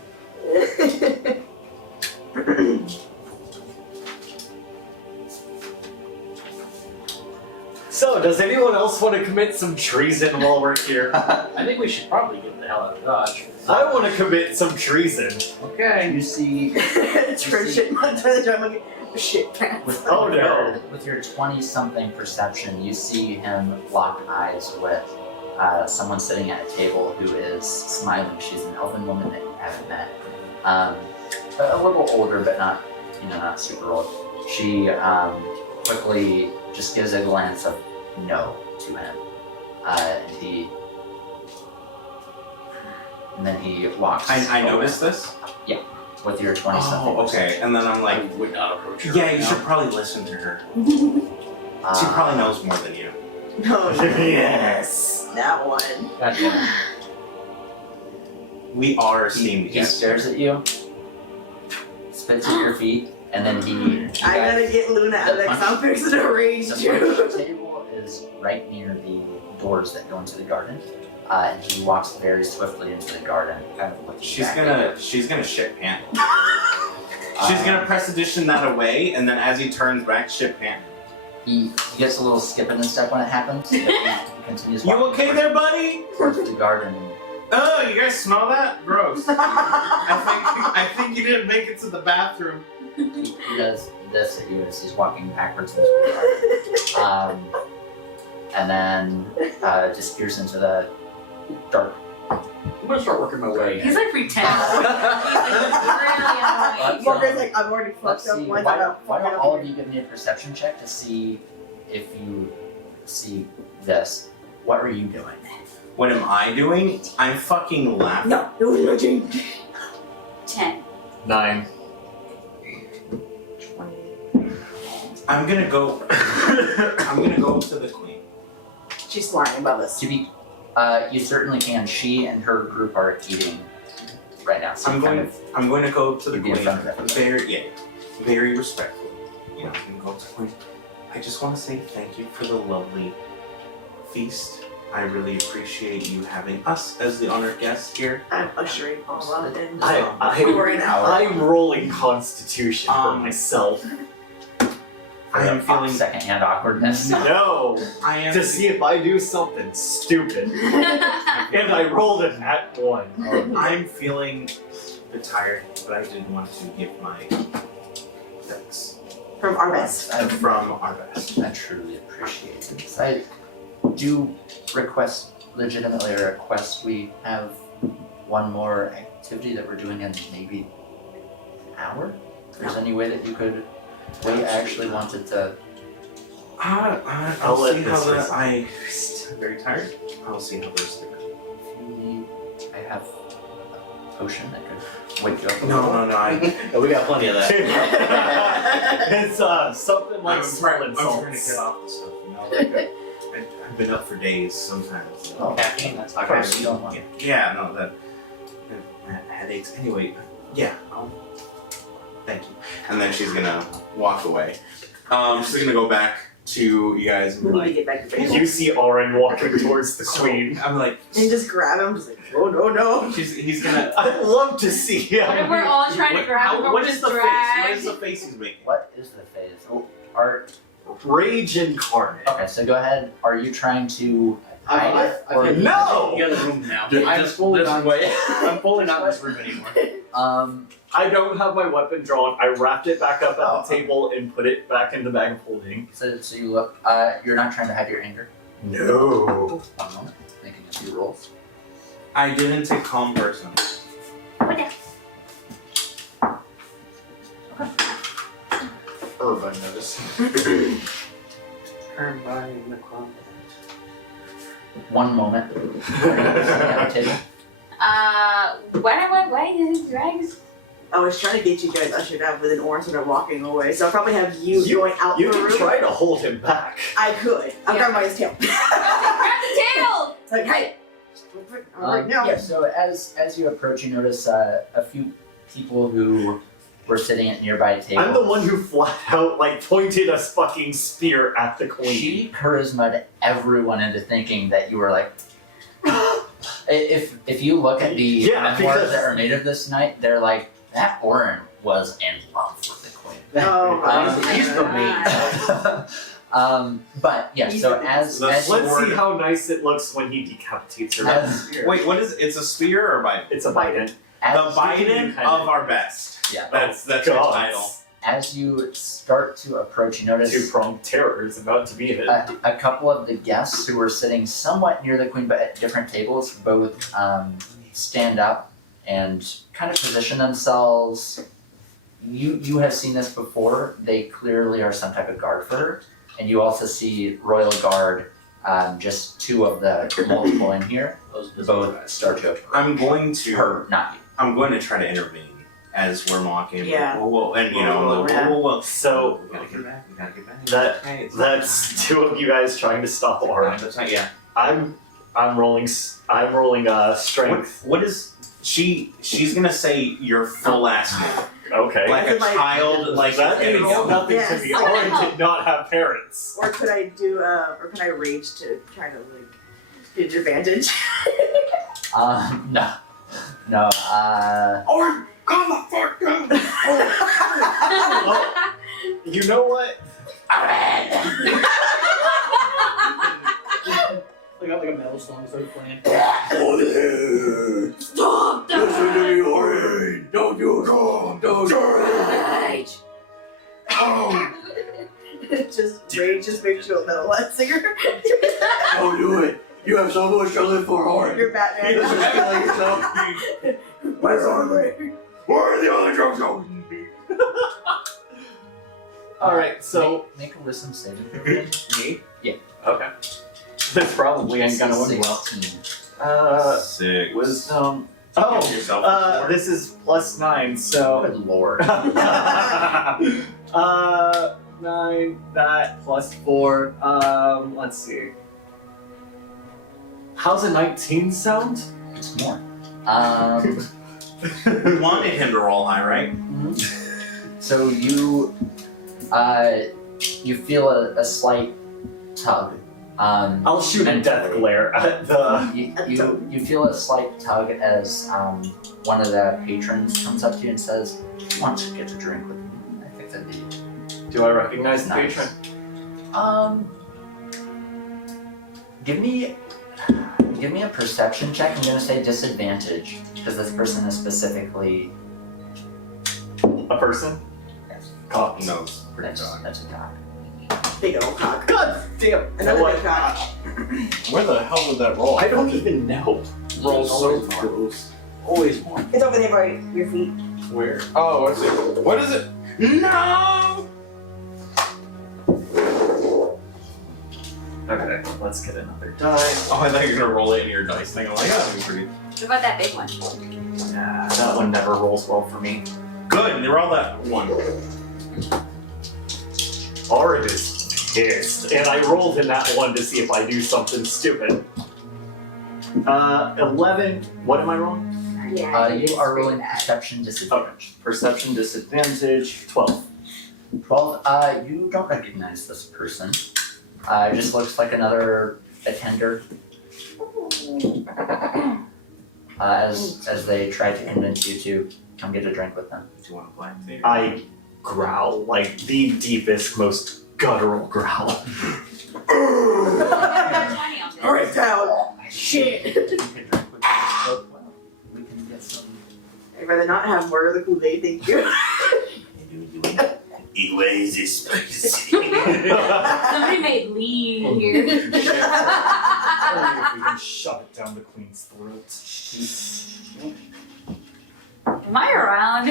So, does anyone else want to commit some treason while we're here? I think we should probably get the hell out of Dodge. I want to commit some treason. Okay. you see Shit, shit pants. with Oh, no. with your 20-something perception, you see him lock eyes with someone sitting at a table who is smiling. She's an elven woman that you haven't met. A little older, but not super old. She quickly just gives a glance of no to him. And then he walks. I over noticed this. with your 20-something. Oh, okay. And then I'm I like, would not approach her. yeah, right you now. should probably listen to her. Uh, She probably knows more than you. Oh, yes. That one. Gotcha. We are esteemed He guests. stares at you, spits at your feet, and then he. I gotta get Luna out of there because I'm fixing to rage The too. punch table is right near the doors that go into the garden. And he walks very swiftly into the garden, kind of looking She's back at gonna shit pant. you. She's gonna prestidition that away, and then as he turns back, shit pant. He gets a little skip in his step when it happens, but he continues You walking okay there, buddy? towards the garden. Oh, you guys smell that? Gross. I think you didn't make it to the bathroom. He does this at you as he's walking backwards into the garden. And then disappears into the dark. I'm gonna start working my way. He's like pretending. He's like really annoying. Walker's like, I've already Let's fucked up see. one. Why don't all of you give me a perception check to see if you see this? What are you doing? What am I doing? I'm fucking laughing. No, it was nothing. 10. 9. 20. I'm gonna go. I'm gonna go to the queen. She's flying above us. To be, you certainly can. She and her group are eating right now. So I'm you kind going to go to the You'd be in queen. front of everybody. Very respectful. You know, I'm gonna go to the queen. I just want to say thank you for the lovely feast I really appreciate you having us as the honored guests here. I'm ushering Paula in. I'm rolling Constitution for myself. I am feeling secondhand awkwardness. No, I am to see if I do something stupid. And I rolled a nat 1. I'm feeling a bit tired, but I didn't want to give my thanks From our best. from our best. I truly appreciate this. I do legitimately request we have one more activity that we're doing in maybe an hour? If there's any way that you could wait, I actually wanted to. I'll let see this how the. rest. I'm very tired. I'll see how those things. I have a potion that could wake you up a No, little. No, we got plenty of that. It's something like smelling I'm trying to salts. get off the stuff. You know, like I've been up for days sometimes. Oh, Caffeine, that's not Of course, caffeine. you don't want Yeah, no, that headaches. Anyway, yeah. Thank you. And then she's gonna walk away. She's gonna go back to you guys and be We need to like, get back to base. You see Oren walking towards the queen. I'm like, And just grab him, just like, oh no. he's gonna. I'd love to see him. What if we're all trying to grab him, but What we're is just the face? dragged? What is the face he's making? What is the phase? Oh, Rage incarnate. okay, so go ahead. Are you trying to hide it? Or No! The other room now. Just I'm fully this not. way. I'm fully not in this room anymore. I don't have my weapon drawn. I wrapped it back up at Oh. the table and put it back in the bag of holding. So you look. You're not trying to hide your anger. No. 1 moment. Making a few rolls. I didn't take calm person. Urban notice. Turn by in the club. 1 moment. Why did he drag us? I was trying to get you guys ushered out, but then Oren started walking away. So I'll probably have you going out You the can room. try to hold him back. I could. I'll grab by his tail. Grab the tail! Like, hey! Alright, now. Yeah, so as you approach, you notice a few people who were sitting at nearby tables. I'm the one who flat out pointed a fucking spear at the queen. She charisma'd everyone into thinking that you were like. If you look at the Yeah, memoirs because- that are made of this night, they're like, that Oren was in love with the queen. Oh my He's the God. But yeah, He's so the- as Let's you Let's see how nice it looks when he decapitates her. as, Wait, what is it? It's a spear or a Biden? It's a Biden. The as, Biden of our best. Yeah. That's your title. as you start to approach, you notice Two-pronged terror is about to be hit. a couple of the guests who were sitting somewhat near the queen but at different tables both stand up and kind of position themselves. You have seen this before. They clearly are some type of guard for her. And you also see royal guard, just 2 of the multiple in here, both start to approach. I'm going to. Her, not you. I'm going to try to intervene as we're mocking. Yeah. Whoa, and you know, Yeah. whoa. So We gotta get back. We gotta get back. That- Okay, it's that's not 2 of you guys trying to stop time. Oren. That's not yet. I'm rolling strength. What is she? She's gonna say your full last name, Okay. like a Like- child. Like that getting means old. nothing Yes. to me. Oren did not have parents. Or could I do, or could I rage to try to, get advantage? No. No, Or come the fuck down. Well, you know what? I got like a metal song started playing. Stop the Listen to me, Oren. Don't do it. Don't rage! Just rage just makes you a metal singer. Don't do it. You have so much to live for, Oren. You're Batman. You just act like yourself. Where's Oren? Where are the other drugs going? Alright, so. make a wisdom saving throw. Me? Yeah. Okay. This probably ain't gonna win well. 16. 6. Wisdom. Give Oh! yourself This is +9, so. Good lord. 9, that +4. Let's see. How's a 19 sound? It's more. We wanted him to roll high, right? So you feel a slight tug I'll shoot a death glare at the. You feel a slight tug as one of the patrons comes up to you and says, "Want to get a drink with me?" I think that'd be Do I recognize the nice. patron? Give me a perception check. I'm gonna say disadvantage because this person is specifically. A person? Yes. Cocked. No, it's pretty That's dog. a cock. Big old cock. God damn. Another What? big cock. Where the hell would that roll? I don't even know. Roll so Always more. close. Always more. It's over there by your feet. Where? Oh, I see. What is it? No! Okay, let's get another die. Oh, I thought you were gonna roll it in your dice thing. I'm like, that'd be pretty What about that big one? Nah, that one never rolls well for me. good. You roll that one. Arid is pissed, and I rolled in that one to see if I do something stupid. 11. What am I rolling? You are rolling perception disadvantage. Perception disadvantage. 12. 12. You don't recognize this person. It just looks like another attender. As they try to convince you to come get a drink with them. Do you want to play? I growl like the deepest, most guttural growl. Break down. Shit. You can drink with them both well. We can get some. I'd rather not have more of the Kool-Aid, thank you. It was spicy. Somebody made lean here. Only if we can shove it down the queen's throat. Am I around?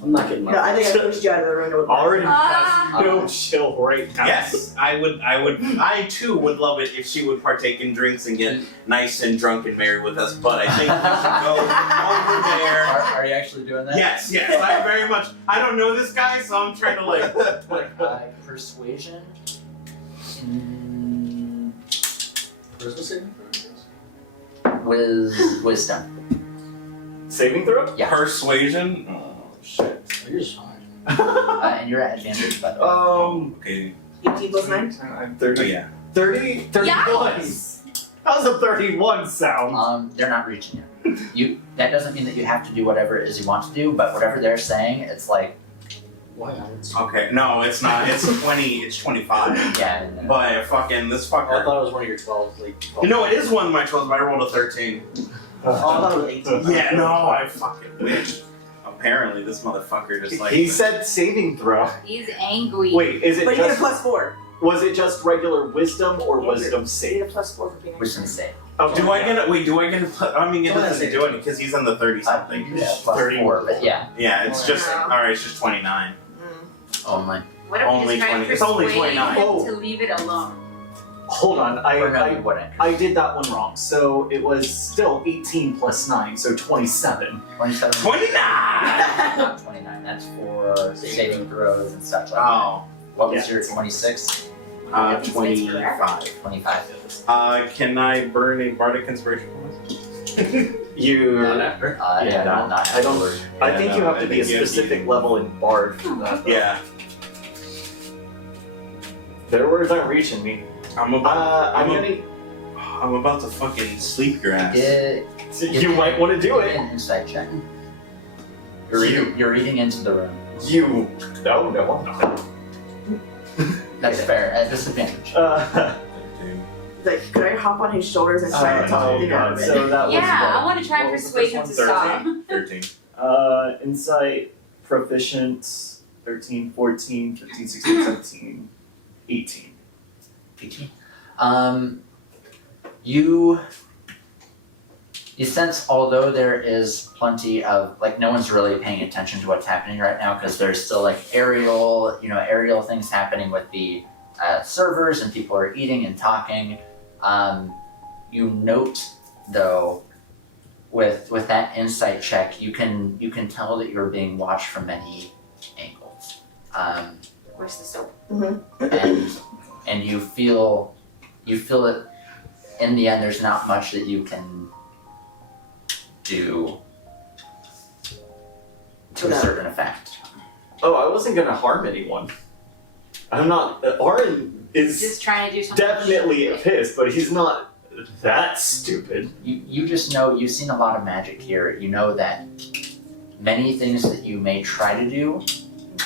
I'm not getting my. No, I think I pushed you out of the window. with Already Ah. has no chill right now. Yes, I too would love it if she would partake in drinks and get nice and drunk and merry with us, but I think we should go over there. Are you actually doing that? Yes, I very much. I don't know this guy, so I'm trying to like. Persuasion. Christmas Wisdom. Saving throw? Yeah. Persuasion. Oh shit. You're just fine. And you're at advantage, by the way. Okay. 18 plus 9? I'm Oh 30. yeah. 30? 31. Yikes! How's a 31 sound? They're not reaching you. That doesn't mean that you have to do whatever it is you want to do, but whatever they're saying, it's like, Why not? Okay. No, it's not. It's 20. It's 25. yeah. No. But fucking this I fucker. thought it was one of your 12. Like, You know, it is one of my 12s, but I rolled a 13. Oh, I thought it was 18. Yeah. No, I fucking wish. Apparently, this motherfucker just like. He said saving throw. He's angry. Wait, is it But you get a just, plus 4. was it just regular wisdom or Yeah, wisdom You save? get a plus 4 for being Wisdom save. Okay. Do I get it? Wait, do I get it? I mean, it Go ahead, doesn't say do it. it because he's on the 30 something. Yeah, plus 4, but yeah, Yeah, it's just Yeah. alright. It's just 29. only. What if we Only just try 20 to it's only persuade 29. him Oh. to leave it alone? Hold on, Or no, you wouldn't. I did that one wrong. So it was still 18 plus 9, so 27. 27. 29! Not 29. That's for saving throws and such like that. Oh, What was Yeah. your 26? 25. 25. Can I burn a bardic inspiration point? You. not after. Yeah, not I don't- afterward. I think you have I to be a think you have to specific use- level in Bard for that. though. Yeah. Their words aren't reaching me. I'm about. I'm I'm about to fucking sleep your ass. You might want to do it. An insight check. You. You're reading into the room. You. No, I'm not. That's fair. At disadvantage. Like, could I hop on his shoulders and try to talk oh him out of god, it? so that was Yeah, I what? want to try and What was the persuade him first to one? stop. 13. Insight, proficient, 13, 14, 15, 16, 17, 18. 18. You sense, although there is plenty of, like, no one's really paying attention to what's happening right now because there's still, like, aerial things happening with the servers and people are eating and talking. You note, though, with that insight check, you can tell that you're being watched from many angles. Where's the soap? And you feel that in the end there's not much that you can do to a certain effect. Oh, I wasn't gonna harm anyone. I'm not. Arin is Just trying to do something. definitely pissed, but he's not that stupid. You just know, you've seen a lot of magic here. You know that many things that you may try to do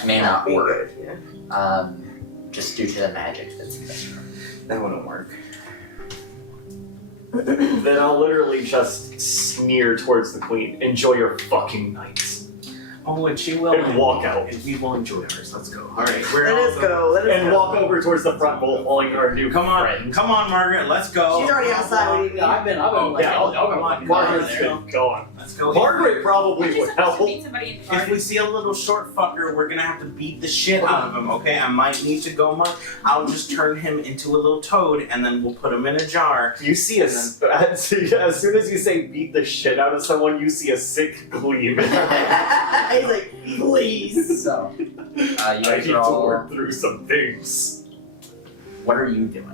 may not Be work. good, yeah. Just due to the magic that's in this room. That wouldn't work. Then I'll literally just sneer towards the queen. Enjoy your fucking night. Oh, and she will. And walk out. And we will enjoy ours. Let's go. All right, we're Let all us go. Let us And go. walk over towards the front bowl, following our new Come on, friend. come on, Margaret. Let's go. She's already outside. What do you mean? I've been Oh, like, yeah, I'll come go. on, Margaret's there. been gone. Let's go. Margaret We're probably just would supposed to help. meet somebody in the If garden. we see a little short fucker, we're gonna have to beat the shit out of him, okay? I might need to go much. I'll just turn him into a little toad and then we'll put him in a jar. You see as soon as you say beat the shit out of someone, you see a sick gleam. He's like, please. So, you I guys need are to all. work through some things. What are you doing?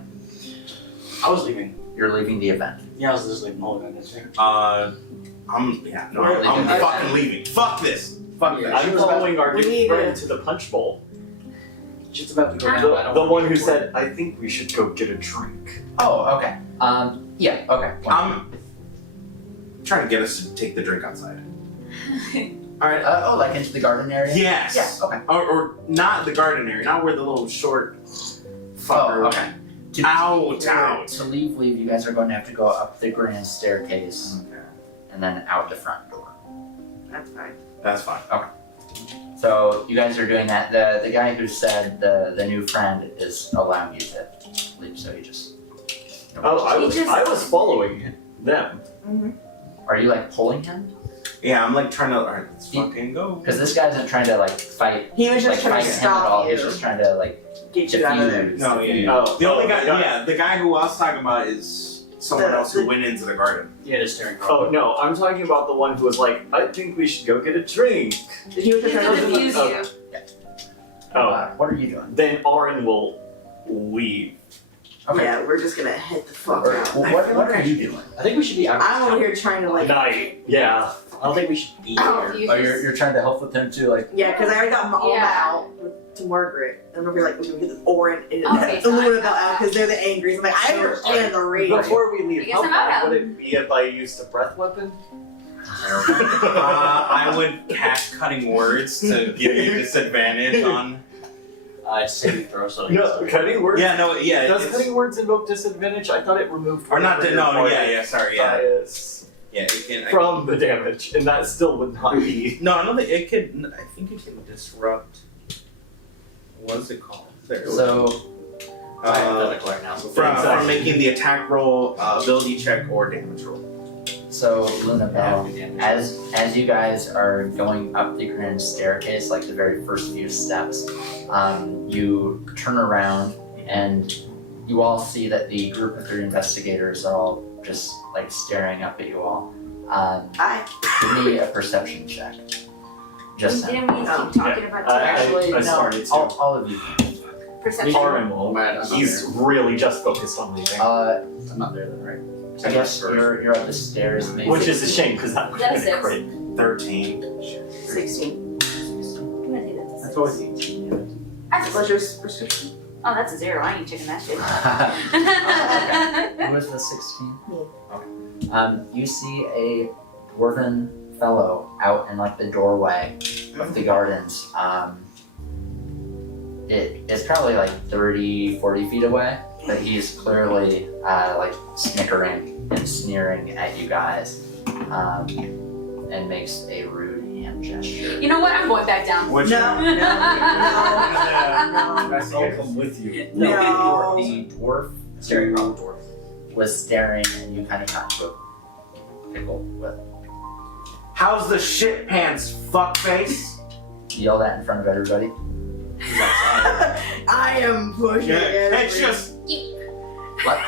I was leaving. You're leaving the event. Yeah, I was just leaving. Hold on, that's right. I'm Leaving. fucking leaving. Fuck this. Fuck Yeah. this. I'm following our We new need friend to- to the punch bowl. She's about to go down. I don't The wanna one be who bored. said, I think we should go get a drink. Oh, okay. Yeah, okay. I'm trying to get us to take the drink outside. Alright. Like into the garden area? Yes. Yeah, okay. Or not the garden area, not where the little short fucker. Oh, okay. To leave, you guys are going to have to go up the grand staircase and then out the front door. That's fine. That's fine. So you guys are doing that. The guy who said the new friend is allowing you to leave, so he just. Oh, He I was following them. Mm-hmm. Are you like pulling him? Yeah, I'm like trying to. Alright, let's You- fucking go. Because this guy isn't trying to like fight, He was just like trying fight to him at all. stop He's you. just trying to like Get you out of there. diffuse. No, yeah. Oh, The only guy, yeah. yeah, the guy who I was talking about is someone else who went into the garden. Yeah, just staring. Oh no, I'm talking about the one who was like, I think we should go get a drink. He was just He's trying gonna to diffuse Oh. you. Oh, What are you doing? then Aaron will leave. Okay. Yeah, we're just gonna head the fuck Or, out. what are you doing? I think we should be out. I'm over here trying to like. Night. Yeah. I don't think we should be Oh, here. you Oh, just- you're trying to help with him too, like. Yeah, because I already got all Yeah. that out to Margaret. And we're like, we're gonna get this Orin and Okay, so Luna I'm Bell out because they're the angries. I'm like, I understand the rage. Before we leave, I guess how I'm bad out. would it be if I used a breath weapon? I would cast cutting words to give you disadvantage on. Saving throw, so No, cutting words. Yeah, no, yeah. Does it's- cutting words invoke disadvantage? I thought it removed. Or not, whatever no, your yeah, sorry, yeah. bias Yeah, it can. from the damage, and that still would not be. No, I don't think it could. I think it can disrupt. What's it called? There. So I have medical right now. From making the attack roll, ability check, or damage roll. Luna Bell, as you guys are going up the grand staircase, like the very first few steps, you turn around and you all see that the group of 3 investigators are all just like staring up at you all. Hi. Give me a perception check. Just now. Didn't we keep talking about that? Actually, I no, started to. all of you. Perception. Aaron will. He's really just focused on leaving. I'm not there then, right? I guess you're up the stairs, maybe. Which is a shame because that would have That's been a it. crit. 13. 16. I'm gonna do this. That's always 18. That's a- Pleasure's prescription. Oh, that's a 0. I ain't checking that shit. Who was the 16? Me. Okay. You see a dwarven fellow out in like the doorway of the gardens. It's probably like 30, 40 feet away, but he's clearly like snickering and sneering at you guys, and makes a rude hand gesture. You know what? I'm going back down. Which No, one? no, no, I'll come with you. No, No. the dwarf Staring around the dwarf. was staring, and you kind of got into a pickle with. How's the shit pants, fuckface? Yell that in front of everybody. I am pushing everything. It's just.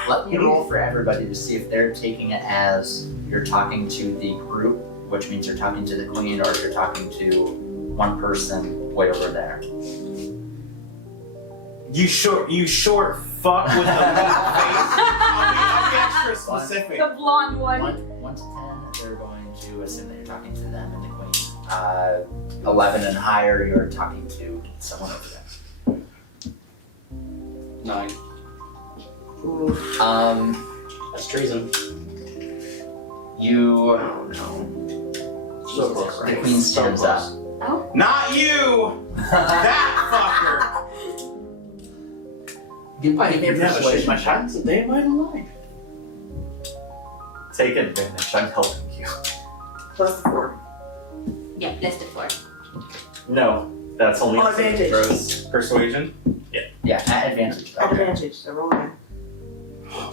Let me roll for everybody to see if they're taking it as you're talking to the group, which means you're talking to the queen, or if you're talking to one person way over there. You short fuck with the weak face. I'll be extra specific. The blonde one. 1 to 10, they're going to assume that you're talking to them and the queen. 11 and higher, you're talking to someone over there. 9. Oof. That's treason. You. Oh no. So close. The queen stands up. Not you! That Give me I a never shake persuasion my check. hands a day of my life. Take advantage. I'm helping you. +4. Yeah, less than 4. No, that's only Oh, a saving advantage. throws. fucker. Persuasion? Yeah, at advantage. Advantage, so roll again.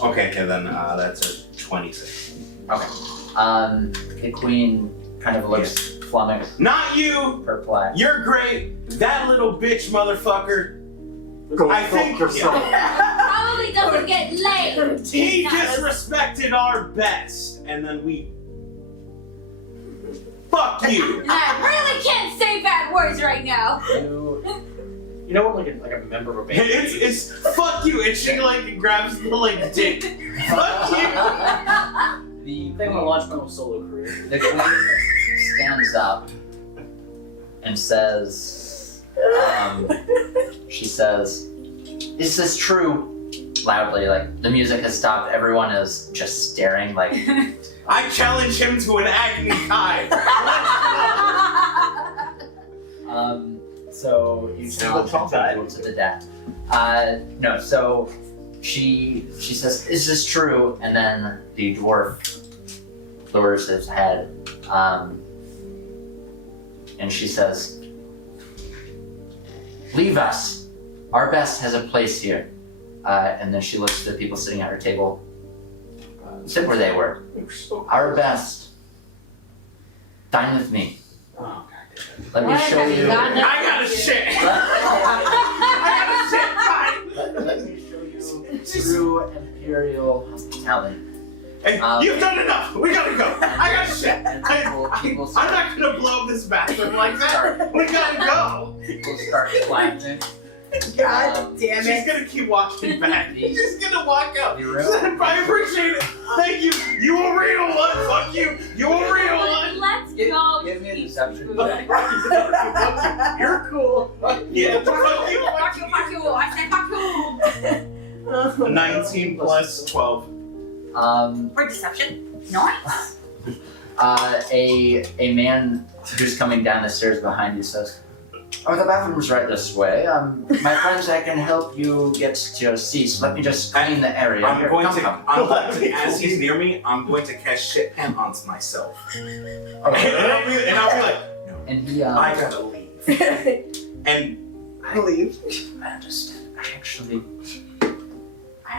Okay, then that's a 26. The queen kind of looks flummoxed, Not you! perplexed. You're great! That little bitch motherfucker! Go I fuck think- yourself. Probably doesn't get laid. He disrespected our best, and then we. Fuck you! And I really can't say bad words right now. You know what, like a member of a band. It's fuck you, and she like grabs the like dick. Fuck you! The I think I'm gonna launch my own solo career. The queen stands up and says, she says, "Is this true?" Loudly, like the music has stopped. Everyone is just staring, like, I challenge him to an Agni Kai. so you challenge him to go to the death. No, so she says, "Is this true?" And then the dwarf lowers his head, and she says, "Leave us. Our best has a place here." And then she looks at the people sitting at her table. Sit where they were. Our best. Dine with me. Oh, God damn Let me What show have you you. gotten I got a shit! I Let me show you true imperial hospitality. Hey, you've done enough! We gotta go! I got shit! And people I'm not gonna blow up this bathroom like that! We gotta go! People start clapping. God damn She's it. gonna keep walking back. She's gonna walk up. The room- I appreciate it. Thank you. You a real one. Fuck you. You a real one. Let's Give- go. give me a eat deception food. check. You're cool. Yeah. Fuck you. Fuck you, fuck you. I said fuck you. 19 plus 12. For deception. Nice. A man who's coming down the stairs behind you says, "Oh, the bathroom's right this way. My friends, I can help you get to your seats. Let me just clean the area. I'm Here, going come, to, come." as he's near me, I'm going to cast shit pen onto myself. Okay. and I'll be like, And he, I gotta leave. And Believe. I understand. Actually,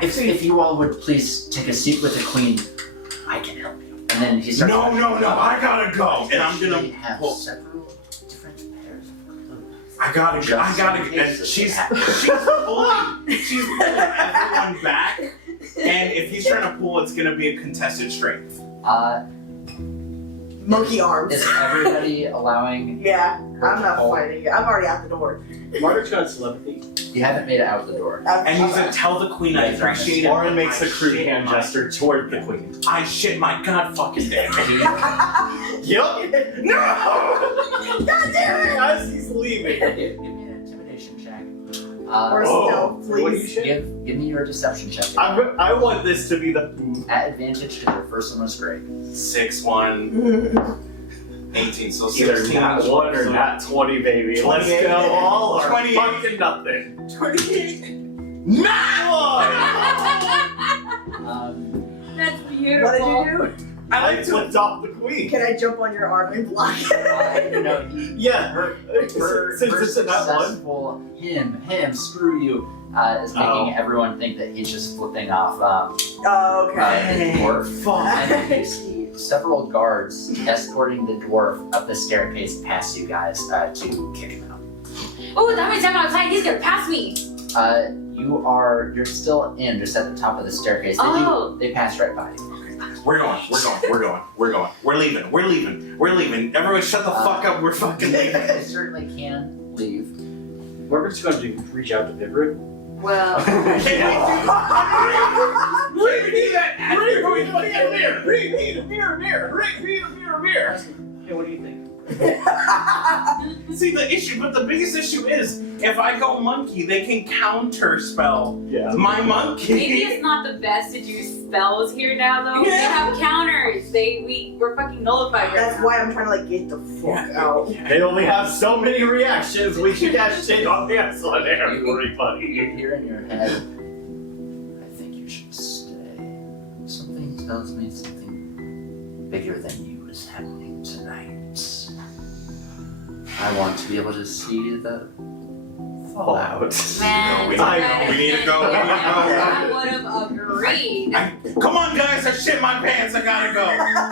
if you all would please take a seat with the queen, I can help you. And then he starts. no, I gotta go. And I'm We gonna have pull. several different pairs of clothes. I gotta go. I gotta go. And she's pulling everyone back. And if he's trying to pull, it's gonna be a contested strength. Monkey arms. Is everybody allowing? Yeah, her I'm to not pull? fighting it. I'm already out the door. Margaret's got telepathy. You haven't made it out the door. And he's gonna tell the queen I appreciate it. Lauren makes I a crude shit hand my- gesture toward the queen. I shit my god fucking damn it. Yup. No! God damn it! As he's leaving. Give me an intimidation check. Or Oh, stealth, what do you please. shit? Give me your deception check. I want this to be the. At advantage because your first one was great. 6, 1, 18, so Either 16. nat 1 or nat 20, baby. Let's 28. go all or 28. fucking nothing. 28. Not That's What beautiful. did you do? I I like to. flipped off the queen. Can I jump on your arm and block it? No, Yeah, her since it's a nat 1. successful him, screw you, is making Oh. everyone think that he's just flipping off Oh, the okay. dwarf. Fuck. And you see several guards escorting the dwarf up the staircase past you guys to kick him out. Oh, that means I'm outside. He's gonna pass me. You're still in, just at the top of the staircase. They pass right by you. We're going. We're leaving. Everyone shut the fuck up. We're fucking leaving. They certainly can leave. Margaret's going to reach out to Vibrit. Well, Can we do that? Bring me the mirror. Bring me the mirror. Hey, what do you think? See the issue, but the biggest issue is if I go monkey, they can counter spell Yeah. my monkey. Maybe it's not the best to do spells here now though. We Yeah. have counters. We're fucking nullified right That's now. why I'm trying to like get the fuck out. They only have so many reactions. We should have shit on the ancillary, buddy. You hear in your head, I think you should stay. Something tells me something bigger than you is happening tonight. I want to be able to see the fallout. Man, we need to go. I would have agreed. Come on, guys! I shit my pants. I gotta go.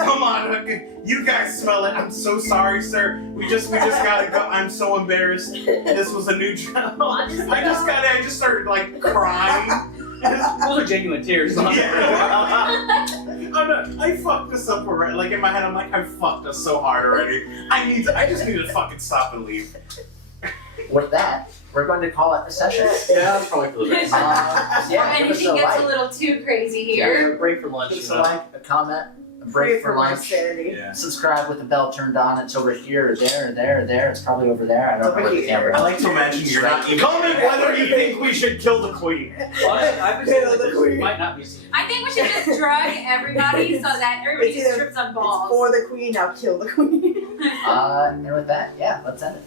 Come on, you guys smell it. I'm so sorry, sir. We just gotta go. I'm so embarrassed. This was a new job. I just started like crying. Those are genuine tears. Yeah. I fucked this up already. Like in my head, I'm like, I fucked us so hard already. I just need to fucking stop and leave. With that, we're going to call it the session. Yeah, that's probably for the best. Yeah, give us Anything a gets like. a little too crazy Yeah, here. break for lunch. Give us You a know? like, a comment, a break for lunch. posterity. Yeah. Subscribe with the bell turned on. It's over here, or there, or there, or there. It's probably over there. I don't know Over where the here. camera is. I like to imagine you're not even. Comment whether you think we should kill the queen. Well, I've been saying that this might not be seen. I think we should just drug everybody so that everybody It's either- strips on It's balls. for the queen, now kill the queen. And with that, yeah, let's end it.